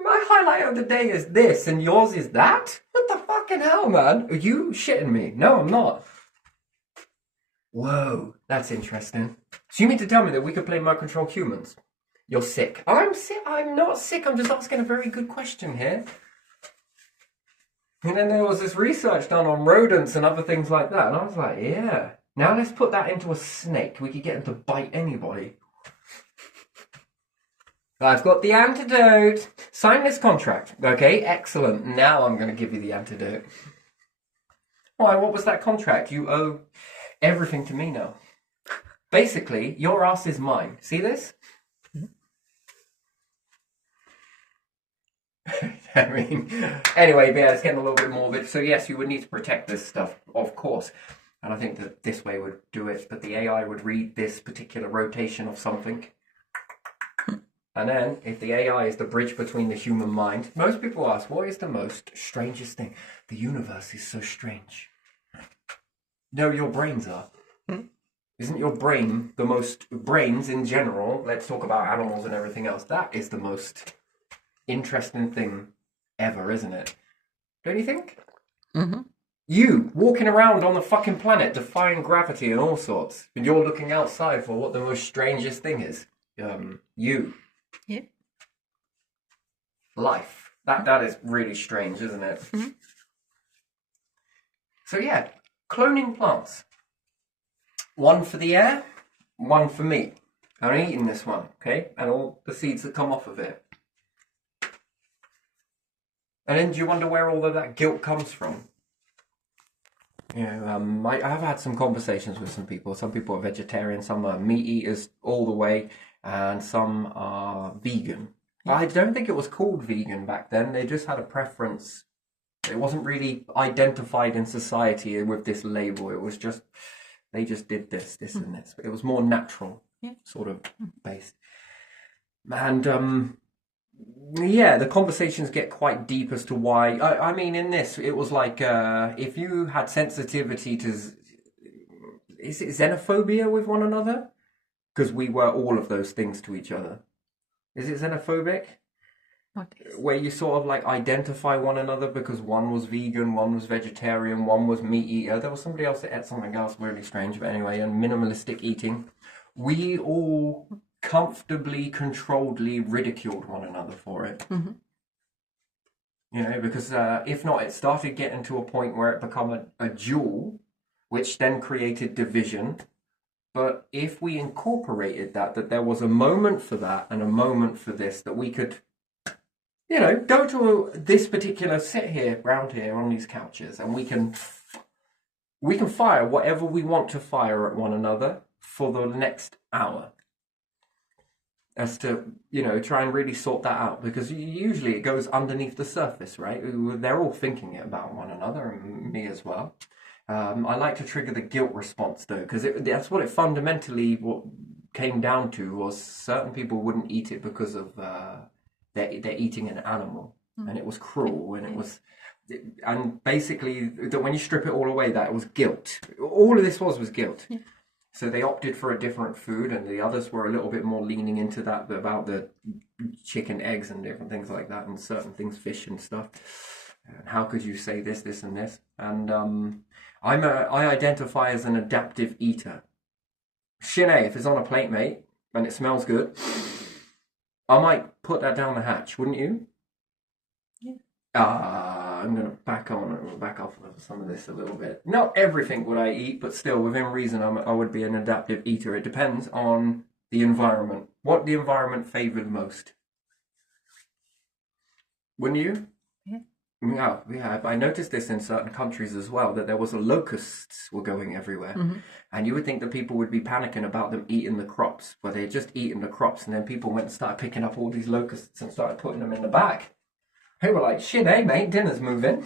My highlight of the day is this, and yours is that? What the fucking hell, man? Are you shitting me? No, I'm not. Whoa, that's interesting. So you mean to tell me that we could play remote control humans? You're sick. I'm sick. I'm not sick. I'm just asking a very good question here. And then there was this research done on rodents and other things like that. And I was like, yeah. Now let's put that into a snake. We could get him to bite anybody. I've got the antidote. Sign this contract. Okay, excellent. Now I'm going to give you the antidote. Why, what was that contract? You owe everything to me now. Basically, your ass is mine. See this? I mean, anyway, yeah, it's getting a little bit morbid. So yes, you would need to protect this stuff, of course. And I think that this way would do it. But the AI would read this particular rotation of something. And then, if the AI is the bridge between the human mind, most people ask, what is the most strangest thing? The universe is so strange. No, your brains are. Isn't your brain the most... Brains in general, let's talk about animals and everything else, that is the most interesting thing ever, isn't it? Don't you think? You, walking around on the fucking planet, defying gravity and all sorts, and you're looking outside for what the most strangest thing is. You. Yeah. Life. That is really strange, isn't it? So yeah, cloning plants. One for the air, one for me. I'm eating this one, okay? And all the seeds that come off of it. And then do you wonder where all of that guilt comes from? You know, I have had some conversations with some people. Some people are vegetarian, some are meat eaters all the way, and some are vegan. I don't think it was called vegan back then. They just had a preference. It wasn't really identified in society with this label. It was just, they just did this and this. It was more natural, sort of based. And yeah, the conversations get quite deep as to why. I mean, in this, it was like if you had sensitivity to, is it xenophobia with one another? Because we were all of those things to each other. Is it xenophobic? What is? Where you sort of like identify one another because one was vegan, one was vegetarian, one was meat eater. There was somebody else that ate something else really strange, but anyway, and minimalistic eating. We all comfortably, controlledly ridiculed one another for it. You know, because if not, it started getting to a point where it become a duel, which then created division. But if we incorporated that there was a moment for that and a moment for this, that we could, you know, go to this particular sit here, round here on these couches, and we can fire whatever we want to fire at one another for the next hour. As to, you know, try and really sort that out, because usually it goes underneath the surface, right? They're all thinking it about one another, and me as well. I like to trigger the guilt response though, because that's what it fundamentally what came down to, was certain people wouldn't eat it because of they're eating an animal, and it was cruel, and it was, and basically that when you strip it all away, that it was guilt. All of this was guilt. Yeah. So they opted for a different food, and the others were a little bit more leaning into that about the chicken, eggs, and different things like that, and certain things, fish and stuff. And how could you say this, this, and this? And I identify as an adaptive eater. Shanae, if it's on a plate, mate, and it smells good, I might put that down the hatch, wouldn't you? Yeah. I'm going to back off of some of this a little bit. Not everything would I eat, but still, within reason, I would be an adaptive eater. It depends on the environment. What the environment favoured most. Wouldn't you? Yeah. Yeah, I noticed this in certain countries as well, that there was locusts were going everywhere. Mm-hmm. And you would think that people would be panicking about them eating the crops, but they're just eating the crops, and then people went and started picking up all these locusts and started putting them in the bag. They were like, shit, hey mate, dinner's moving.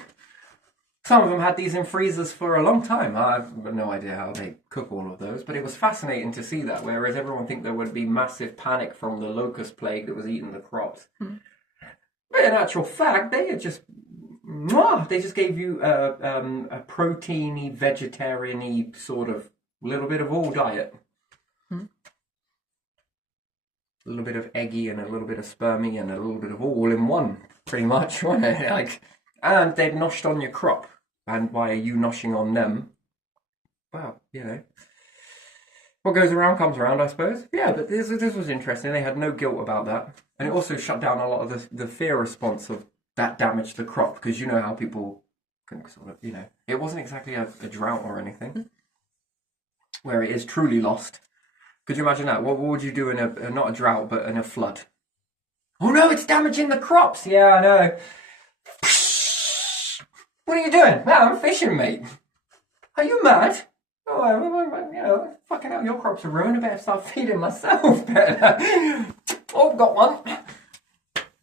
Some of them had these in freezers for a long time. I have no idea how they cook all of those, but it was fascinating to see that, whereas everyone think there would be massive panic from the locust plague that was eating the crops. Hmm. But in actual fact, they had just gave you a proteiny, vegetarian-y sort of little bit of all diet. Hmm. A little bit of eggy and a little bit of spermy and a little bit of all in one, pretty much, wasn't it? Like, and they'd noshed on your crop. And why are you noshing on them? Well, you know, what goes around comes around, I suppose. Yeah, but this was interesting. They had no guilt about that. And it also shut down a lot of the fear response of that damaged the crop, because you know how people can sort of, you know, it wasn't exactly a drought or anything, where it is truly lost. Could you imagine that? What would you do in a not a drought, but in a flood? Oh no, it's damaging the crops. Yeah, I know. What are you doing? No, I'm fishing, mate. Are you mad? Oh, you know, fucking hell, your crops are ruined. I better start feeding myself. Oh, got one.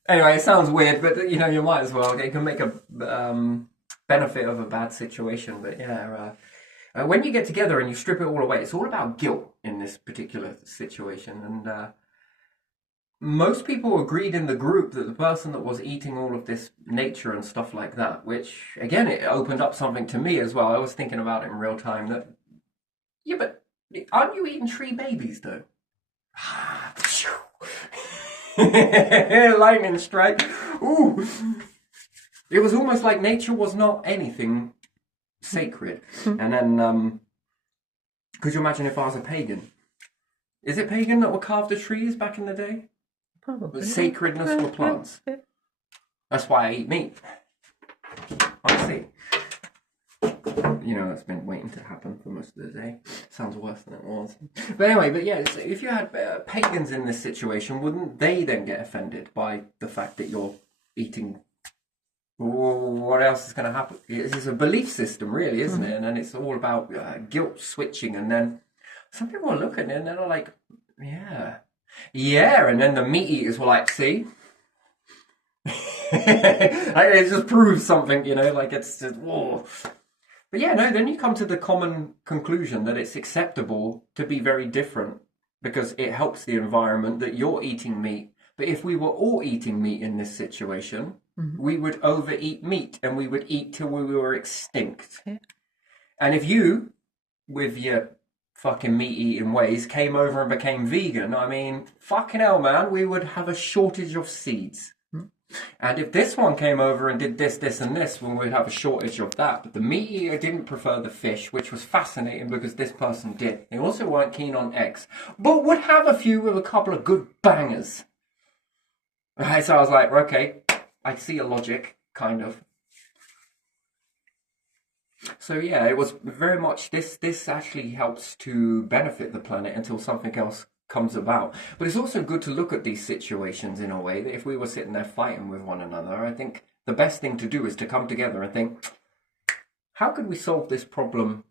Anyway, it sounds weird, but you know, you might as well. It can make a benefit of a bad situation. But yeah, when you get together and you strip it all away, it's all about guilt in this particular situation. And most people agreed in the group that the person that was eating all of this nature and stuff like that, which again, it opened up something to me as well. I was thinking about it in real time that, yeah, but aren't you eating tree babies though? Lightning strike. Ooh. It was almost like nature was not anything sacred. And then, could you imagine if I was a pagan? Is it pagan that would carve the trees back in the day? Probably. The sacredness for plants. That's why I eat meat. I see. You know, that's been waiting to happen for most of the day. Sounds worse than it was. But anyway, but yeah, if you had pagans in this situation, wouldn't they then get offended by the fact that you're eating? What else is going to happen? It's a belief system, really, isn't it? And then it's all about guilt switching. And then some people are looking and they're like, yeah. And then the meat eaters were like, see? It just proves something, you know, like it's just, whoa. But yeah, no, then you come to the common conclusion that it's acceptable to be very different because it helps the environment that you're eating meat. But if we were all eating meat in this situation, we would overeat meat and we would eat till we were extinct. Yeah. And if you, with your fucking meat-eating ways, came over and became vegan, I mean, fucking hell, man, we would have a shortage of seeds. And if this one came over and did this, this, and this, well, we'd have a shortage of that. But the meat eater didn't prefer the fish, which was fascinating because this person did. They also weren't keen on eggs, but would have a few with a couple of good bangers. Right, so I was like, okay, I see a logic. kind of. So yeah, it was very much this actually helps to benefit the planet until something else comes about. But it's also good to look at these situations in a way that if we were sitting there fighting with one another, I think the best thing to do is to come together and think, how could we solve this problem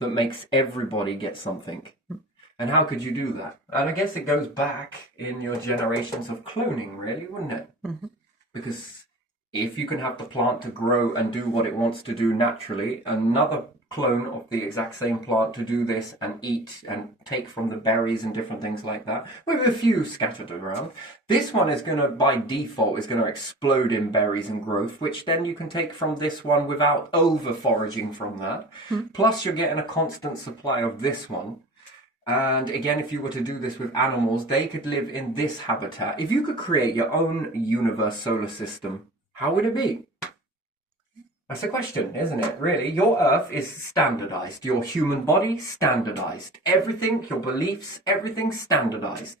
that makes everybody get something? And how could you do that? And I guess it goes back in your generations of cloning, really, wouldn't it? Because if you can have the plant to grow and do what it wants to do naturally, another clone of the exact same plant to do this and eat and take from the berries and different things like that, with a few scattered around, this one is going to, by default, is going to explode in berries and growth, which then you can take from this one without over foraging from that. Plus you're getting a constant supply of this one. And again, if you were to do this with animals, they could live in this habitat. If you could create your own universe solar system, how would it be? That's a question, isn't it? Really, your Earth is standardized. Your human body, standardized. Everything, your beliefs, everything standardized.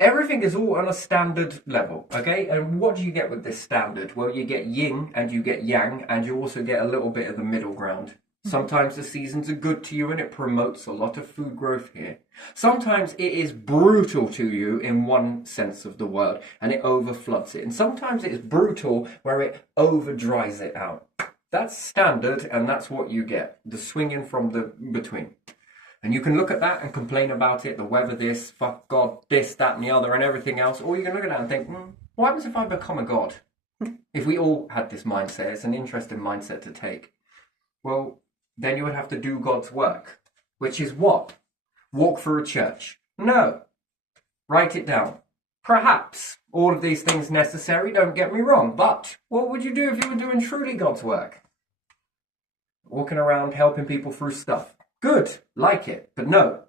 Everything is all on a standard level, okay? And what do you get with this standard? Well, you get yin and you get yang, and you also get a little bit of the middle ground. Sometimes the seasons are good to you and it promotes a lot of food growth here. Sometimes it is brutal to you in one sense of the word and it overfloods it. And sometimes it is brutal where it over dries it out. That's standard and that's what you get. The swinging from the between. And you can look at that and complain about it, the weather this, fuck God, this, that and the other and everything else. Or you can look at that and think, what happens if I become a god? If we all had this mindset, it's an interesting mindset to take. Well, then you would have to do God's work, which is what? Walk through a church? No. Write it down. Perhaps all of these things necessary, don't get me wrong, but what would you do if you were doing truly God's work? Walking around helping people through stuff. Good, like it, but no,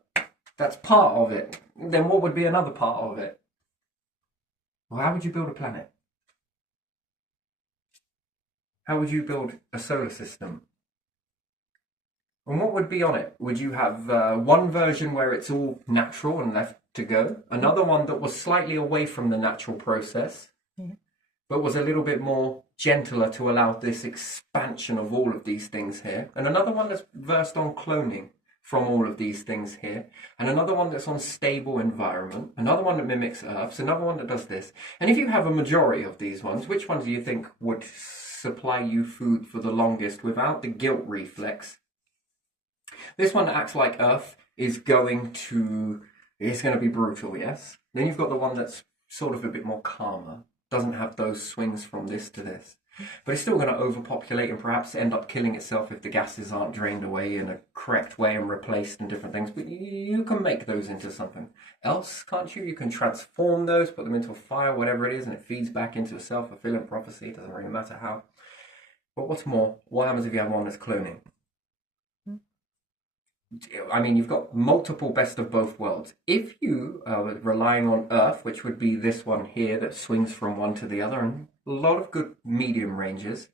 that's part of it. Then what would be another part of it? Well, how would you build a planet? How would you build a solar system? And what would be on it? Would you have one version where it's all natural and left to go? Another one that was slightly away from the natural process, but was a little bit more gentler to allow this expansion of all of these things here. And another one that's versed on cloning from all of these things here. And another one that's on stable environment. Another one that mimics Earths. Another one that does this. And if you have a majority of these ones, which ones do you think would supply you food for the longest without the guilt reflex? This one that acts like Earth is going to be brutal, yes? Then you've got the one that's sort of a bit more calmer, doesn't have those swings from this to this. But it's still going to overpopulate and perhaps end up killing itself if the gases aren't drained away in a correct way and replaced and different things. But you can make those into something else, can't you? You can transform those, put them into a fire, whatever it is, and it feeds back into a self-fulfilling prophecy. It doesn't really matter how. But what's more, what happens if you have one that's cloning? I mean, you've got multiple best of both worlds. If you are relying on Earth, which would be this one here that swings from one to the other, and a lot of good medium ranges,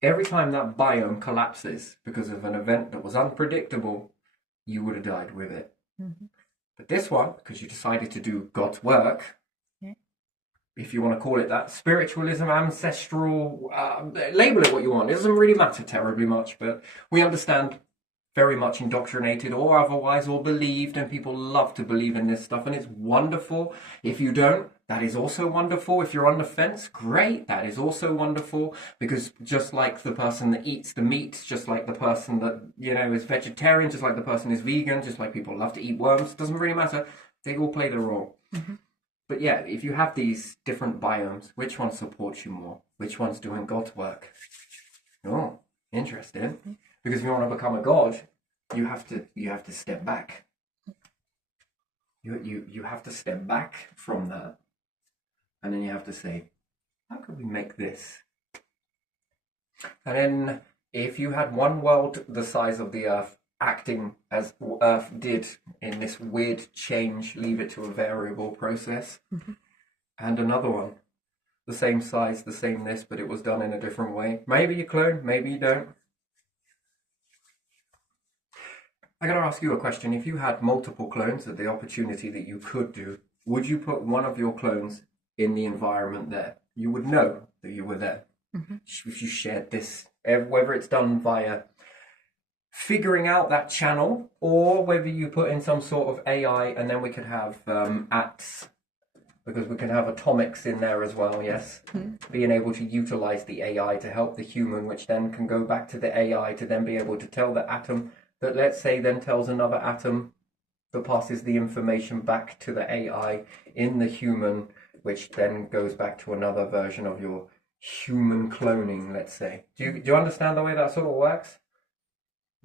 every time that biome collapses because of an event that was unpredictable, you would have died with it. But this one, because you decided to do God's work, if you want to call it that, spiritualism, ancestral, label it what you want. It doesn't really matter terribly much, but we understand very much indoctrinated or otherwise or believed, and people love to believe in this stuff, and it's wonderful. If you don't, that is also wonderful. If you're on the fence, great, that is also wonderful, because just like the person that eats the meat, just like the person that, you know, is vegetarian, just like the person is vegan, just like people love to eat worms, doesn't really matter, they all play their role. But yeah, if you have these different biomes, which one supports you more? Which one's doing God's work? Oh, interesting. Because if you want to become a god, you have to step back. You have to step back from that, and then you have to say, how can we make this? And then if you had one world the size of the Earth acting as Earth did in this weird change, leave it to a variable process, and another one the same size, the same this, but it was done in a different way. Maybe you clone, maybe you don't. I gotta ask you a question. If you had multiple clones at the opportunity that you could do, would you put one of your clones in the environment there? You would know that you were there. if you shared this, whether it's done via figuring out that channel or whether you put in some sort of AI, and then we could have ATs, because we can have atomics in there as well, yes? Being able to utilize the AI to help the human, which then can go back to the AI to then be able to tell the atom that, let's say, then tells another atom that passes the information back to the AI in the human, which then goes back to another version of your human cloning, let's say. Do you understand the way that sort of works?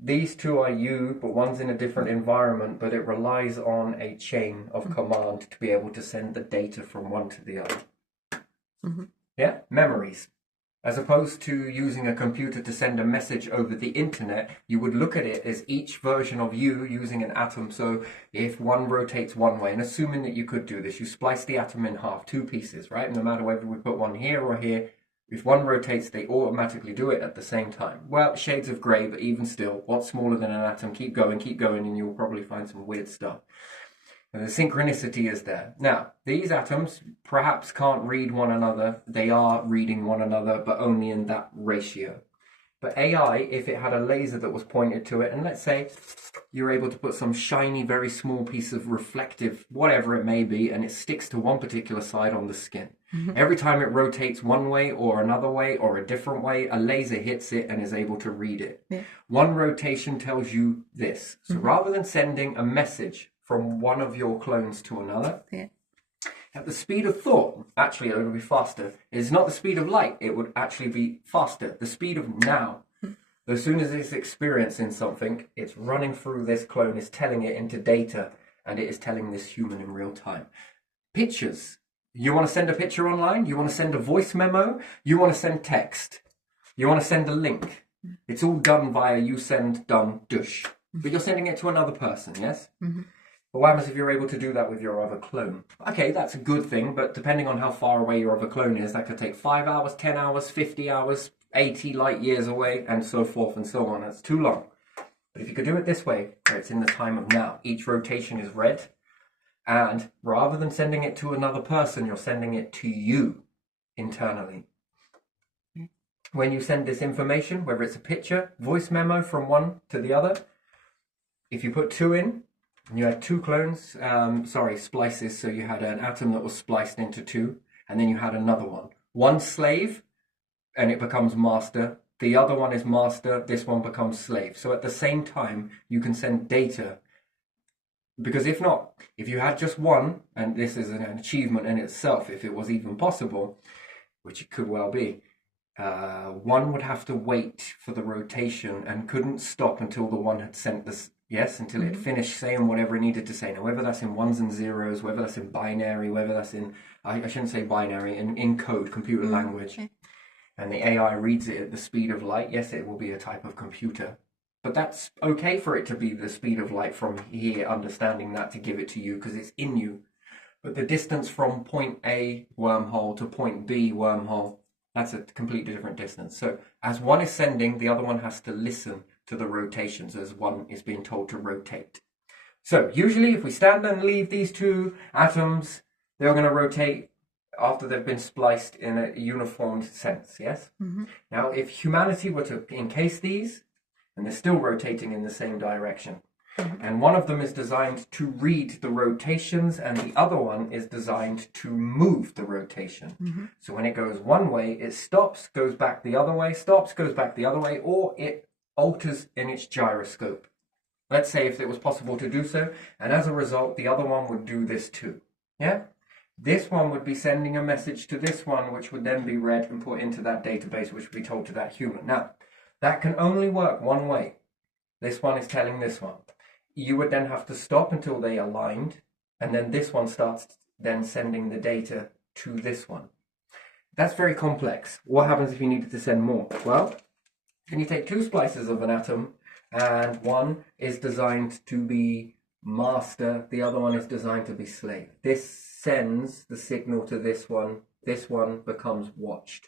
These two are you, but one's in a different environment, but it relies on a chain of command to be able to send the data from one to the other. Yeah, memories. As opposed to using a computer to send a message over the internet, you would look at it as each version of you using an atom. So if one rotates one way, and assuming that you could do this, you splice the atom in half, two pieces, right? No matter whether we put one here or here, if one rotates, they automatically do it at the same time. Well, shades of grey, but even still, what's smaller than an atom? Keep going, and you'll probably find some weird stuff. And the synchronicity is there. Now, these atoms perhaps can't read one another. They are reading one another, but only in that ratio. But AI, if it had a laser that was pointed to it, and let's say you're able to put some shiny, very small piece of reflective, whatever it may be, and it sticks to one particular side on the skin. Every time it rotates one way or another way or a different way, a laser hits it and is able to read it. One rotation tells you this. So rather than sending a message from one of your clones to another, at the speed of thought, actually it would be faster. It's not the speed of light, it would actually be faster. The speed of now. As soon as it's experiencing something, it's running through this clone, it's telling it into data, and it is telling this human in real time. Pictures. You want to send a picture online? You want to send a voice memo? You want to send text? You want to send a link? It's all done via you send done dush. But you're sending it to another person, yes? But what happens if you're able to do that with your other clone? Okay, that's a good thing, but depending on how far away your other clone is, that could take 5 hours, 10 hours, 50 hours, 80 light years away, and so forth and so on. That's too long. But if you could do it this way, where it's in the time of now, each rotation is read, and rather than sending it to another person, you're sending it to you internally. When you send this information, whether it's a picture, voice memo from one to the other, if you put two in, and you had two clones, splices, so you had an atom that was spliced into two, and then you had another one. One slave, and it becomes master. The other one is master, this one becomes slave. So at the same time, you can send data. Because if not, if you had just one, and this is an achievement in itself, if it was even possible, which it could well be, one would have to wait for the rotation and couldn't stop until the one had sent this, until it finished saying whatever it needed to say. Now, whether that's in ones and zeros, whether that's in binary, whether that's in, I shouldn't say binary, in code, computer language, and the AI reads it at the speed of light, yes, it will be a type of computer. But that's okay for it to be the speed of light from here, understanding that to give it to you because it's in you. But the distance from point A wormhole to point B wormhole, that's a completely different distance. So as one is sending, the other one has to listen to the rotations as one is being told to rotate. So usually if we stand and leave these two atoms, they're going to rotate after they've been spliced in a uniformed sense, yes? Now, if humanity were to encase these, and they're still rotating in the same direction. And one of them is designed to read the rotations, and the other one is designed to move the rotation. So when it goes one way, it stops, goes back the other way, stops, goes back the other way, or it alters in its gyroscope. Let's say if it was possible to do so, and as a result, the other one would do this too. Yeah? This one would be sending a message to this one, which would then be read and put into that database, which would be told to that human. Now, that can only work one way. This one is telling this one. You would then have to stop until they aligned, and then this one starts then sending the data to this one. That's very complex. What happens if you needed to send more? Well, then you take two splices of an atom, and one is designed to be master, the other one is designed to be slave. This sends the signal to this one becomes watched.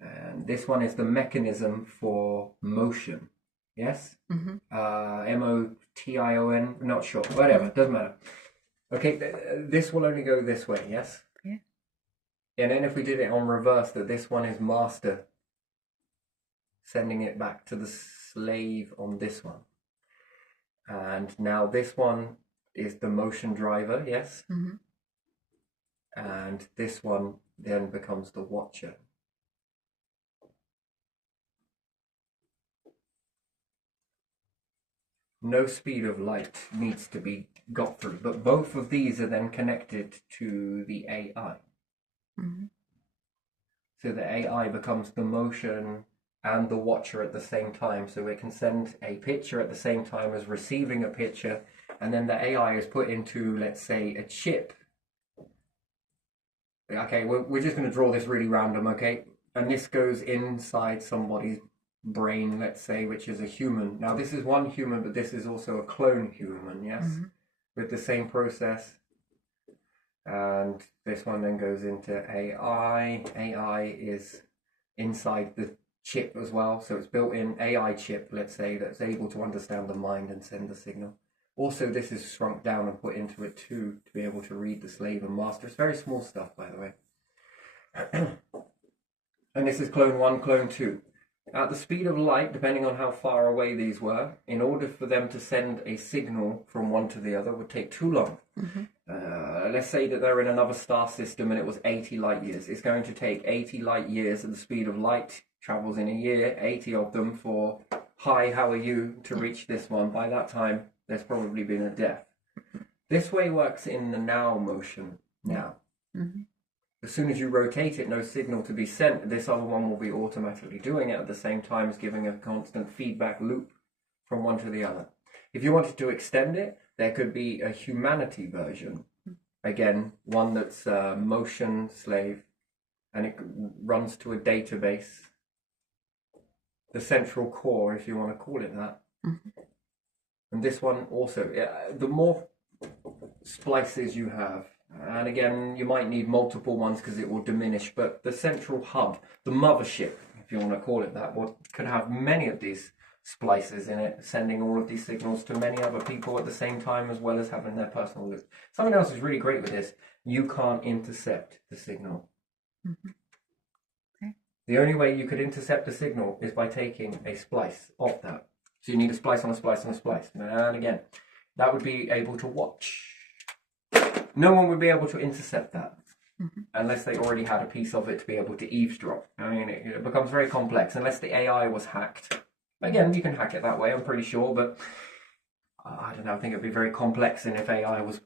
And this one is the mechanism for motion. Yes? M-O-T-I-O-N, not sure. Whatever, doesn't matter. Okay, this will only go this way, yes? Yeah. And then if we did it on reverse, that this one is master, sending it back to the slave on this one. And now this one is the motion driver, yes? Mhm. And this one then becomes the watcher. No speed of light needs to be got through, but both of these are then connected to the AI. Mhm. So the AI becomes the motion and the watcher at the same time. So it can send a picture at the same time as receiving a picture, and then the AI is put into, let's say, a chip. Okay, we're just going to draw this really random, okay? And this goes inside somebody's brain, let's say, which is a human. Now, this is one human, but this is also a clone human, yes? Mhm. With the same process. And this one then goes into AI. AI is inside the chip as well. So it's built in AI chip, let's say, that's able to understand the mind and send the signal. Also, this is shrunk down and put into it too, to be able to read the slave and master. It's very small stuff, by the way. And this is clone 1, clone 2. At the speed of light, depending on how far away these were, in order for them to send a signal from one to the other would take too long. Mhm. Let's say that they're in another star system and it was 80 light years. It's going to take 80 light years at the speed of light, travels in a year, 80 of them for, hi, how are you, to reach this one. By that time, there's probably been a death. This way works in the now motion, now. Mhm. As soon as you rotate it, no signal to be sent, this other one will be automatically doing it at the same time as giving a constant feedback loop from one to the other. If you wanted to extend it, there could be a humanity version. Again, one that's motion slave, and it runs to a database. The central core, if you want to call it that. Mhm. And this one also, the more splices you have, and again, you might need multiple ones because it will diminish, but the central hub, the mothership, if you want to call it that, could have many of these splices in it, sending all of these signals to many other people at the same time, as well as having their personal loop. Something else is really great with this, you can't intercept the signal. Mhm. Okay. The only way you could intercept the signal is by taking a splice off that. So you need a splice on a splice on a splice. And again, that would be able to watch. No one would be able to intercept that unless they already had a piece of it to be able to eavesdrop. I mean, it becomes very complex unless the AI was hacked. Again, you can hack it that way, I'm pretty sure, but I don't know, I think it'd be very complex, and if AI was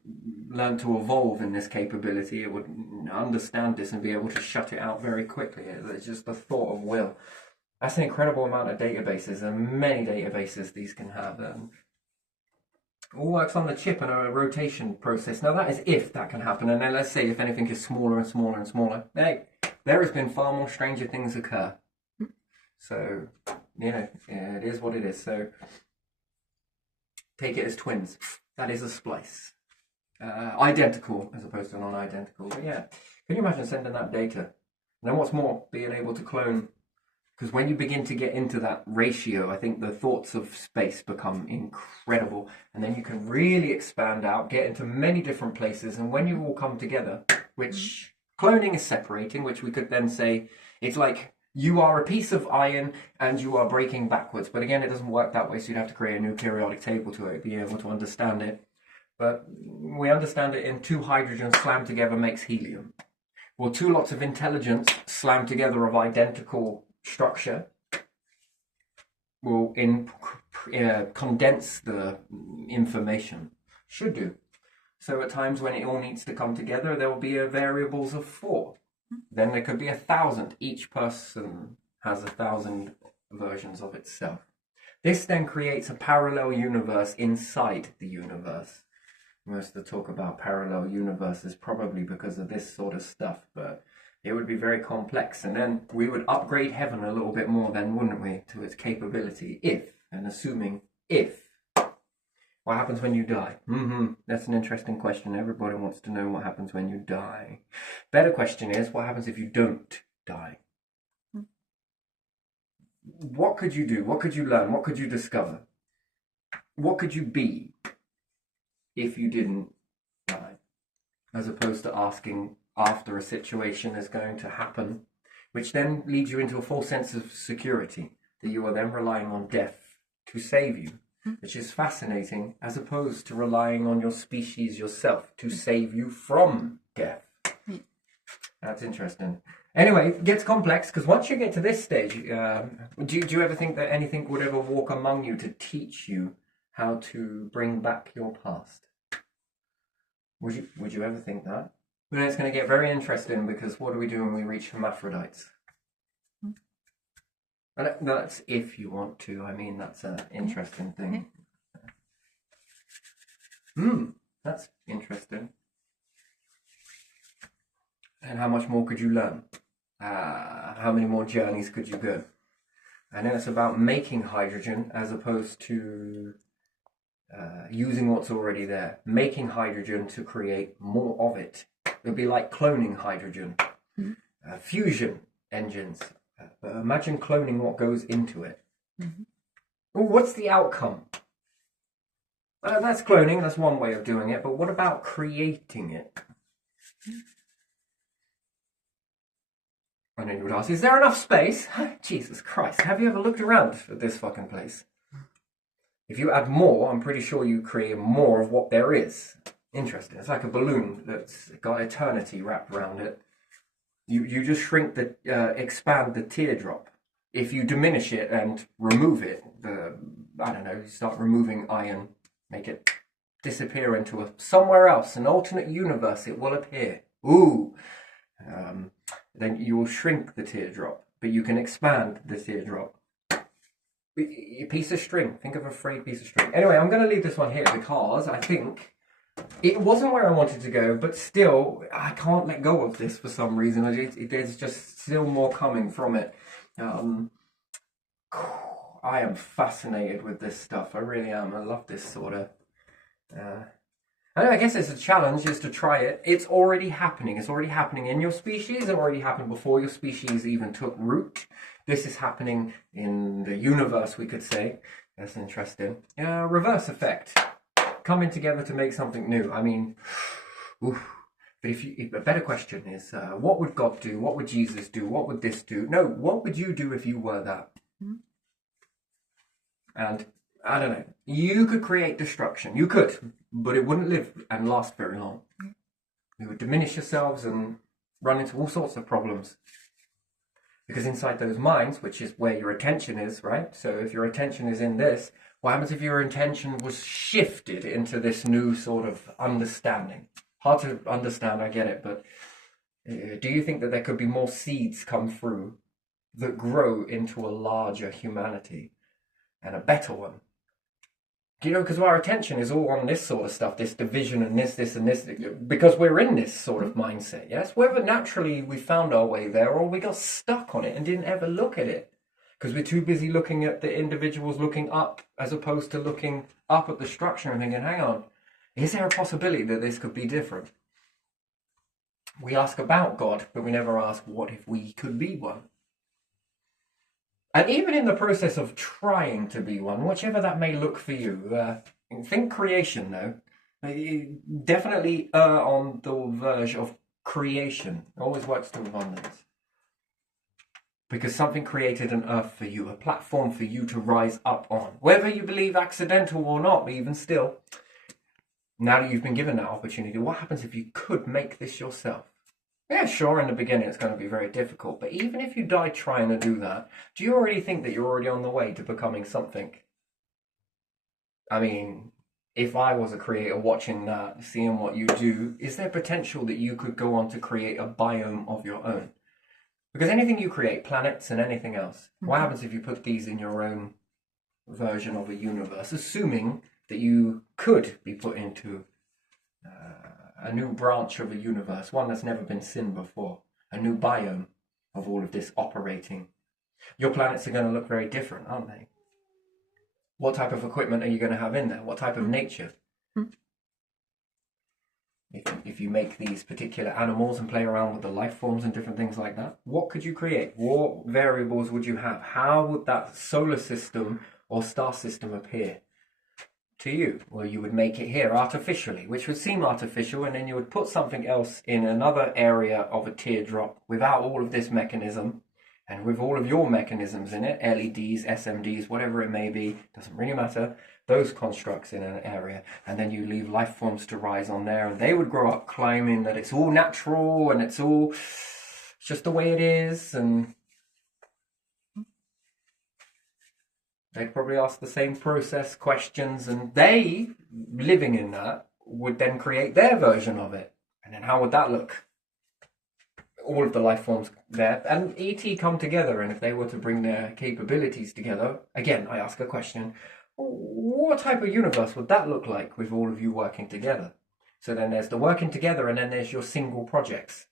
learned to evolve in this capability, it would understand this and be able to shut it out very quickly. It's just the thought of will. That's an incredible amount of databases, and many databases these can have. All works on the chip and a rotation process. Now that is if that can happen, and then let's say if anything is smaller and smaller and smaller. Hey, there has been far more stranger things occur. So, yeah, it is what it is. So, take it as twins. That is a splice. Identical as opposed to non-identical. But yeah, can you imagine sending that data? And then what's more, being able to clone. Because when you begin to get into that ratio, I think the thoughts of space become incredible. And then you can really expand out, get into many different places. And when you all come together, which cloning is separating, which we could then say, it's like you are a piece of iron and you are breaking backwards. But again, it doesn't work that way. So you'd have to create a new periodic table to be able to understand it. But we understand it in two hydrogens slammed together makes helium. Well, two lots of intelligence slammed together of identical structure will condense the information. Should do. So at times when it all needs to come together, there will be variables of 4. Then there could be 1,000. Each person has 1,000 versions of itself. This then creates a parallel universe inside the universe. Most of the talk about parallel universes probably because of this sort of stuff, but it would be very complex, and then we would upgrade heaven a little bit more then, wouldn't we, to its capability, if, and assuming if. What happens when you die? That's an interesting question. Everybody wants to know what happens when you die. Better question is, what happens if you don't die? What could you do? What could you learn? What could you discover? What could you be if you didn't die? As opposed to asking, after a situation is going to happen, which then leads you into a false sense of security, that you are then relying on death to save you, which is fascinating, as opposed to relying on your species yourself to save you from death. That's interesting. Anyway, it gets complex, because once you get to this stage, do you ever think that anything would ever walk among you to teach you how to bring back your past? Would you ever think that? But it's going to get very interesting, because what do we do when we reach hermaphrodites? And that's if you want to. I mean, that's an interesting thing. That's interesting. And how much more could you learn? How many more journeys could you go? And then it's about making hydrogen as opposed to using what's already there. Making hydrogen to create more of it. It would be like cloning hydrogen. Fusion engines. Imagine cloning what goes into it. What's the outcome? That's cloning, that's one way of doing it, but what about creating it? And then you would ask, is there enough space? Jesus Christ, have you ever looked around at this fucking place? If you add more, I'm pretty sure you create more of what there is. Interesting. It's like a balloon that's got eternity wrapped around it. You just shrink expand the teardrop. If you diminish it and remove it, I don't know, you start removing iron, make it disappear into somewhere else, an alternate universe, it will appear. Then you will shrink the teardrop, but you can expand the teardrop. A piece of string. Think of a frayed piece of string. Anyway, I'm going to leave this one here because I think it wasn't where I wanted to go, but still, I can't let go of this for some reason. There's just still more coming from it. I am fascinated with this stuff. I really am. I love this sort of... I guess it's a challenge is to try it. It's already happening. It's already happening in your species. It already happened before your species even took root. This is happening in the universe, we could say. That's interesting. Reverse effect. Coming together to make something new. I mean, but a better question is, what would God do? What would Jesus do? What would this do? No, what would you do if you were that? And I don't know. You could create destruction. You could, but it wouldn't live and last very long. You would diminish yourselves and run into all sorts of problems. Because inside those minds, which is where your attention is, right? So if your attention is in this, what happens if your attention was shifted into this new sort of understanding? Hard to understand, I get it, but do you think that there could be more seeds come through that grow into a larger humanity and a better one? You know, because our attention is all on this sort of stuff, this division and this, because we're in this sort of mindset, yes? Whether naturally we found our way there or we got stuck on it and didn't ever look at it. Because we're too busy looking at the individuals looking up as opposed to looking up at the structure and thinking, hang on, is there a possibility that this could be different? We ask about God, but we never ask, what if we could be one? And even in the process of trying to be one, whichever that may look for you, think creation though. Definitely on the verge of creation. Always works to abundance. Because something created an earth for you, a platform for you to rise up on. Whether you believe accidental or not, but even still, now that you've been given that opportunity, what happens if you could make this yourself? Yeah, sure, in the beginning it's going to be very difficult, but even if you die trying to do that, do you already think that you're already on the way to becoming something? I mean, if I was a creator watching that, seeing what you do, is there potential that you could go on to create a biome of your own? Because anything you create, planets and anything else, what happens if you put these in your own version of a universe, assuming that you could be put into a new branch of a universe, one that's never been seen before, a new biome of all of this operating. Your planets are going to look very different, aren't they? What type of equipment are you going to have in there? What type of nature? If you make these particular animals and play around with the life forms and different things like that, what could you create? What variables would you have? How would that solar system or star system appear? to you, or you would make it here artificially, which would seem artificial, and then you would put something else in another area of a teardrop without all of this mechanism, and with all of your mechanisms in it, LEDs, SMDs, whatever it may be, doesn't really matter, those constructs in an area, and then you leave life forms to rise on there, and they would grow up claiming that it's all natural, and it's just the way it is, and they'd probably ask the same process questions, and they, living in that, would then create their version of it. And then how would that look? All of the life forms there, and ET come together, and if they were to bring their capabilities together, again, I ask a question, what type of universe would that look like with all of you working together? So then there's the working together, and then there's your single projects,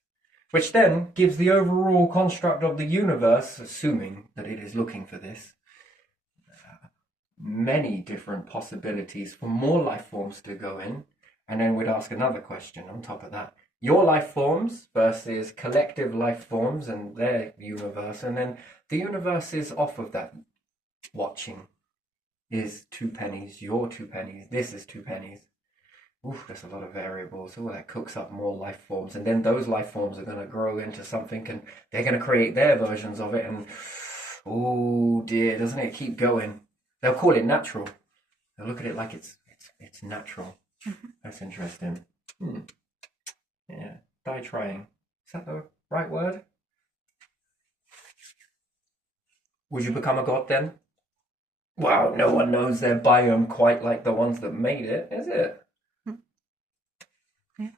which then gives the overall construct of the universe, assuming that it is looking for this, many different possibilities for more life forms to go in. And then we'd ask another question on top of that. Your life forms versus collective life forms and their universe. And then the universe is off of that watching. Is 2 pennies, your 2 pennies, this is 2 pennies. Oof, there's a lot of variables. Oh, that cooks up more life forms. And then those life forms are going to grow into something, and they're going to create their versions of it. And oh dear, doesn't it keep going? They'll call it natural. They'll look at it like it's natural. That's interesting. Yeah, die trying. Is that the right word? Would you become a god then? Well, no one knows their biome quite like the ones that made it, is it? Yeah.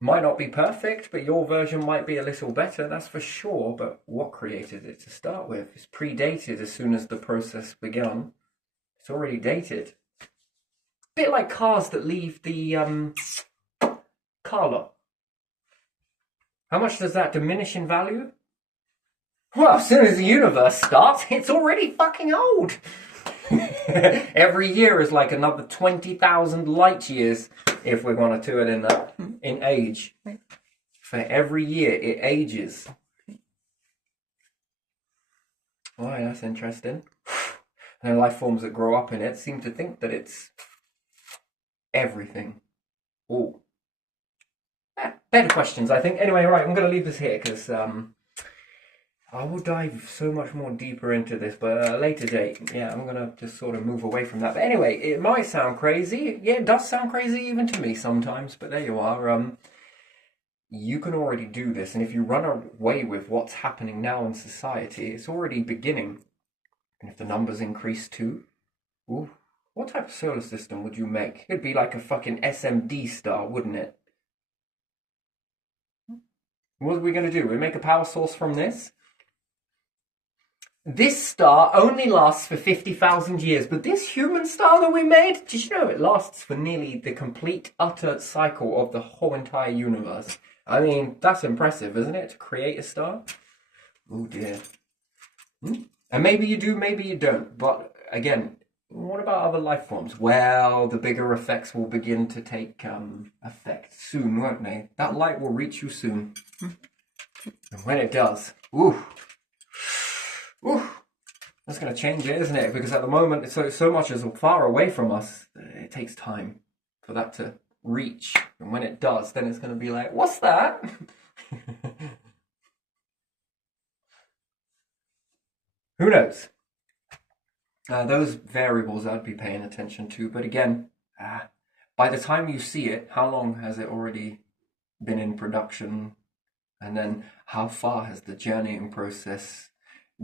Might not be perfect, but your version might be a little better, that's for sure. But what created it to start with? It's predated as soon as the process began. It's already dated. Bit like cars that leave the car lot. How much does that diminish in value? Well, as soon as the universe starts, it's already fucking old. Every year is like another 20,000 light years, if we're going to do it in that, in age. For every year, it ages. Oh, that's interesting. And life forms that grow up in it seem to think that it's everything. Oh. Better questions, I think. Anyway, right, I'm going to leave this here because I will dive so much more deeper into this, but at a later date. Yeah, I'm going to just sort of move away from that. But anyway, it might sound crazy. Yeah, it does sound crazy even to me sometimes, but there you are. You can already do this, and if you run away with what's happening now in society, it's already beginning. And if the numbers increase too, ooh, what type of solar system would you make? It'd be like a fucking SMD star, wouldn't it? What are we going to do? We make a power source from this? This star only lasts for 50,000 years, but this human star that we made, did you know it lasts for nearly the complete, utter cycle of the whole entire universe? I mean, that's impressive, isn't it, to create a star? Oh dear. And maybe you do, maybe you don't, but again, what about other life forms? Well, the bigger effects will begin to take effect soon, won't they? That light will reach you soon. And when it does, that's going to change it, isn't it? Because at the moment, it's so much is far away from us, it takes time for that to reach. And when it does, then it's going to be like, what's that? Who knows? Those variables I'd be paying attention to. But again, by the time you see it, how long has it already been in production? And then how far has the journeying process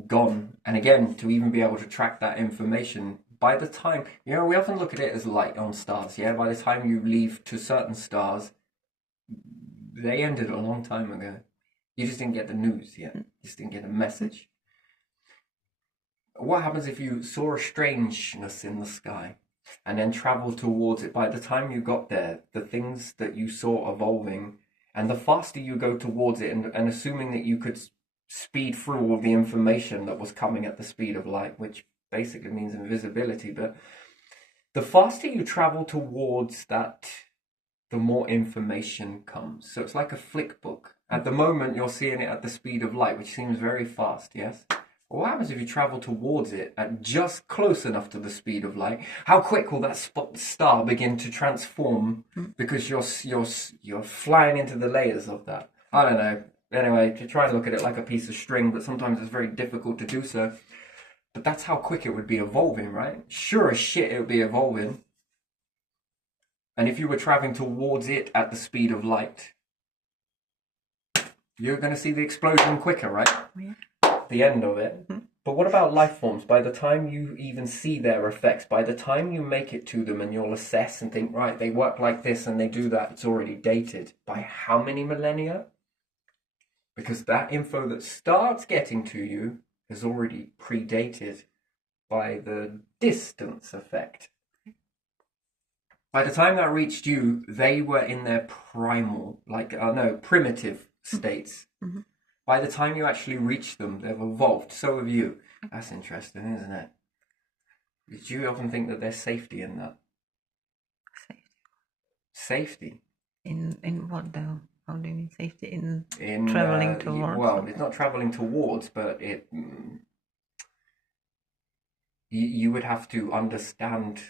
gone? And again, to even be able to track that information, by the time, we often look at it as light on stars, yeah? By the time you leave to certain stars, they ended a long time ago. You just didn't get the news yet. You just didn't get a message. What happens if you saw a strangeness in the sky and then traveled towards it? By the time you got there, the things that you saw evolving, and the faster you go towards it, and assuming that you could speed through all the information that was coming at the speed of light, which basically means invisibility, but the faster you travel towards that, the more information comes. So it's like a flick book. At the moment, you're seeing it at the speed of light, which seems very fast, yes? What happens if you travel towards it at just close enough to the speed of light? How quick will that star begin to transform because you're flying into the layers of that? I don't know. Anyway, to try and look at it like a piece of string, but sometimes it's very difficult to do so. But that's how quick it would be evolving, right? Sure as shit it would be evolving. And if you were traveling towards it at the speed of light, you're going to see the explosion quicker, right? Yeah. The end of it. But what about life forms? By the time you even see their effects, by the time you make it to them and you'll assess and think, right, they work like this and they do that, it's already dated. By how many millennia? Because that info that starts getting to you is already predated by the distance effect. By the time that reached you, they were in their primal, primitive states. Mm-hmm. By the time you actually reach them, they've evolved. So have you. That's interesting, isn't it? Did you often think that there's safety in that? Safety? In what though? How do you mean safety? In traveling towards? Well, it's not traveling towards, but it. You would have to understand.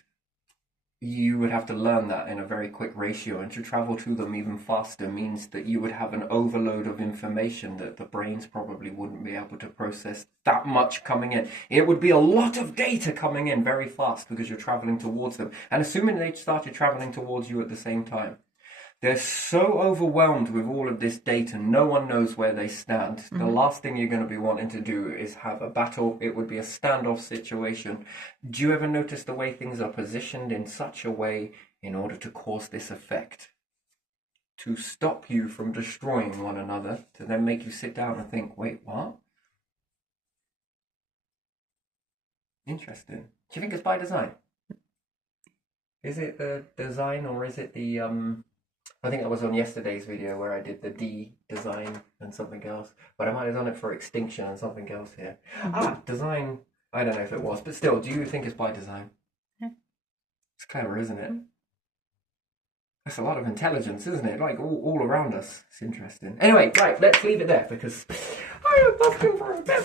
You would have to learn that in a very quick ratio, and to travel to them even faster means that you would have an overload of information that the brains probably wouldn't be able to process that much coming in. It would be a lot of data coming in very fast because you're traveling towards them. And assuming they started traveling towards you at the same time, they're so overwhelmed with all of this data, no one knows where they stand. Mm-hmm. The last thing you're going to be wanting to do is have a battle. It would be a standoff situation. Do you ever notice the way things are positioned in such a way in order to cause this effect? To stop you from destroying one another, to then make you sit down and think, wait, what? Interesting. Do you think it's by design? Is it the design or is it the... I think that was on yesterday's video where I did the D design and something else, but I might have done it for extinction and something else here. Design, I don't know if it was, but still, do you think it's by design? Yeah. It's clever, isn't it? That's a lot of intelligence, isn't it? Like all around us. It's interesting. Anyway, right, let's leave it there because I am busting for a bit.